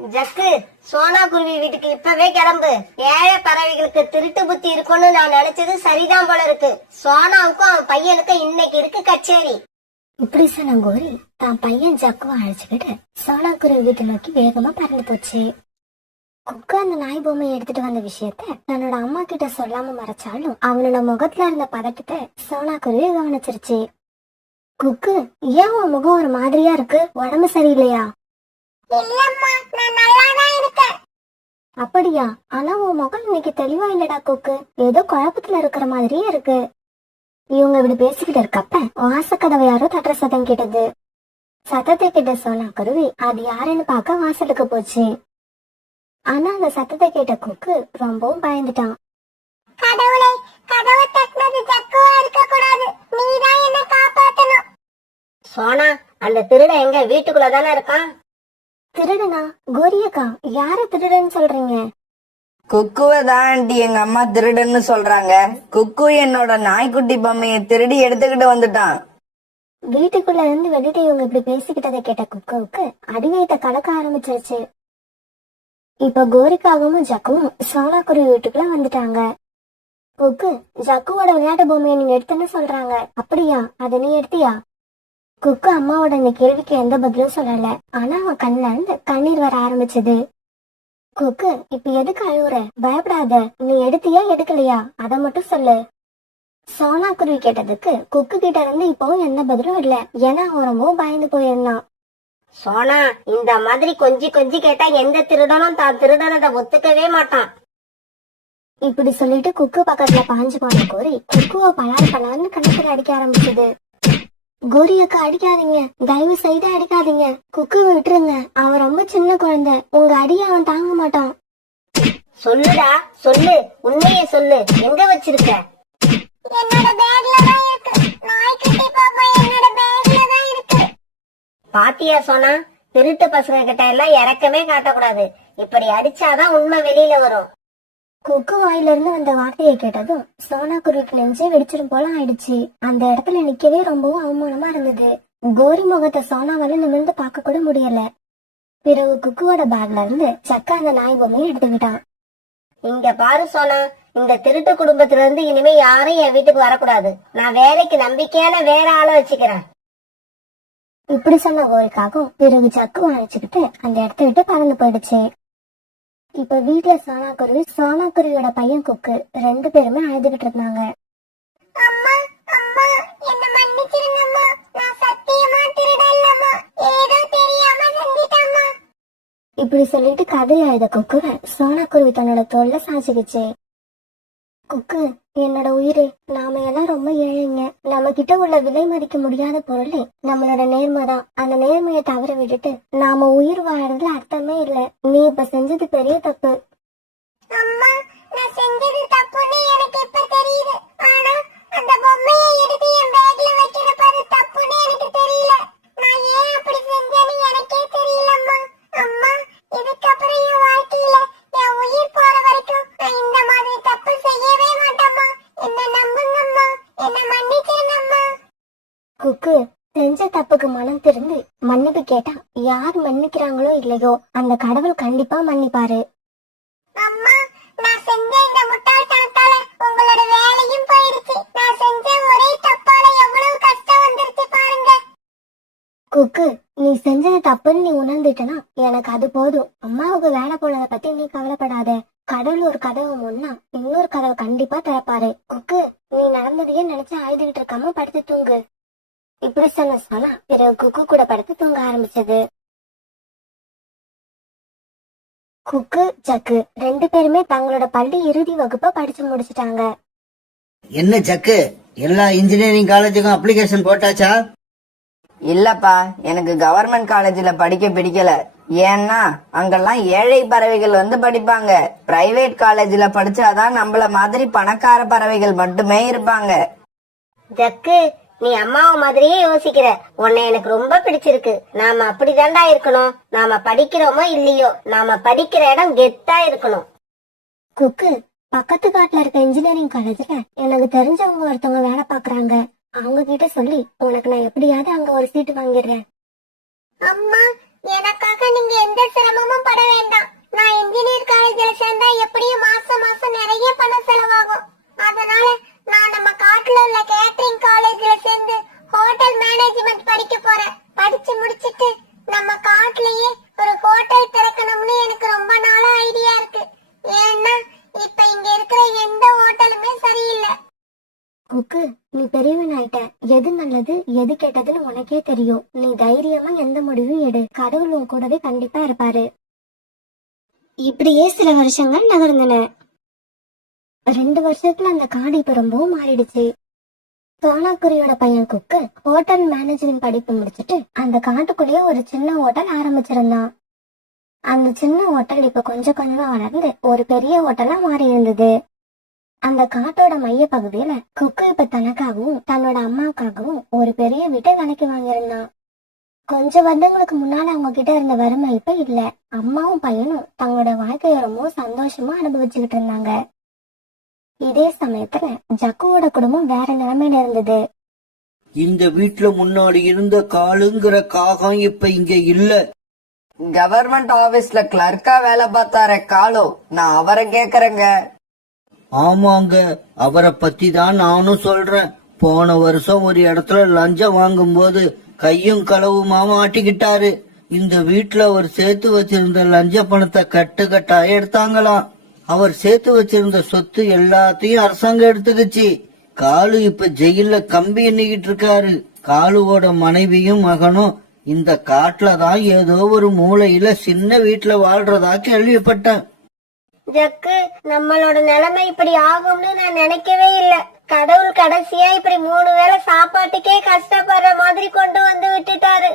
ஜக்கு, சோனா குருவி வீட்டுக்கு இப்பவே கிளம்பு. ஏழை பறவைகளுக்கு திருட்டு புத்தி இருக்கும்னு நான் நினைச்சது சரிதான் போல இருக்கு. சோனாவுக்கும் அவன் பையனுக்கும் இன்னைக்கு இருக்கு கச்சேரி. இப்படி சொன்ன கோரி தான் பையன் ஜக்குவை அழைச்சுக்கிட்டு சோனா குருவி வீட்டை நோக்கி வேகமா பறந்து போச்சு. குக்கு அந்த நாய் பொம்மையை எடுத்துட்டு வந்த விஷயத்த தன்னோட அம்மா கிட்ட சொல்லாம மறைச்சாலும் அவனோட முகத்துல இருந்த பதட்டத்தை சோனா குருவி கவனிச்சிருச்சு. குக்கு, ஏன் உன் முகம் ஒரு மாதிரியா இருக்கு? உடம்பு சரியில்லையா? இல்லம்மா, நான் நல்லாதான் இருக்கேன். அப்படியா? ஆனா உன் முகம் இன்னைக்கு தெளிவா இல்லடா குக்கு, ஏதோ குழப்பத்துல இருக்கிற மாதிரியே இருக்கு. இவங்க இப்படி பேசிக்கிட்டு இருக்கப்ப வாசக்கதவை யாரோ தட்டுற சத்தம் கேட்டது. சத்தத்தை கிட்ட சோனா குருவி அது யாருன்னு பார்க்க வாசலுக்கு போச்சு. ஆனா அந்த சத்தத்தை கேட்ட குக்கு ரொம்பவும் பயந்துட்டான். கடவுளே, கதவை தட்டினது ஜக்குவா இருக்க கூடாது. நீதான் என்ன காப்பாத்தணும். சோனா, அந்த திருட எங்க வீட்டுக்குள்ளதானே இருக்கான்? திருடனா? கோரியக்கா, யார திருடன்னு சொல்றீங்க? குக்குவை தான் ஆண்டி எங்க அம்மா திருடுன்னு சொல்றாங்க. குக்கு என்னோட நாய்க்குட்டி பொம்மையை திருடி எடுத்துக்கிட்டு வந்துட்டான். வீட்டுக்குள்ள இருந்து வெளியிட்டு இவங்க இப்படி பேசிக்கிட்டதை கேட்ட குக்குவுக்கு அடிவயத்தை கலக்க ஆரம்பிச்சிருச்சு. இப்ப கோரிக்காகவும் ஜக்குவும் சோனாக்குருவி வீட்டுக்குள்ள வந்துட்டாங்க. குக்கு, ஜக்குவோட விளையாட்டு பொம்மையை நீங்க எடுத்துன்னு சொல்றாங்க. அப்படியா? அதை நீ எடுத்தியா? குக்கு அம்மாவோட இந்த கேள்விக்கு எந்த பதிலும் சொல்லல. ஆனா அவன் கண்ணுல இருந்து கண்ணீர் வர ஆரம்பிச்சது. குக்கு, இப்ப எதுக்கு அழுவுற? பயப்படாத. நீ எடுத்தியா எடுக்கலையா அத மட்டும் சொல்லு. சோனாக்குருவி கேட்டதுக்கு குக்கு கிட்ட இருந்து இப்பவும் எந்த பதிலும் இல்ல. ஏன்னா அவன் ரொம்பவும் பயந்து போயிருந்தான். சோனா, இந்த மாதிரி கொஞ்சி கொஞ்சி கேட்டா எந்த திருடனும் தான் திருடனதை ஒத்துக்கவே மாட்டான். இப்படி சொல்லிட்டு குக்கு பக்கத்துல பாஞ்சு போன கோரி குக்குவ பலான்னு கணக்கில் அடிக்க ஆரம்பிச்சது. கோரி அக்கா, அடிக்காதீங்க, தயவு செய்து அடிக்காதீங்க. குக்குவை விட்டுருங்க, அவன் ரொம்ப சின்ன குழந்தை. உங்க அடியை அவன் தாங்க மாட்டான். சொல்லுடா, சொல்லு, உண்மையை சொல்லு. எங்க வச்சிருக்க? என்னோட பேக்ல தான் இருக்கு. நாய்க்குட்டி பாப்பா என்னோட பேக்ல தான் இருக்கு. பாத்தியா சோனா, திருட்டு பசங்க கிட்ட எல்லாம் இறக்கமே காட்டக்கூடாது. இப்படி அடிச்சாதான் உண்மை வெளியில வரும். குக்கு வாயில இருந்து வந்த வார்த்தையை கேட்டதும் சோனாக்குருவிக்கு நெஞ்சே வெடிச்சிடும் போல ஆயிடுச்சு. அந்த இடத்துல நிக்கவே ரொம்பவும் அவமானமா இருந்தது. கோரி முகத்தை சோனாவால நிமிர்ந்து பார்க்க கூட முடியல. பிறகு குக்குவோட பேக்ல இருந்து சக்கா அந்த நாய் பொம்மையை எடுத்துக்கிட்டான். இங்க பாரு சோனா, இந்த திருட்டு குடும்பத்துல இருந்து இனிமே யாரும் என் வீட்டுக்கு வரக்கூடாது. நான் வேலைக்கு நம்பிக்கையான வேற ஆளை வச்சுக்கிறேன். இப்படி சொன்ன கோரிக்காகவும் பிறகு சக்கு வாங்கிச்சுக்கிட்டு அந்த இடத்த விட்டு பறந்து போயிடுச்சு. இப்ப வீட்டுல சோனாக்குருவியோட பையன் குக்கு ரெண்டு பேருமே அழுதுகிட்டு இருந்தாங்க. அம்மா, அம்மா, என்ன மன்னிச்சிருங்கம்மா. நான் சத்தியமா திருடலம்மா. ஏதோ தெரியாம செஞ்சிட்டம்மா. இப்படி சொல்லிட்டு கதறி அழுத குக்குவை சோனாக்குருவி தன்னோட தோல்ல சாச்சிக்கிச்சு. குக்கு, என்னோட உயிரே, நாம எல்லாம் ரொம்ப ஏழைங்க. நம்ம கிட்ட உள்ள விலை மதிக்க முடியாத பொருளே நம்மளோட நேர்மை தான். அந்த நேர்மையை தவற விட்டுட்டு நாம உயிர் வாழறதுல அர்த்தமே இல்ல. நீ இப்ப செஞ்சது பெரிய தப்பு. அம்மா, நான் செஞ்சது தப்புன்னு எனக்கு இப்ப தெரியுது. ஆனா அந்த பொம்மையை எடுத்து என் பேக்ல வைக்கிறப்ப அது தப்புன்னு எனக்கு தெரியல. நான் ஏன் அப்படி செஞ்சேன்னு எனக்கே தெரியலம்மா. அம்மா, இதுக்கப்புறம் என் வாழ்க்கையில என் உயிர் போற வரைக்கும் நான் இந்த மாதிரி தப்பு செய்யவே மாட்டேம்மா. என்ன நம்புங்கம்மா, என்ன மன்னிச்சிருங்கம்மா. குக்கு, செஞ்ச தப்புக்கு மனம் திருந்து மன்னிப்பு கேட்டா யார் மன்னிக்கிறாங்களோ இல்லையோ அந்த கடவுள் கண்டிப்பா மன்னிப்பாரு. அம்மா, நான் செஞ்ச இந்த முட்டாள்தனத்தால உங்களோட வேலையும் போயிருச்சு. நான் செஞ்ச ஒரே தப்பால எவ்வளவு கஷ்டம் வந்துருச்சு பாருங்க. குக்கு, நீ செஞ்சது தப்புன்னு நீ உணர்ந்துட்டனா எனக்கு அது போதும். அம்மாவுக்கு வேலை போனதை பத்தி நீ கவலைப்படாத. கடவுள் ஒரு கதவு முன்னா இன்னொரு கதவு கண்டிப்பா திறப்பாரு. குக்கு, நீ நடந்ததையே நினைச்சு அழுதுகிட்டு இருக்காம படுத்து தூங்கு. இப்படி சொன்னா பிறகு குக்கு கூட படுத்து தூங்க ஆரம்பிச்சது. குக்கு, ஜக்கு ரெண்டு பேருமே தங்களோட பள்ளி இறுதி வகுப்பை படிச்சு முடிச்சிட்டாங்க. என்ன ஜக்கு, எல்லா இன்ஜினியரிங் காலேஜுக்கும் அப்ளிகேஷன் போட்டாச்சா? இல்லப்பா, எனக்கு கவர்மெண்ட் காலேஜ்ல படிக்க பிடிக்கல. ஏன்னா அங்கெல்லாம் ஏழை பறவைகள் வந்து படிப்பாங்க. பிரைவேட் காலேஜ்ல படிச்சாதான் நம்மள மாதிரி பணக்கார பறவைகள் மட்டுமே இருப்பாங்க. ஜக்கு, நீ அம்மாவை மாதிரியே யோசிக்கிற. உன்னை எனக்கு ரொம்ப பிடிச்சிருக்கு. நாம அப்படிதான்டா இருக்கணும். நாம படிக்கிறோமோ இல்லையோ, நாம படிக்கிற இடம் கெத்தா இருக்கணும். குக்கு, பக்கத்து காட்டுல இருக்க இன்ஜினியரிங் காலேஜ்ல எனக்கு தெரிஞ்சவங்க ஒருத்தவங்க வேலை பாக்குறாங்க. அவங்க கிட்ட சொல்லி உனக்கு நான் எப்படியாவது அங்க ஒரு சீட்டு வாங்கிடுறேன். அம்மா, எனக்காக நீங்க எந்த சிரமமும் பட வேண்டாம். நான் இன்ஜினியர் காலேஜ்ல சேர்ந்தா எப்படியும் மாசம் மாசம் நிறைய பணம் செலவாகும். அதனால நான் நம்ம காட்டுல உள்ள கேட்டரிங் காலேஜ்ல சேர்ந்து ஹோட்டல் மேனேஜ்மெண்ட் படிக்க போறேன். படிச்சு முடிச்சிட்டு நம்ம காட்டுலயே ஒரு ஹோட்டல் திறக்கணும்னு எனக்கு ரொம்ப நாளா ஐடியா இருக்கு. ஏன்னா இப்ப இங்க இருக்கிற எந்த ஹோட்டலுமே சரியில்லை. குக்கு, நீ பெரியவன் ஆயிட்ட. எது நல்லது எது கெட்டதுன்னு உனக்கே தெரியும். நீ தைரியமா எந்த முடிவும் எடு. கடவுள் உன் கூடவே கண்டிப்பா இருப்பாரு. இப்படியே சில வருஷங்கள் நகர்ந்தன. 2 வருஷத்துல அந்த காடு இப்ப ரொம்பவும் மாறிடுச்சு. சோனாக்குருவியோட பையன் குக்கு ஹோட்டல் மேனேஜ்மெண்ட் படிப்பு முடிச்சுட்டு அந்த காட்டுக்குள்ளேயே ஒரு சின்ன ஹோட்டல் ஆரம்பிச்சிருந்தான். அந்த சின்ன ஹோட்டல் இப்ப கொஞ்சம் கொஞ்சமா வளர்ந்து ஒரு பெரிய ஹோட்டலா மாறி இருந்தது. அந்த காட்டோட மைய பகுதியில குக்கு இப்ப தனக்காகவும் தன்னோட அம்மாவுக்காகவும் ஒரு பெரிய வீட்டை விலைக்கு வாங்கியிருந்தான். கொஞ்ச வருடங்களுக்கு முன்னால அவங்க கிட்ட இருந்த வறுமை இப்ப இல்ல. அம்மாவும் பையனும் தங்களோட வாழ்க்கைய ரொம்ப சந்தோஷமா அனுபவிச்சுக்கிட்டு இருந்தாங்க. இதே சமயத்துல ஜக்குவோட குடும்பம் வேற நிலைமையில இருந்தது. இந்த வீட்ல முன்னாடி இருந்த காலுங்கிற காகம் இப்ப இங்க இல்ல. கவர்மெண்ட் ஆபீஸ்ல கிளர்க்கா வேலை பார்த்தாரே காலு, நான் அவரை கேக்குறேங்க. ஆமாங்க, அவரை பத்தி தான் நானும் சொல்றேன். போன வருஷம் ஒரு இடத்துல லஞ்சம் வாங்கும் போது கையும் களவுமா மாட்டிக்கிட்டாரு. இந்த வீட்டுல அவர் சேர்த்து வச்சிருந்த லஞ்ச பணத்தை கட்டா எடுத்தாங்களாம். அவர் சேர்த்து வச்சிருந்த சொத்து எல்லாத்தையும் அரசாங்கம் எடுத்துக்கிச்சு. காலு இப்ப ஜெயில கம்பி எண்ணிக்கிட்டு இருக்காரு. காலுவோட மனைவியும் மகனும் இந்த காட்டுல தான் ஏதோ ஒரு மூலையில சின்ன வீட்டுல வாழ்றதா கேள்விப்பட்டேன். ஜக்கு, நம்மளோட நிலைமை இப்படி ஆகும்னு நான் நினைக்கவே இல்ல. கடவுள் கடைசியா இப்படி 3 வேளை சாப்பாட்டுக்கே கஷ்டப்படுற மாதிரி கொண்டு வந்து விட்டுட்டாரு.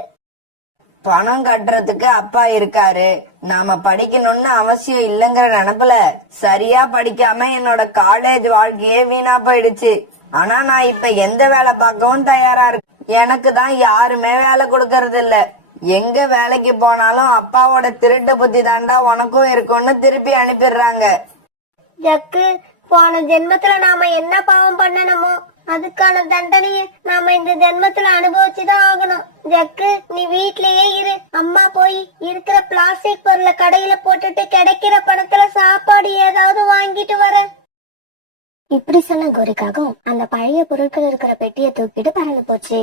பணம் கட்டுறதுக்கு அப்பா இருக்காரு, நாம படிக்கணும்னு அவசியம் இல்லங்கிற நினைப்புல சரியா படிக்காம என்னோட காலேஜ் வாழ்க்கையே வீணா போயிடுச்சு. ஆனா நான் இப்ப எந்த வேலை பார்க்கவும் தயாரா இருக்கு. எனக்கு தான் யாருமே வேலை கொடுக்கறது இல்ல. எங்க வேலைக்கு போனாலும் அப்பாவோட திருட்டு புத்தி தாண்டா உனக்கும் இருக்கும்னு திருப்பி அனுப்பிடுறாங்க. ஜக்கு, போன ஜென்மத்துல நாம என்ன பாவம் பண்ணணுமோ அதுக்கான தண்டனையை நாம இந்த ஜென்மத்துல அனுபவிச்சுதான் ஆகணும். ஜக்கு, நீ வீட்லயே இரு. அம்மா போய் இருக்கிற பிளாஸ்டிக் பொருளை கடையில போட்டுட்டு கிடைக்கிற பணத்துல சாப்பாடு ஏதாவது வாங்கிட்டு வர. இப்படி சொன்ன கோரிக்காகவும் அந்த பழைய பொருட்கள் இருக்கிற பெட்டியை தூக்கிட்டு பறந்து போச்சு.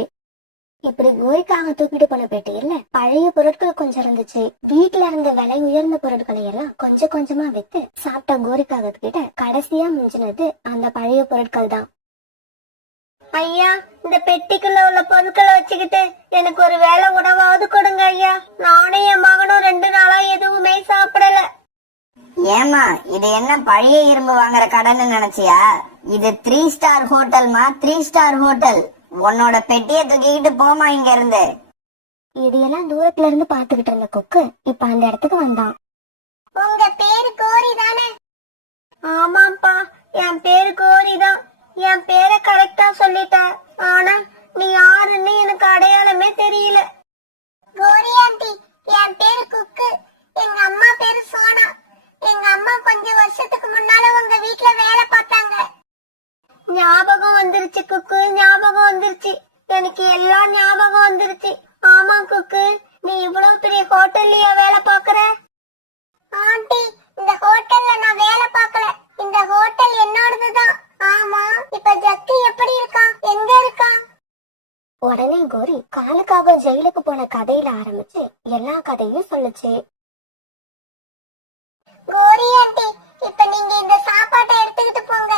இப்படி கோரிக்காக தூக்கிட்டு போன பெட்டியில பழைய பொருட்கள் கொஞ்சம் இருந்துச்சு. வீட்டுல இருந்த விலை உயர்ந்த பொருட்களை எல்லாம் கொஞ்சம் கொஞ்சமா வித்து சாப்பிட்ட கோரிக்காகத்துக்கிட்ட கடைசியா மிஞ்சினது அந்த பழைய பொருட்கள் தான். ஐயா, இந்த பெட்டிக்குள்ள உள்ள பொருட்களை வச்சுக்கிட்டு எனக்கு ஒரு வேளை உணவாவது கொடுங்க ஐயா. நானும் என் மகனும் 2 நாளா எதுவுமே சாப்பிடல. ஏமா, இது என்ன பழைய இரும்பு வாங்குற கடைன்னு நினைச்சியா? இது 3 ஸ்டார் ஹோட்டல்மா, 3 ஸ்டார் ஹோட்டல். உன்னோட பெட்டியை தூக்கிக்கிட்டு போமா இங்க இருந்து. இதையெல்லாம் தூரத்துல இருந்து பாத்துக்கிட்டு இருந்த கொக்கு இப்ப அந்த இடத்துக்கு வந்தான். உங்க பேரு கோரி தானே? ஆமாப்பா, என் பேரு கோரி தான். என் பேரை கரெக்டா சொல்லிட்ட. ஆனா நீ யாருன்னு எனக்கு அடையாளமே தெரியல. கோரி ஆண்டி, என் பேரு குக்கு. எங்க அம்மா பேரு சோனா. எங்க அம்மா கொஞ்சம் வருஷத்துக்கு முன்னால உங்க வீட்டுல வேலை பார்த்தாங்க. ஞாபகம் வந்துருச்சு குக்கு, ஞாபகம் வந்துருச்சு. எனக்கு எல்லாம் ஞாபகம் வந்துருச்சு. ஆமா குக்கு, நீ இவ்வளவு பெரிய ஹோட்டல்லயா வேலை பாக்குற? ஆண்டி, இந்த ஹோட்டல்ல நான் வேலை பார்க்கல. இந்த ஹோட்டல் என்னோடதுதான். ஆமா, இப்ப ஜக்கு எப்படி இருக்கான்? எங்க இருக்கான்? உடனே கோரி காலுக்காக ஜெயிலுக்கு போன கதையில ஆரம்பிச்சு எல்லா கதையும் சொல்லுச்சு. கோரி ஆண்டி, இப்ப நீங்க இந்த சாப்பாட்டை எடுத்துக்கிட்டு போங்க.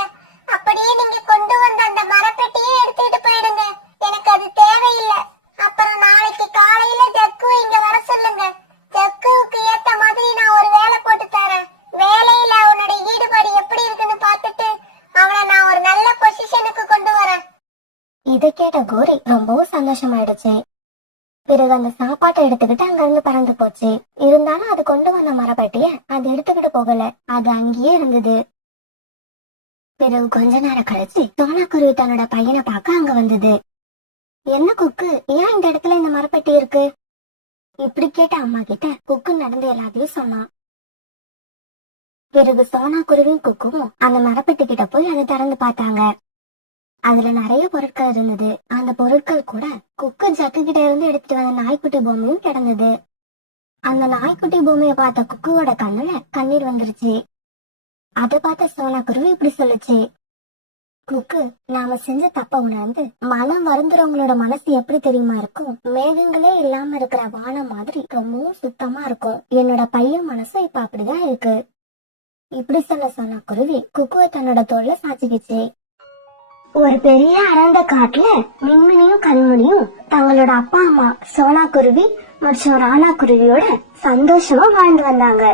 அப்படியே நீங்க கொண்டு வந்த அந்த மரப்பெட்டியை எடுத்துக்கிட்டு போயிடுங்க. எனக்கு அது தேவையில்லை. அப்புறம் நாளைக்கு காலையில ஜக்கு இங்க வர சொல்லுங்க. ஜக்குவுக்கு ஏத்த மாதிரி நான் ஒரு வேலை போட்டு தரேன். வேலையில அவனோட ஈடுபாடு எப்படி இருக்குன்னு பார்த்துட்டு அவனை நான் ஒரு நல்ல பொசிஷனுக்கு கொண்டு வரேன். இதை கேட்ட கோரி ரொம்பவும் சந்தோஷமாயிடுச்சு. பிறகு அந்த சாப்பாட்டை எடுத்துக்கிட்டு அங்க இருந்து பறந்து போச்சு. இருந்தாலும் அது கொண்டு வந்த மரப்பட்டிய அது எடுத்துக்கிட்டு போகல. அது அங்கேயே இருந்தது. பிறகு கொஞ்ச நேரம் கழிச்சு சோனாக்குருவி தன்னோட பையனை பார்க்க அங்க வந்தது. என்ன குக்கு, ஏன் இந்த இடத்துல இந்த மரப்பெட்டி இருக்கு? இப்படி கேட்ட அம்மா கிட்ட குக்கு நடந்து எல்லாத்தையும் சொன்னான். பிறகு சோனாக்குருவியும் குக்குவும் அந்த மரப்பெட்டி கிட்ட போய் அதை திறந்து பார்த்தாங்க. அதுல நிறைய பொருட்கள் இருந்தது. அந்த பொருட்கள் கூட குக்கு ஜக்கு கிட்ட இருந்து எடுத்துட்டு வந்த நாய்க்குட்டி பொம்மையும் கிடந்தது. அந்த நாய்க்குட்டி பொம்மைய பார்த்த குக்குவோட கண்ணுல கண்ணீர் வந்துருச்சு. அதை பார்த்த சோனாக்குருவி இப்படி சொல்லுச்சு. குக்கு, நாம செஞ்ச தப்ப உணர்ந்து மனம் வருந்துறவங்களோட மனசு எப்படி தெரியுமா இருக்கும்? மேகங்களே இல்லாம இருக்கிற வானம் மாதிரி ரொம்பவும் சுத்தமா இருக்கும். என்னோட பையன் மனசு இப்ப அப்படிதான் இருக்கு. இப்படி சொல்ல சோனாக்குருவி குக்குவை தன்னோட தோல்ல சாச்சிக்கிச்சு. ஒரு பெரிய அடர்ந்த காட்டுல மின்மினியும் கண்மணியும் தங்களோட அப்பா அம்மா சோனாக்குருவி மற்றும் ராணாக்குருவியோட சந்தோஷமா வாழ்ந்து வந்தாங்க.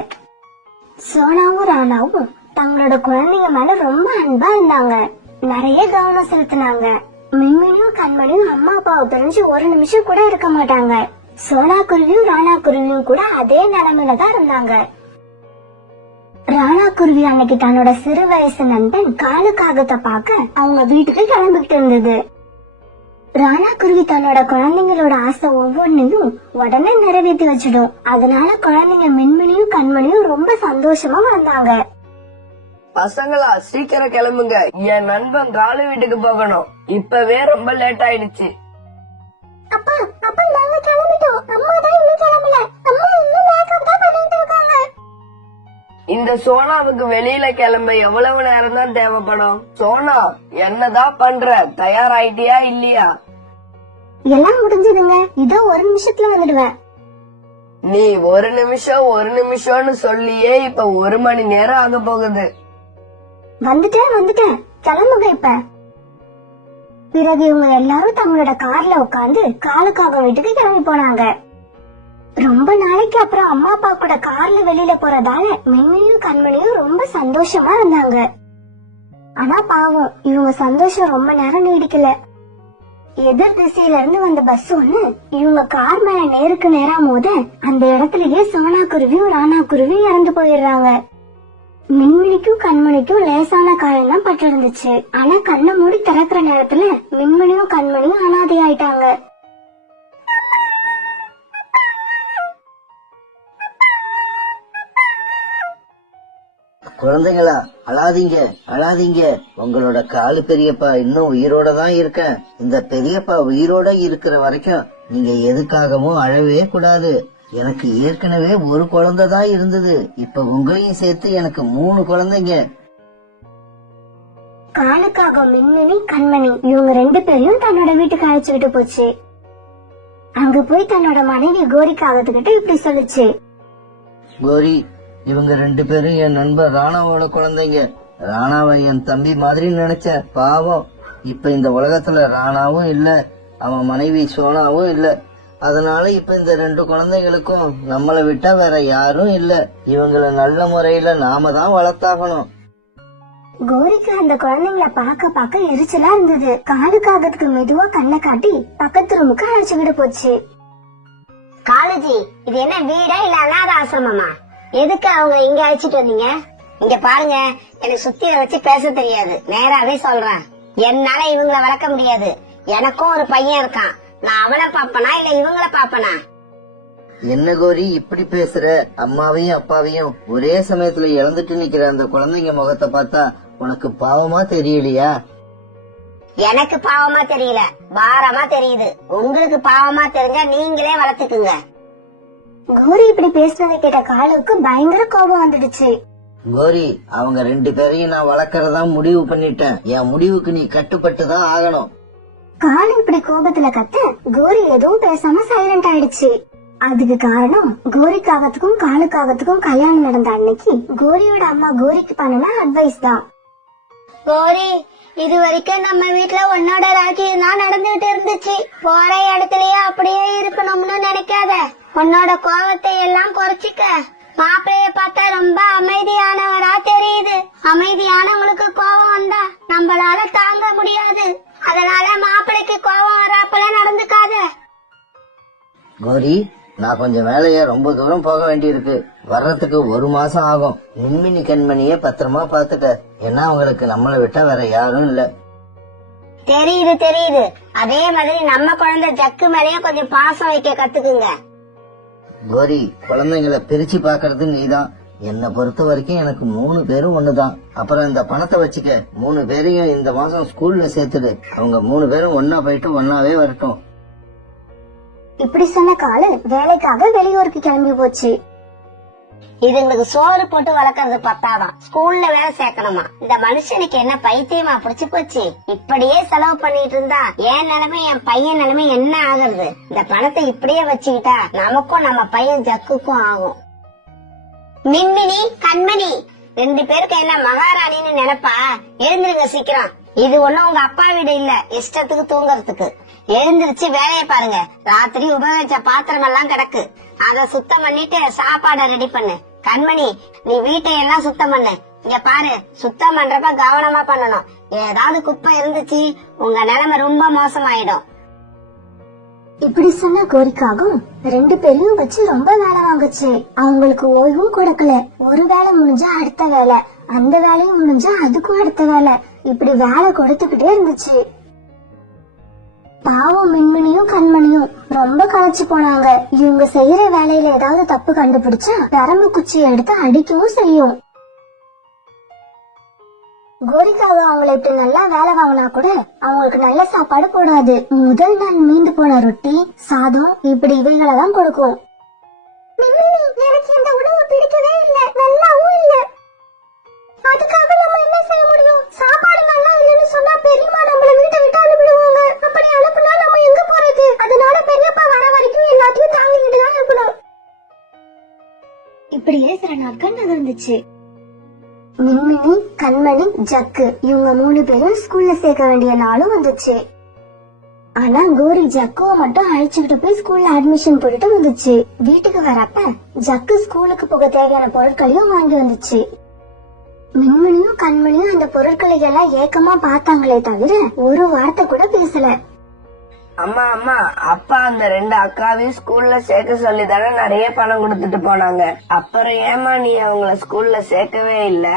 சோனாவும் ராணாவும் தங்களோட குழந்தைங்க மேல ரொம்ப அன்பா இருந்தாங்க. நிறைய கவனம் செலுத்தினாங்க. மின்மினியும் கண்மணியும் அம்மா அப்பாவை பிரிஞ்சு ஒரு நிமிஷம் கூட இருக்க மாட்டாங்க. சோனாக்குருவியும் ராணாக்குருவியும் கூட அதே நிலைமையில தான் இருந்தாங்க. ராணாக்குருவி அன்னைக்கு தன்னோட சிறு வயசு நண்பன் காலுக்காகத்தை பார்க்க அவங்க வீட்டுக்கு கிளம்பிட்டு இருந்தது. ராணா குருவி தன்னோட குழந்தைங்களோட ஆசை ஒவ்வொன்னையும் உடனே நிறைவேற்றி வச்சிடும். அதனால குழந்தைங்க மின்மணியும் கண்மணியும் ரொம்ப சந்தோஷமா வந்தாங்க. பசங்களா சீக்கிரம் கிளம்புங்க, என் நண்பன் காலு வீட்டுக்கு போகணும். இப்பவே ரொம்ப லேட் ஆயிடுச்சு. அப்பா அப்பா நாங்க கிளம்பிட்டோம். அம்மா தான் இன்னும் கிளம்பல. அம்மா இன்னும் மேக்கப் தான் பண்ணிட்டு இருக்காங்க. இந்த சோனாவுக்கு வெளியில கிளம்ப எவ்வளவு நேரம் தான் தேவைப்படும்? சோனா, என்னதான் பண்ற? தயாராயிட்டியா இல்லையா? எல்லாம் முடிஞ்சதுங்க, இதோ ஒரு நிமிஷத்துல வந்துடுவேன். நீ ஒரு நிமிஷம்னு சொல்லியே இப்ப 1 மணி நேரம் ஆக போகுது. வந்துட்டேன், கிளம்புங்க இப்ப. பிறகு இவங்க எல்லாரும் தங்களோட கார்ல உட்காந்து காலுக்காக வீட்டுக்கு கிளம்பி போனாங்க. ரொம்ப நாளைக்கு அப்புறம் அம்மா அப்பா கூட கார்ல வெளியில போறதால மின்மணியும் கண்மணியும் ரொம்ப சந்தோஷமா இருந்தாங்க. ஆனா பாவம், இவங்க சந்தோஷம் ரொம்ப நேரம் நீடிக்கல. எதிர் திசையில இருந்து வந்த பஸ் ஒண்ணு இவங்க கார் மேல நேருக்கு நேரா மோத அந்த இடத்துலயே சோனா குருவியும் ராணா குருவியும் இறந்து போயிடுறாங்க. மின்மணிக்கும் கண்மணிக்கும் லேசான காயம் தான் பட்டு இருந்துச்சு. ஆனா கண்ணை மூடி திறக்கிற நேரத்துல மின்மணியும் கண்மணியும் அனாதை ஆயிட்டாங்க. குழந்தைங்களா, அழாதீங்க. உங்களோட காலு பெரியப்பா இன்னும் உயிரோட தான் இருக்கேன். இந்த பெரியப்பா உயிரோட இருக்கிற வரைக்கும் நீங்க எதுக்காகவும் அழவே கூடாது. எனக்கு ஏற்கனவே ஒரு குழந்தை தான் இருந்தது. இப்ப உங்களையும் சேர்த்து எனக்கு 3 குழந்தைங்க. காலுக்காக மின்மணி கண்மணி இவங்க 2 பேரையும் தன்னோட வீட்டுக்கு அழைச்சுக்கிட்டு போச்சு. அங்க போய் தன்னோட மனைவி கோரிக்காகத்துக்கிட்ட இப்படி சொல்லுச்சு. கோரி, இவங்க 2 பேரும் என் நண்பர் ராணாவோட குழந்தைங்க. ராணாவை என் தம்பி மாதிரி நினைச்சேன். பாவம், இப்ப இந்த உலகத்துல ராணாவும் இல்ல, அவன் மனைவி சோனாவும் இல்ல. அதனால இப்ப இந்த 2 குழந்தைகளுக்கும் நம்மளை விட்டா வேற யாரும் இல்ல. இவங்களை நல்ல முறையில நாம தான் வளர்த்தாகணும். கோரிக்கு அந்த குழந்தைங்கள பார்க்க எரிச்சலா இருந்தது. காலுக்காகத்துக்கு மெதுவா கண்ணை காட்டி பக்கத்து ரூமுக்கு அழைச்சுக்கிட்டு போச்சு. காலேஜி, இது என்ன வீடா இல்ல அனாத ஆசிரமமா? எதுக்கு அவங்க இங்க அழைச்சிட்டு வந்தீங்க? இங்க பாருங்க, எனக்கு சுத்தியில வச்சு பேச தெரியாது. நேராவே சொல்றேன், என்னால இவங்கள வளர்க்க முடியாது. எனக்கும் ஒரு பையன் இருக்கான். நான் அவளை பாப்பனா இல்ல இவங்கள பாப்பனா? என்ன கோரி இப்படி பேசுற? அம்மாவையும் அப்பாவையும் ஒரே சமயத்துல இழந்துட்டு நிக்கிற அந்த குழந்தைங்க முகத்தை பார்த்தா உனக்கு பாவமா தெரியலையா? எனக்கு பாவமா தெரியல, பாரமா தெரியுது. உங்களுக்கு பாவமா தெரிஞ்சா நீங்களே வளர்த்துக்குங்க. கோரி இப்படி பேசுனதை கேட்ட காலுக்கு பயங்கர கோபம் வந்துடுச்சு. கோரி, அவங்க 2 பேரையும் நான் வளர்க்கறதா முடிவு பண்ணிட்டேன். என் முடிவுக்கு நீ கட்டுப்பட்டு தான் ஆகணும். காலு இப்படி கோபத்துல கத்த கோரி எதுவும் பேசாம சைலண்ட் ஆயிடுச்சு. அதுக்கு காரணம் கோரிக்காகத்துக்கும் காலுக்காகத்துக்கும் கல்யாணம் நடந்த அன்னைக்கு கோரியோட அம்மா கோரிக்கு பண்ணின அட்வைஸ் தான். கோரி, இது வரைக்கும் நம்ம வீட்டுல உன்னோட ராஜ்யம் தான் நடந்துகிட்டு இருந்துச்சு. போற இடத்துலயே அப்படியே இருக்கணும்னு நினைக்காத. உன்னோட கோபத்தை எல்லாம் குறைச்சிக்க. மாப்பிளைய பார்த்தா ரொம்ப அமைதியானவரா தெரியுது. அமைதியானவங்களுக்கு கோபம் வந்தா நம்மளால தாங்க முடியாது. அதனால மாப்பிளைக்கு கோபம் வராப்பல நடந்துக்காத. கோரி, நான் கொஞ்சம் வேலையா ரொம்ப தூரம் போக வேண்டியிருக்கு. வர்றதுக்கு 1 மாசம் ஆகும். மின்மினி கண்மணிய பத்திரமா பாத்துக்க. ஏன்னா அவங்களுக்கு நம்மளை விட்டா வேற யாரும் இல்ல. தெரியுது. அதே மாதிரி நம்ம குழந்தை ஜக்கு மேலயும் கொஞ்சம் பாசம் வைக்க கத்துக்குங்க. கோரி, குழந்தைங்களை பிரிச்சு பாக்குறது நீதான். என்னை பொறுத்த வரைக்கும் எனக்கு 3 பேரும் ஒண்ணுதான். அப்புறம் இந்த பணத்தை வச்சுக்க. 3 பேரையும் இந்த மாசம் ஸ்கூல்ல சேர்த்துடு. அவங்க 3 பேரும் ஒன்னா போயிட்டு ஒன்னாவே வரட்டும். இப்படி சொன்ன காலு வேலைக்காக வெளியூருக்கு கிளம்பி போச்சு. இதுங்களுக்கு சோறு போட்டு வளர்க்கறது பத்தாதான், ஸ்கூல்ல வேற சேர்க்கணுமா? இந்த மனுஷனுக்கு என்ன பைத்தியமா புடிச்சு போச்சு? இப்படியே செலவு பண்ணிட்டு இருந்தா என் நிலைமை என் பையன் நிலைமை என்ன ஆகுறது? இந்த பணத்தை இப்படியே வச்சுக்கிட்டா நமக்கும் நம்ம பையன் ஜக்குக்கும் ஆகும். மின்மினி கண்மணி 2 பேருக்கு என்ன மகாராணின்னு நினைப்பா? எழுந்திருங்க சீக்கிரம். இது ஒண்ணும் உங்க அப்பா வீடு இல்ல இஷ்டத்துக்கு தூங்கறதுக்கு. எழுந்திருச்சு வேலையை பாருங்க. ராத்திரி உபயோகிச்ச பாத்திரம் எல்லாம் கிடக்கு, அத சுத்தம் பண்ணிட்டு சாப்பாடை ரெடி பண்ணு. கண்மணி, நீ வீட்டை எல்லாம் சுத்தம் பண்ணு. இங்க பாரு, சுத்தம் பண்றப்ப கவனமா பண்ணணும். ஏதாவது குப்பை இருந்துச்சு உங்க நிலைமை ரொம்ப மோசமாயிடும். இப்படி சொன்ன கோரிக்காகவும் 2 பேரையும் வச்சு ரொம்ப வேலை வாங்குச்சு. அவங்களுக்கு ஓய்வும் கொடுக்கல. ஒரு வேலை முடிஞ்சா அடுத்த வேலை, அந்த வேலையும் முடிஞ்சா அதுக்கும் அடுத்த வேலை, இப்படி வேலை கொடுத்துக்கிட்டே இருந்துச்சு. பாவம் மின்மினியும் கண்மணியும் ரொம்ப களைச்சு போனாங்க. இவங்க செய்யற வேலையில ஏதாவது தப்பு கண்டுபிடிச்சா நரம்பு குச்சியை எடுத்து அடிக்கவும் செய்யும். கோரிக்காக அவங்களை இப்படி நல்லா வேலை வாங்கினா கூட அவங்களுக்கு நல்ல சாப்பாடு போடாது. முதல் நாள் மீந்து போன ரொட்டி, சாதம் இப்படி இவைகளை தான் கொடுக்கும். எனக்கு இந்த உணவு பிடிக்கவே இல்ல, நல்லாவும் இல்ல. அதுக்காக நம்ம என்ன செய்ய முடியும்? சாப்பாடு நல்லா இல்லைன்னு சொன்னா பெரியம்மா நம்மள வீட்டை விட்டு அனுப்பிடுவாங்க. அப்படி அனுப்புனா நம்ம எங்க போறது? அதனால பெரியப்பா வர வரைக்கும் எல்லாத்தையும் தாங்கிட்டு தான் இருக்கணும். இப்படியே சில நாட்கள் நகர்ந்துச்சு. மின்மினி, கண்மணி, ஜக்கு இவங்க 3 பேரும் ஸ்கூல்ல சேர்க்க வேண்டிய நாளும் வந்துச்சு. ஆனா கோரி ஜக்குவை மட்டும் அழைச்சுக்கிட்டு போய் ஸ்கூல்ல அட்மிஷன் போட்டுட்டு வந்துச்சு. வீட்டுக்கு வரப்ப ஜக்கு ஸ்கூலுக்கு போக தேவையான பொருட்களையும் வாங்கி வந்துச்சு. மின்மினியும் கண்மணியும் அந்த பொருட்களை எல்லாம் ஏக்கமா பார்த்தாங்களே தவிர ஒரு வார்த்தை கூட பேசல. அம்மா அம்மா, அப்பா அந்த 2 அக்காவையும் ஸ்கூல்ல சேர்க்க சொல்லி தானே நிறைய பணம் கொடுத்துட்டு போனாங்க. அப்புறம் ஏமா நீ அவங்கள ஸ்கூல்ல சேர்க்கவே இல்ல?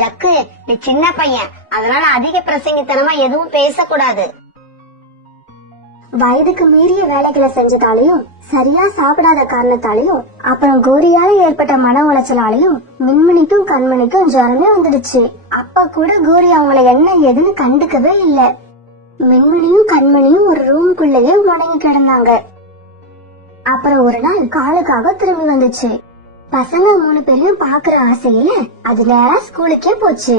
ஜக்கு, நீ சின்ன பையன், அதனால அதிக பிரசங்கித்தனமா எதுவும் பேசக்கூடாது. வயதுக்கு மீறிய வேலைகளை செஞ்சதாலையும் சரியா சாப்பிடாத காரணத்தாலையும் அப்புறம் கோரியால ஏற்பட்ட மன உளைச்சலாலையும் மின்மினிக்கும் கண்மணிக்கும் ஜுரமே வந்துடுச்சு. அப்ப கூட கோரி அவங்கள என்ன ஏதுன்னு கண்டுக்கவே இல்ல. மின்மினியும் கண்மணியும் ஒரு ரூம்குள்ளேயே முடங்கி கிடந்தாங்க. அப்புறம் ஒரு நாள் காலுக்காக திரும்பி வந்துச்சு. பசங்க 3 பேரையும் பாக்குற ஆசையில அது நேரா ஸ்கூலுக்கே போச்சு.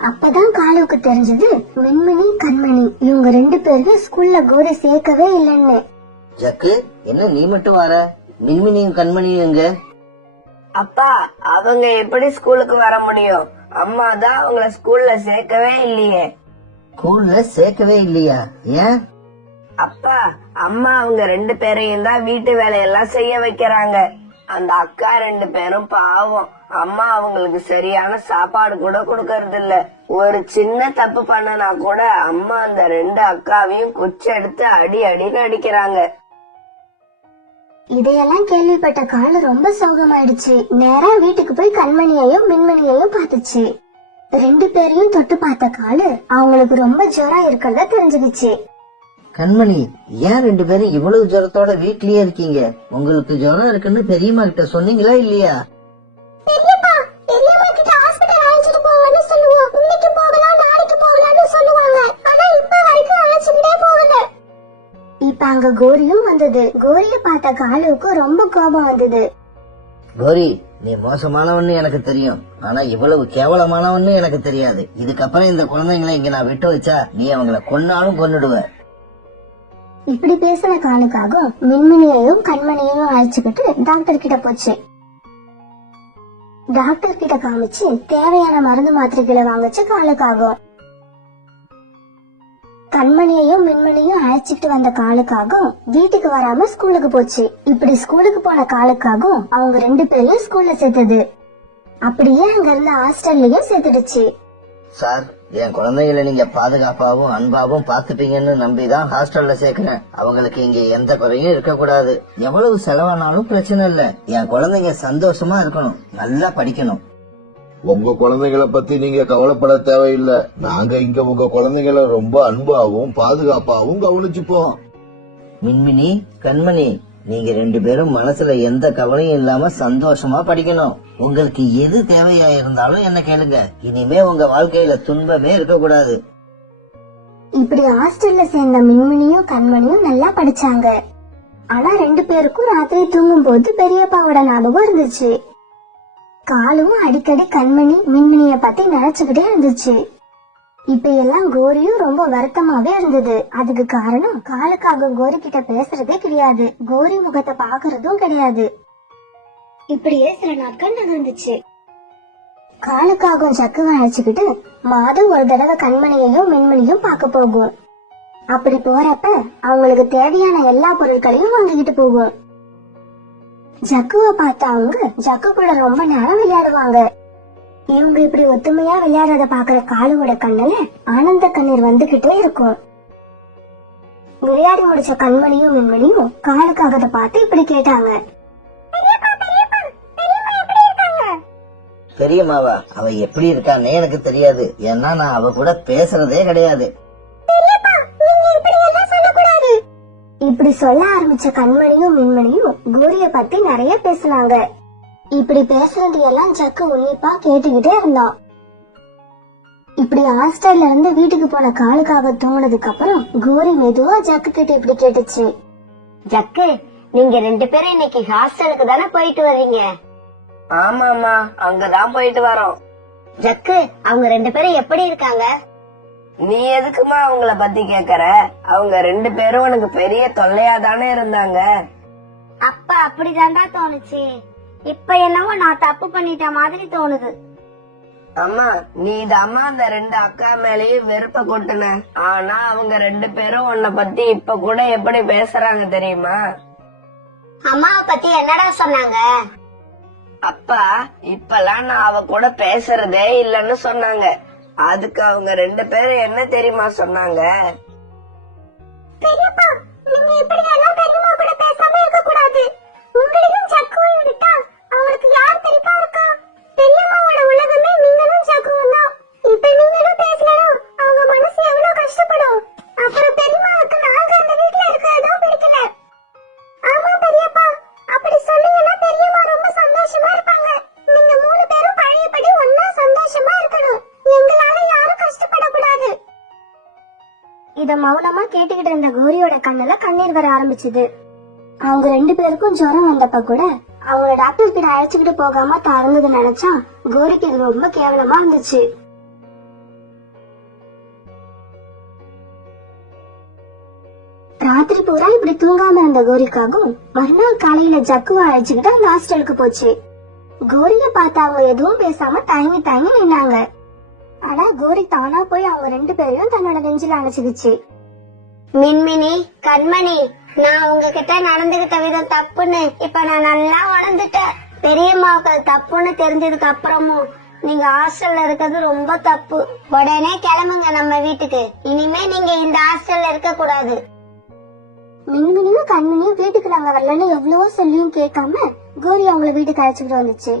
அப்பதான் காலுக்கு தெரிஞ்சது மின்மினி, கண்மணி இவங்க 2 பேரும் ஸ்கூல்ல கோரி சேர்க்கவே இல்லைன்னு. ஜக்கு, என்ன நீ மட்டும் வர? மின்மினியும் கண்மணியும் எங்க? அப்பா, அவங்க எப்படி ஸ்கூலுக்கு வர முடியும்? அம்மா தான் அவங்கள ஸ்கூல்ல சேர்க்கவே இல்லையே. ஸ்கூல்ல சேர்க்கவே இல்லையா? ஏன்? அப்பா, அம்மா அவங்க 2 பேரையும் தான் வீட்டு வேலையெல்லாம் செய்ய வைக்கிறாங்க. அந்த அக்கா 2 பேரும் பாவம். அம்மா அவங்களுக்கு சரியான சாப்பாடு கூட கொடுக்கறது இல்ல. ஒரு சின்ன தப்பு பண்ணனா கூட அம்மா அந்த 2 அக்காவையும் குச்சி எடுத்து அடின்னு அடிக்கிறாங்க. இதையெல்லாம் கேள்விப்பட்ட காலு ரொம்ப சோகமாயிடுச்சு. நேரா வீட்டுக்கு போய் கண்மணியையும் மின்மணியையும் பார்த்துச்சு. 2 பேரையும் தொட்டு பார்த்த காலு அவங்களுக்கு ரொம்ப ஜுரம் இருக்கிறத தெரிஞ்சுக்கிச்சு. கண்மணி, ஏன் 2 பேரும் இவ்வளவு ஜுரத்தோட வீட்லயே இருக்கீங்க? உங்களுக்கு ஜுரம் இருக்குன்னு பெரியம்மா கிட்ட சொன்னீங்களா இல்லையா? பெரியப்பா கிட்ட ஹாஸ்பிடல் அழைச்சிட்டு போங்கன்னு சொல்லுவோம். இன்னைக்கு போகலாம், நாளைக்கு போகலாம்னு சொல்லுவாங்க. ஆனா இப்ப வரைக்கும் அழைச்சிட்டே போகல. இப்ப அங்க கோரியும் வந்தது. கோரிய பார்த்த காலுவுக்கு ரொம்ப கோபம் வந்தது. கோரி, நீ மோசமானவன்னு எனக்கு தெரியும், ஆனா இவ்வளவு கேவலமானவன்னு எனக்கு தெரியாது. இதுக்கப்புறம் இந்த குழந்தைங்களை இங்க நான் விட்டு வச்சா நீ அவங்கள கொன்னாலும் கொன்னுடுவ. இப்படி பேசின காலுக்காக மின்மினியையும் கண்மணியையும் அழைச்சுக்கிட்டு டாக்டர் கிட்ட போச்சு. டாக்டர் கிட்ட காமிச்சு தேவையான மருந்து மாத்திரைகளை வாங்கிச்சு காலுக்காகும். கண்மணியையும் மின்மணியும் அழைச்சிட்டு வந்த காலுக்காகும் வீட்டுக்கு வராம ஸ்கூலுக்கு போச்சு. இப்படி ஸ்கூலுக்கு போன காலுக்காகும் அவங்க 2 பேரையும் ஸ்கூல்ல சேர்த்தது. அப்படியே அங்க இருந்த ஹாஸ்டல்லயும் சேர்த்துடுச்சு. சார், என் குழந்தைகளை நீங்க பாதுகாப்பாவும் அன்பாவும் பாத்துப்பீங்கன்னு நம்பிதான் ஹாஸ்டல்ல சேர்க்கிறேன். அவங்களுக்கு இங்க எந்த குறையும் இருக்கக்கூடாது. எவ்வளவு செலவானாலும் பிரச்சனை இல்ல. என் குழந்தைங்க சந்தோஷமா இருக்கணும், நல்லா படிக்கணும். உங்க குழந்தைகளை பத்தி நீங்க கவலைப்பட தேவையில்லை. நாங்க இங்க உங்க குழந்தைகளை ரொம்ப அன்பாவும் பாதுகாப்பாவும் கவனிச்சுப்போம். மின்மினி, கண்மணி, நீங்க 2 பேரும் மனசுல எந்த கவலையும் இல்லாம சந்தோஷமா படிக்கணும். உங்களுக்கு எது தேவையா இருந்தாலும் என்ன கேளுங்க. இனிமே உங்க வாழ்க்கையில துன்பமே இருக்கக்கூடாது. இப்படி ஹாஸ்டல்ல சேர்ந்த மின்மினியும் கண்மணியும் நல்லா படிச்சாங்க. ஆனா 2 பேருக்கும் ராத்திரி தூங்கும் போது பெரியப்பாவோட ஞாபகம் இருந்துச்சு. காலும் அடிக்கடி கண்மணி, மின்மினிய பத்தி நினைச்சுக்கிட்டே இருந்துச்சு. இப்ப எல்லாம் கோரியும் ரொம்ப வருத்தமாவே இருந்தது. அதுக்கு காரணம் காலுக்காக கோரி கிட்ட பேசுறதே கிடையாது, கோரி முகத்தை பாக்குறதும் கிடையாது. இப்படியே சில நாட்கள் நகர்ந்துச்சு. காலுக்காகவும் ஜக்குவை அழைச்சுக்கிட்டு மாதம் ஒரு தடவை கண்மணியையும் மின்மணியும் பார்க்க போகும். அப்படி போறப்ப அவங்களுக்கு தேவையான எல்லா பொருட்களையும் வாங்கிக்கிட்டு போகும். ஜக்குவை பார்த்து அவங்க ஜக்கு கூட ரொம்ப நேரம் விளையாடுவாங்க. இவங்க இப்படி ஒத்துமையா விளையாடுறத பாக்குற காலுவோட கண்ணுல ஆனந்த கண்ணீர் வந்துகிட்டே இருக்கும். விளையாடி முடிச்ச கண்மணியும் மின்மணியும் காலுக்காக பார்த்து இப்படி கேட்டாங்க, பெரியம்மாவா? அவ எப்படி இருக்கான்னே எனக்கு தெரியாது, ஏன்னா நான் அவ கூட பேசுறதே கிடையாது. நீங்க இப்படி இப்படி சொல்ல ஆரம்பிச்ச கண்மணியும் மின்மணியும் கோரிய பத்தி நிறைய பேசினாங்க. இப்படி பேசுறது எல்லாம் ஜக்கு உன்னிப்பா கேட்டுக்கிட்டே இருந்தான். இப்படி ஹாஸ்டல்ல இருந்து வீட்டுக்கு போன காலுக்காக தூங்கினதுக்கு அப்புறம் கோரி மெதுவா ஜக்கு கிட்ட இப்படி கேட்டுச்சு. ஜக்கு, நீங்க 2 பேரும் இன்னைக்கு ஹாஸ்டலுக்கு தானே போயிட்டு வர்றீங்க? ஆமாமா, அங்கதான் போயிட்டு வரோம். ஜக்கு, அவங்க 2 பேரும் எப்படி இருக்காங்க? நீ எதுக்குமா அவங்கள பத்தி கேக்குற? அவங்க 2 பேரும் உனக்கு பெரிய தொல்லையா தானே இருந்தாங்க. அப்ப அப்படிதான்டா தோணுச்சு. இப்ப என்னவோ நான் தப்பு பண்ணிட்ட மாதிரி தோணுது. அம்மா, நீ தாம்மா அந்த 2 அக்கா மேலேயும் வெறுப்ப கொட்டுன. ஆனா அவங்க 2 பேரும் உன்னை பத்தி இப்ப கூட எப்படி பேசுறாங்க தெரியுமா? அம்மாவை பத்தி என்னடா சொன்னாங்க? அப்பா இப்பெல்லாம் நான் அவ கூட பேசுறதே இல்லன்னு சொன்னாங்க. அதுக்கு அவங்க 2 பேரும் என்ன தெரியுமா சொன்னாங்க? பெரியப்பா, நீங்க இப்படி எல்லாம் பெரியம்மா கூட பேசாம இருக்க கூடாது. உங்களையும் ஜக்குவையும் விட்டா அவங்களுக்கு யார் தெரிப்பா இருக்கா? பெரியம்மாவோட உலகமே நீங்களும் ஜக்குவும் தான். இப்ப நீங்களும் பேசலனா அவங்க மனசு எவ்வளவு கஷ்டப்படும். அப்புறம் பெரியம்மாவுக்கு நாங்க அந்த வீட்டுல இருக்கிறதும் பிடிக்கல. ஆமா பெரியப்பா, அப்படி சொன்னீங்கன்னா பெரியம்மா ரொம்ப சந்தோஷமா இருப்பாங்க. நீங்க 3 பேரும் பழையபடி ஒன்னா சந்தோஷமா இருக்கணும். எங்களால யாரும் கஷ்டப்படக்கூடாது. இத மௌனமா கேட்டுக்கிட்டு இருந்த கோரியோட கண்ணுல கண்ணீர் வர ஆரம்பிச்சுது. அவங்க 2 பேருக்கும் ஜுரம் வந்தப்ப கூட அவங்கள டாக்டர் கிட்ட அழைச்சுக்கிட்டு போகாம தறந்தது நினைச்சா கோரிக்கு இது ரொம்ப கேவலமா இருந்துச்சு. ராத்திரி பூரா இப்படி தூங்காம இருந்த கோரிக்காகவும் மறுநாள் காலையில ஜக்குவ அழைச்சுக்கிட்டு அந்த ஹாஸ்டலுக்கு போச்சு. கோரிய பார்த்து அவங்க எதுவும் பேசாம தயங்கி தயங்கி நின்னாங்க. ஆனா கோரி தானா போய் அவங்க 2 பேரையும் தன்னோட நெஞ்சில அணைச்சுக்கிச்சு. மின்மினி, கண்மணி, நான் உங்ககிட்ட நடந்துகிட்ட விதம் தப்புன்னு இப்ப நான் நல்லா உணர்ந்துட்டேன். பெரியம்மாவுக்கு அது தப்புன்னு தெரிஞ்சதுக்கு அப்புறமும் நீங்க ஹாஸ்டல்ல இருக்கிறது ரொம்ப தப்பு. உடனே கிளம்புங்க நம்ம வீட்டுக்கு. இனிமே நீங்க இந்த ஹாஸ்டல்ல இருக்க கூடாது. மின்மினியும் கண்மணியும் வீட்டுக்கு நாங்க வரலன்னு எவ்வளவோ சொல்லியும் கேட்காம கோரி அவங்கள வீட்டுக்கு அழைச்சுக்கிட்டு வந்துச்சு.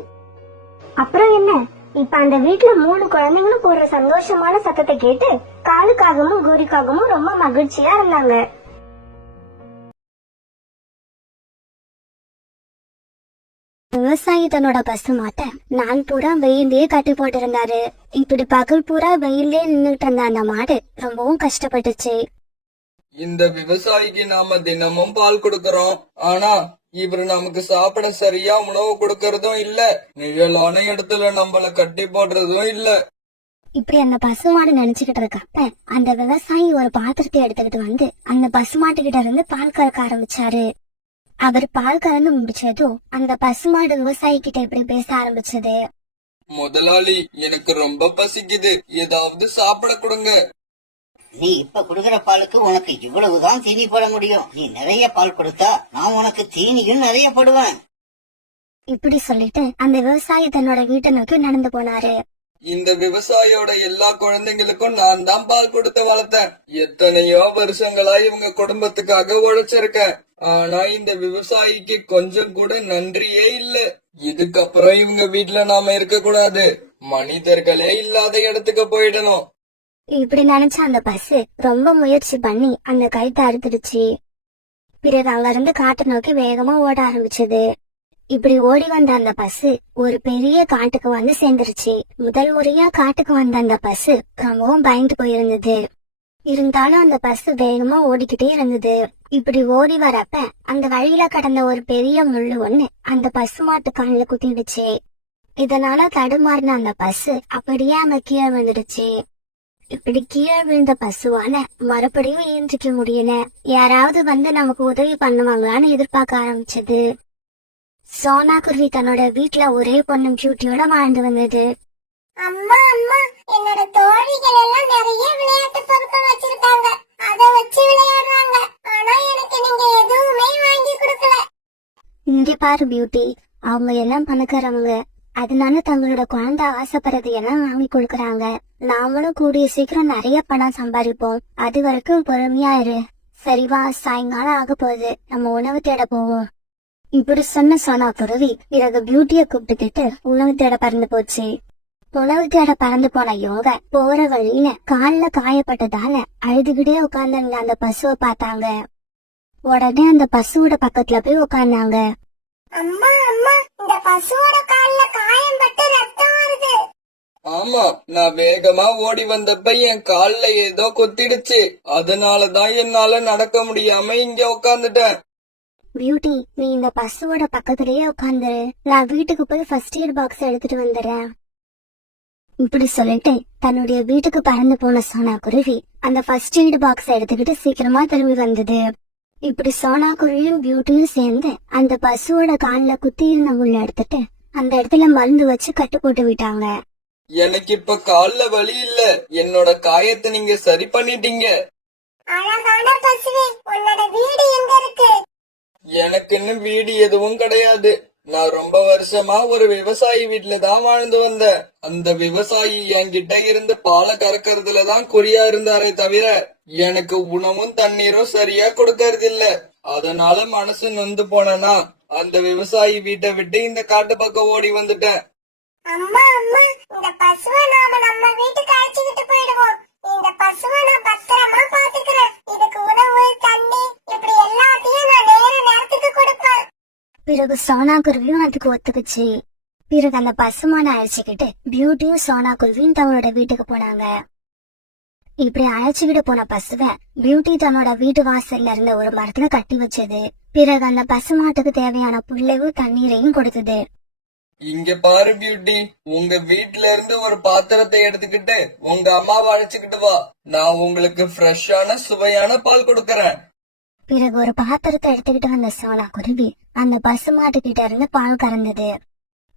அப்புறம் என்ன, இப்ப அந்த வீட்டுல 3 குழந்தைங்களும் போடுற சந்தோஷமான சத்தத்தை கேட்டு காலுக்காகவும் கோரிக்காகவும் ரொம்ப மகிழ்ச்சியா இருந்தாங்க. விவசாயி தன்னோட பசுமாட்டை நாள் பூரா வெயிலே கட்டி போட்டு இருந்தாரு. இப்படி பகல் பூரா வெயிலே நின்னுட்டு இருந்த அந்த மாடு ரொம்பவும் கஷ்டப்பட்டுச்சு. இந்த விவசாயிக்கு நாம தினமும் பால் கொடுக்கறோம். ஆனா இவர் நமக்கு சாப்பிட சரியா உணவு கொடுக்கறதும் இல்ல, நிழலான இடத்துல நம்மள கட்டி போடுறதும் இல்ல. இப்படி அந்த பசுமாடு நினைச்சுக்கிட்டு இருக்கப்ப அந்த விவசாயி ஒரு பாத்திரத்தை எடுத்துக்கிட்டு வந்து அந்த பசுமாட்டு கிட்ட இருந்து பால் கறக்க ஆரம்பிச்சாரு. அவர் பால் கறந்து முடிச்சதும் அந்த பசுமாடு விவசாயி கிட்ட இப்படி பேச ஆரம்பிச்சது. முதலாளி, எனக்கு ரொம்ப பசிக்குது, ஏதாவது சாப்பிட கொடுங்க. நீ இப்ப குடுக்கிற பாலுக்கு உனக்கு இவ்வளவுதான் தீனி போட முடியும். நீ நிறைய பால் கொடுத்தா நான் உனக்கு தீனியும் நிறைய போடுவேன். இப்படி சொல்லிட்டு அந்த விவசாயி தன்னோட வீட்டை நோக்கி நடந்து போனாரு. இந்த விவசாயியோட எல்லா குழந்தைங்களுக்கும் நான் தான் பால் கொடுத்து வளர்த்தேன். எத்தனையோ வருஷங்களா இவங்க குடும்பத்துக்காக உழைச்சிருக்கேன். ஆனா இந்த விவசாயிக்கு கொஞ்சம் கூட நன்றியே இல்ல. இதுக்கப்புறம் இவங்க வீட்டுல நாம இருக்க கூடாது, மனிதர்களே இல்லாத இடத்துக்கு போயிடணும். இப்படி நினைச்ச அந்த பசு ரொம்ப முயற்சி பண்ணி அந்த கயித்தை அறுத்துடுச்சு. பிறகு அங்க இருந்து காட்டை நோக்கி வேகமா ஓட ஆரம்பிச்சது. இப்படி ஓடி வந்த அந்த பசு ஒரு பெரிய காட்டுக்கு வந்து சேர்ந்துருச்சு. முதல் முறையா காட்டுக்கு வந்த அந்த பசு ரொம்பவும் பயந்து போயிருந்தது. இருந்தாலும் அந்த பசு வேகமா ஓடிக்கிட்டே இருந்தது. இப்படி ஓடி வரப்ப அந்த வழியில கடந்த ஒரு பெரிய முள்ளு ஒண்ணு அந்த பசுமாட்டு காலில் குத்திடுச்சு. இதனால தடுமாறின அந்த பசு அப்படியே அங்க கீழே விழுந்துடுச்சு. இப்படி கீழே விழுந்த பசுவால மறுபடியும் ஏந்திரிக்க முடியல. யாராவது வந்து நமக்கு உதவி பண்ணுவாங்களான்னு எதிர்பார்க்க ஆரம்பிச்சது. சோனா குருவி தன்னோட வீட்டுல ஒரே பொண்ணு கியூட்டியோட வாழ்ந்து வந்தது. அம்மா அம்மா, என்னோட தோழிகள் எல்லாம் நிறைய விளையாட்டு பொருட்கள் வச்சிருக்காங்க. அதை வச்சு விளையாடுறாங்க. ஆனா எனக்கு நீங்க எதுவுமே வாங்கி கொடுக்கல. இங்க பாரு பியூட்டி, அவங்க எல்லாம் பணக்காரவங்க. அதனால தங்களோட குழந்தை ஆசைப்படுறது எல்லாம் வாங்கி கொடுக்கறாங்க. நாமளும் கூடிய சீக்கிரம் நிறைய பணம் சம்பாதிப்போம். அது வரைக்கும் பொறுமையா இரு. சரிவா, சாயங்காலம் ஆக போகுது, நம்ம உணவு தேட போவோம். இப்படி சொன்ன சோனா குருவி பிறகு பியூட்டிய கூப்பிட்டுக்கிட்டு உணவு தேட பறந்து போச்சு. உணவு தேட பறந்து போன இவங்க போற வழியில கால்ல காயப்பட்டதால அழுதுகிட்டே உட்கார்ந்து அந்த பசுவை பார்த்தாங்க. உடனே அந்த பசுவோட பக்கத்துல போய் உட்கார்ந்தாங்க. அம்மா அம்மா, இந்த பசுவோட கால்ல காயம் பட்டு ரத்தம் வருது. ஆமா, நான் வேகமா ஓடி வந்தப்ப என் கால்ல ஏதோ கொத்திடுச்சு. அதனாலதான் என்னால நடக்க முடியாம இங்க உக்காந்துட்டேன். பியூட்டி, நீ இந்த பசுவோட பக்கத்துலயே உட்காந்துரு, நான் வீட்டுக்கு போய் ஃபர்ஸ்ட் எய்ட் பாக்ஸ் எடுத்துட்டு வந்துடுறேன். இப்படி சொல்லிட்டு தன்னுடைய வீட்டுக்கு பறந்து போன சோனா குருவி அந்த ஃபர்ஸ்ட் எய்ட் பாக்ஸ் எடுத்துக்கிட்டு சீக்கிரமா திரும்பி வந்தது. இப்படி சோனா குருவியும் பியூட்டியும் சேர்ந்து அந்த பசுவோட கால்ல குத்தி இருந்த முள்ள எடுத்துட்டு அந்த இடத்துல மருந்து வச்சு கட்டு போட்டு விட்டாங்க. எனக்கு இப்ப கால்ல வலி இல்ல. என்னோட காயத்தை நீங்க சரி பண்ணிட்டீங்க. அழகான பசுவே, உன்னோட வீடு எங்க இருக்கு? எனக்குன்னு வீடு எதுவும் கிடையாது. நான் ரொம்ப வருஷமா ஒரு விவசாயி வீட்டுல தான் வாழ்ந்து வந்தேன். அந்த விவசாயி என்கிட்ட இருந்து பாலை கறக்கறதுல தான் குறியா இருந்தாரே தவிர எனக்கு உணவும் தண்ணீரும் சரியா கொடுக்கறது இல்ல. அதனால மனசு நொந்து போனேனா அந்த விவசாயி வீட்டை விட்டு இந்த காட்டு பக்கம் ஓடி வந்துட்டேன். அம்மா அம்மா, இந்த பசுவை நாம நம்ம வீட்டுக்கு அழைச்சிக்கிட்டு போயிடுவோம். இந்த பசுவை நான் பத்திரமா பாத்துக்கிறேன். இதுக்கு உணவு, தண்ணி, இப்படி எல்லாத்தையும் நான் நேரத்துக்கு கொடுப்பேன். பிறகு சோனா குருவியும் அதுக்கு ஒத்துக்குச்சு. பிறகு அந்த பசுமான அழைச்சிக்கிட்டு பியூட்டியும் சோனா குருவியும் தன்னோட வீட்டுக்கு போனாங்க. இப்படி அழைச்சுக்கிட்டு போன பசுவை பியூட்டி தன்னோட வீட்டு வாசல்ல இருந்த ஒரு மரத்துல கட்டி வச்சது. பிறகு அந்த பசுமாட்டுக்கு தேவையான புல்லையும் தண்ணீரையும் கொடுத்தது. இங்க பாரு பியூட்டி, உங்க வீட்ல இருந்து ஒரு பாத்திரத்தை எடுத்துக்கிட்டு உங்க அம்மாவை அழைச்சுக்கிட்டு வா. நான் உங்களுக்கு ஃப்ரெஷ்ஷான சுவையான பால் கொடுக்கறேன். பிறகு ஒரு பாத்திரத்தை எடுத்துக்கிட்டு வந்த சோனா குருவி அந்த பசுமாட்டு கிட்ட இருந்து பால் கறந்தது.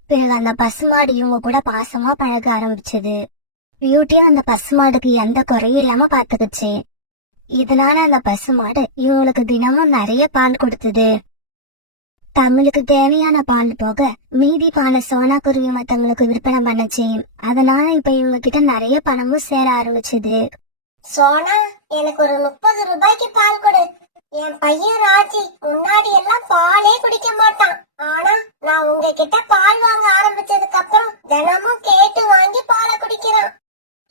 பிறகு அந்த பசுமாடு இவங்க கூட பாசமா பழக ஆரம்பிச்சது. பியூட்டியும் அந்த பசுமாடுக்கு எந்த குறையும் இல்லாம பாத்துக்குச்சு. இதனால அந்த பசுமாடு இவங்களுக்கு தினமும் நிறைய பால் கொடுத்தது. தங்களுக்கு தேவையான பால் போக மீதி பாலை சோனா குருவி மத்தவங்களுக்கு விற்பனை பண்ணுச்சு. அதனால இப்ப இவங்க கிட்ட நிறைய பணமும் சேர ஆரம்பிச்சது. சோனா, எனக்கு ஒரு 30 ரூபாய்க்கு பால் கொடு. என் பையன் ராஜி முன்னாடி எல்லாம் பாலே குடிக்க மாட்டான். ஆனா நான் உங்ககிட்ட பால் வாங்க ஆரம்பிச்சதுக்கு அப்புறம் தினமும் கேட்டு வாங்கி பாலை குடிக்கிறான்.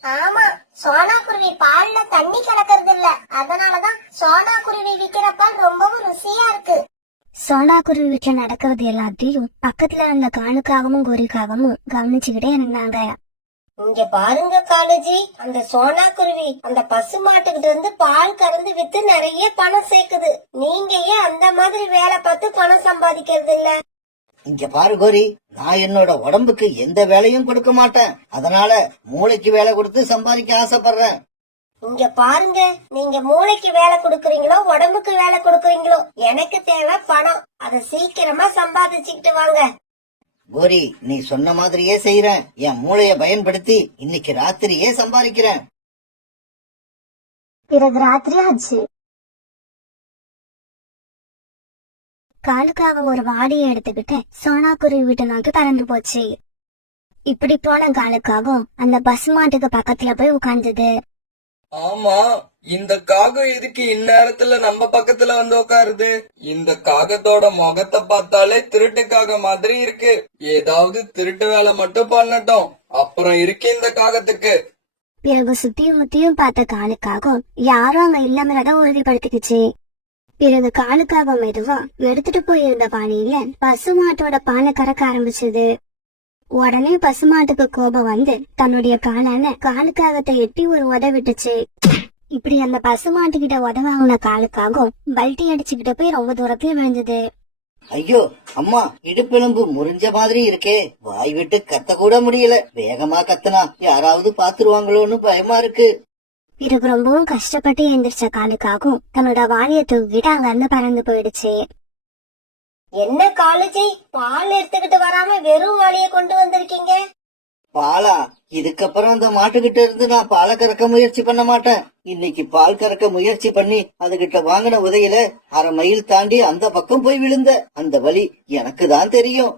ஆமா, சோனா குருவி பால்ல தண்ணி கலக்கறது இல்ல. அதனாலதான் சோனா குருவி விக்கிற பால் ரொம்பவும் ருசியா இருக்கு. சோனா குருவி வீட்டுல நடக்கிறது எல்லாத்தையும் பக்கத்துல இருந்த காலுக்காகவும் கோரிக்காகவும் கவனிச்சுக்கிட்டே இருந்தாங்க. இங்க பாருங்க காலுஜி, அந்த சோனா குருவி அந்த பசு மாட்டுக்கிட்ட இருந்து பால் கறந்து வித்து நிறைய பணம் சேர்க்குது. நீங்க ஏன் அந்த மாதிரி வேலை பார்த்து பணம் சம்பாதிக்கிறது இல்ல? இங்க பாரு கோரி, நான் என்னோட உடம்புக்கு எந்த வேலையும் கொடுக்க மாட்டேன். அதனால மூளைக்கு வேலை கொடுத்து சம்பாதிக்க ஆசைப்படுறேன். இங்க பாருங்க, நீங்க மூளைக்கு வேலை கொடுக்கறீங்களோ உடம்புக்கு வேலை கொடுக்கறீங்களோ, எனக்கு தேவை பணம். அதை சீக்கிரமா சம்பாதிச்சுக்கிட்டு வாங்க. கோரி, நீ சொன்ன மாதிரியே செய்யறேன். என் மூளைய பயன்படுத்தி இன்னைக்கு ராத்திரியே சம்பாதிக்கிறேன். பிறகு ராத்திரி ஆச்சு. காலுக்காக ஒரு வாடியை எடுத்துக்கிட்டு சோனா குருவி வீட்டை நோக்கி பறந்து போச்சு. இப்படி போன காலுக்காகவும் அந்த பசுமாட்டுக்கு பக்கத்துல போய் உட்கார்ந்தது. ஆமா, இந்த காகம் எதுக்கு இந்நேரத்துல நம்ம பக்கத்துல வந்து உட்காருது? இந்த காகத்தோட முகத்தை பார்த்தாலே திருட்டுக்காக மாதிரி இருக்கு. ஏதாவது திருட்டு வேலை மட்டும் பண்ணட்டும், அப்புறம் இருக்கு இந்த காகத்துக்கு. பிறகு சுத்தியும் முத்தியும் பார்த்த காலுக்காகவும் யாரும் அங்க இல்லமரத உறுதிப்படுத்திக்குச்சு. பிறகு காலுக்காக மெதுவா எடுத்துட்டு போயிருந்த பானையில பசுமாட்டோட பானை கறக்க ஆரம்பிச்சது. உடனே பசுமாட்டுக்கு கோபம் வந்து தன்னுடைய காலான காலுக்காகத்தை எட்டி ஒரு உத விட்டுச்சு. இப்படி அந்த பசுமாட்டு கிட்ட உதவாங்கின காலுக்காகவும் பல்ட்டி அடிச்சுக்கிட்ட போய் ரொம்ப தூரத்துல விழுந்தது. ஐயோ அம்மா, இடுப்பெலும்பு முறிஞ்ச மாதிரி இருக்கே. வாய் விட்டு கத்த கூட முடியல. வேகமா கத்தனா யாராவது பாத்துருவாங்களோன்னு பயமா இருக்கு. பிறகு ரொம்பவும் கஷ்டப்பட்டு எந்திரிச்ச காலுக்காகவும் தன்னோட வாளிய தூக்கிட்டு அங்க இருந்து பறந்து போயிடுச்சு. என்ன காலேஜி, பால் எடுத்துக்கிட்டு வராம வெறும் வாளிய கொண்டு வந்திருக்கீங்க? பாலா? இதுக்கப்புறம் அந்த மாட்டுக்கிட்ட இருந்து நான் பாலை கறக்க முயற்சி பண்ண மாட்டேன். இன்னைக்கு பால் கறக்க முயற்சி பண்ணி அதுகிட்ட வாங்கின உதையில 1/2 மைல் தாண்டி அந்த பக்கம் போய் விழுந்த அந்த வலி எனக்கு தான் தெரியும்.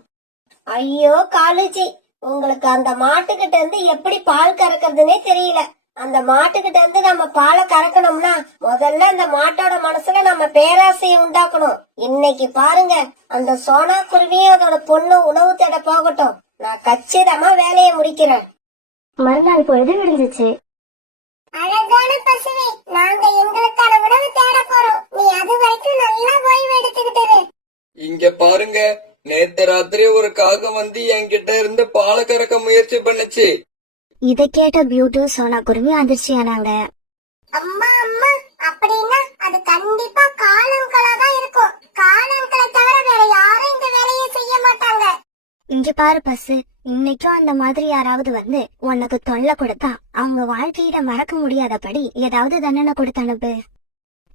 ஐயோ காலேஜி, உங்களுக்கு அந்த மாட்டுக்கிட்ட இருந்து எப்படி பால் கறக்கிறதுனே தெரியல. அந்த மாட்டுக்கிட்ட இருந்து நம்ம பாலை கறக்கணும்னா முதல்ல அந்த மாட்டோட மனசுல நம்ம பேராசையை உண்டாக்கணும். இன்னைக்கு பாருங்க, அந்த சோனா குருவியும் அதோட பொண்ணு உணவு தேட போகட்டும். நான் கச்சிதமா வேலையை முடிக்கிறேன். மறுநாள் பொழுது விழுந்துச்சு. அழகான நாள் பசுவே, நாங்க எங்களுக்கான உணவு தேட போறோம். நீ அது வரைக்கும் நல்லா ஓய்வு எடுத்துக்கிட்டு இரு. இங்க பாருங்க, நேத்து ராத்திரி ஒரு காகம் வந்து என்கிட்ட இருந்து பாலை கறக்க முயற்சி பண்ணுச்சு. இதை கேட்ட பியூட்டி சோனா குருவி அதிர்ச்சியானாங்க. அம்மா அம்மா, அப்படின்னா அது கண்டிப்பா காலங்களா தான் இருக்கும். காலங்களை தவிர வேற யாரும் இந்த வேலையை செய்ய மாட்டாங்க. இங்க பாரு பசு, இன்னைக்கும் அந்த மாதிரி யாராவது வந்து உனக்கு தொல்லை கொடுத்தா அவங்க வாழ்க்கையில மறக்க முடியாதபடி ஏதாவது தண்டனை கொடுத்து அனுப்பு.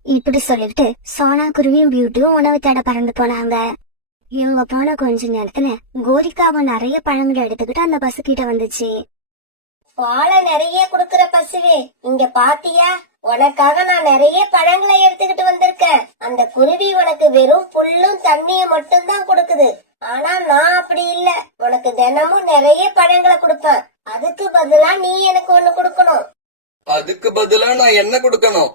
இப்படி சொல்லிட்டு சோனா குருவியும் பியூட்டியும் உணவு தேட பறந்து போனாங்க. இவங்க போன கொஞ்ச நேரத்துல கோரிக்காவை நிறைய பழங்களை எடுத்துக்கிட்டு அந்த பசு கிட்ட வந்துச்சு. பாலை நிறைய குடுக்கற பசுவே, இங்க பாத்தியா, உனக்காக நான் நிறைய பழங்களை எடுத்துக்கிட்டு வந்திருக்கேன். அந்த குருவி உனக்கு வெறும் புல்லும் தண்ணியும் மட்டும்தான் கொடுக்குது. ஆனா நான் அப்படி இல்ல, உனக்கு தினமும் நிறைய பழங்களை கொடுப்பேன். அதுக்கு பதிலா நீ எனக்கு ஒண்ணு கொடுக்கணும். அதுக்கு பதிலா நான் என்ன கொடுக்கணும்?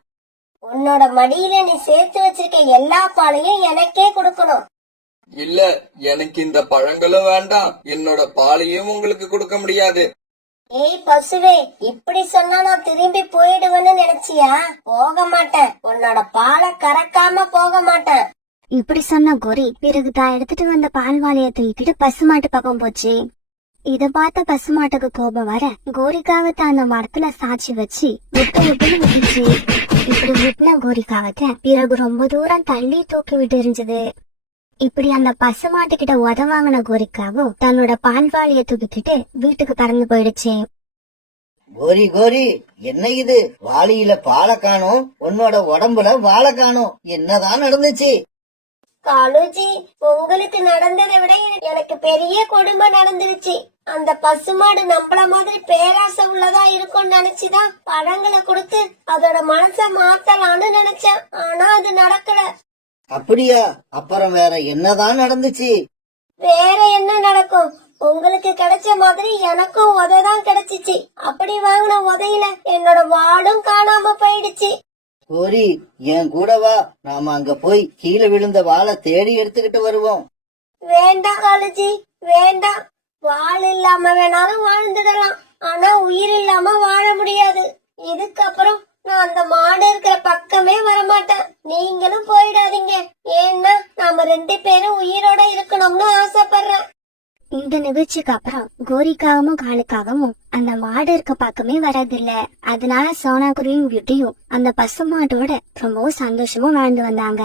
உன்னோட மடியில நீ சேர்த்து வச்சிருக்க எல்லா பாலையும் எனக்கே கொடுக்கணும். இல்ல, எனக்கு இந்த பழங்களும் வேண்டாம், என்னோட பாலையும் உங்களுக்கு கொடுக்க முடியாது. ஏய் பசுவே, இப்படி சொன்னா நான் திரும்பி போயிடுவேன்னு நினைச்சியா? போக மாட்டேன். உன்னோட பாலை கறக்காம போக மாட்டேன். இப்படி சொன்ன கோரி பிறகு தான் எடுத்துட்டு வந்த பால்வாளிய தூக்கிட்டு பசுமாட்டு பக்கம் போச்சு. இத பார்த்த பசுமாட்டுக்கு கோபம் வர கோரிக்காவத்தை அந்த மரத்துல சாட்சி வச்சு விட்டுன்னு விட்டுச்சு. இப்படி விட்டுன கோரிக்காவத்தை பிறகு ரொம்ப தூரம் தள்ளி தூக்கி விட்டு எரிஞ்சது. இப்படி அந்த பசுமாட்டு கிட்ட உதவாங்கின கோரிக்காவும் தன்னோட பால்வாளிய தூக்கிட்டு வீட்டுக்கு பறந்து போயிடுச்சு. கோரி கோரி, என்ன இது? வாளியில பாலை காணோம், உன்னோட உடம்புல வாழை காணோம், என்னதான் நடந்துச்சு? காலுஜி, உங்களுக்கு நடந்ததை விட எனக்கு பெரிய கொடுமை நடந்துருச்சு. அந்த பசுமாடு நம்மள மாதிரி பேராசை உள்ளதா இருக்கும்னு நினைச்சுதான் பழங்களை கொடுத்து அதோட மனச மாத்தலாம்னு நினைச்சேன். ஆனா அது நடக்கல. அப்படியா? அப்புறம் வேற என்னதான் நடந்துச்சு? வேற என்ன நடக்கும்? உங்களுக்கு கிடைச்ச மாதிரி எனக்கும் உதைதான் கிடைச்சிச்சு. அப்படி வாங்கின உதையில என்னோட வாடும் காணாம போயிடுச்சு. கோரி, என் கூட வா, நாம அங்க போய் கீழே விழுந்த வாளை தேடி எடுத்துக்கிட்டு வருவோம். வேண்டாம் காலுஜி, வேண்டாம். வாள் இல்லாம வேணாலும் வாழ்ந்துடலாம், ஆனா உயிர் இல்லாம வாழ முடியாது. இதுக்கப்புறம் நான் அந்த மாடு இருக்கிற பக்கமே வரமாட்டேன். நீங்களும் போயிடாதீங்க. ஏன்னா நாம 2 பேரும் உயிரோட இருக்கணும்னு ஆசைப்படுறேன். இந்த நிகழ்ச்சிக்கு அப்புறம் கோரிக்காவும் காலுக்காகவும் அந்த மாடு இருக்க பக்கமே வரதில்ல. அதனால சோனா குருவியும் பியூட்டியும் அந்த பசு மாட்டோட ரொம்பவும் சந்தோஷமும் வாழ்ந்து வந்தாங்க.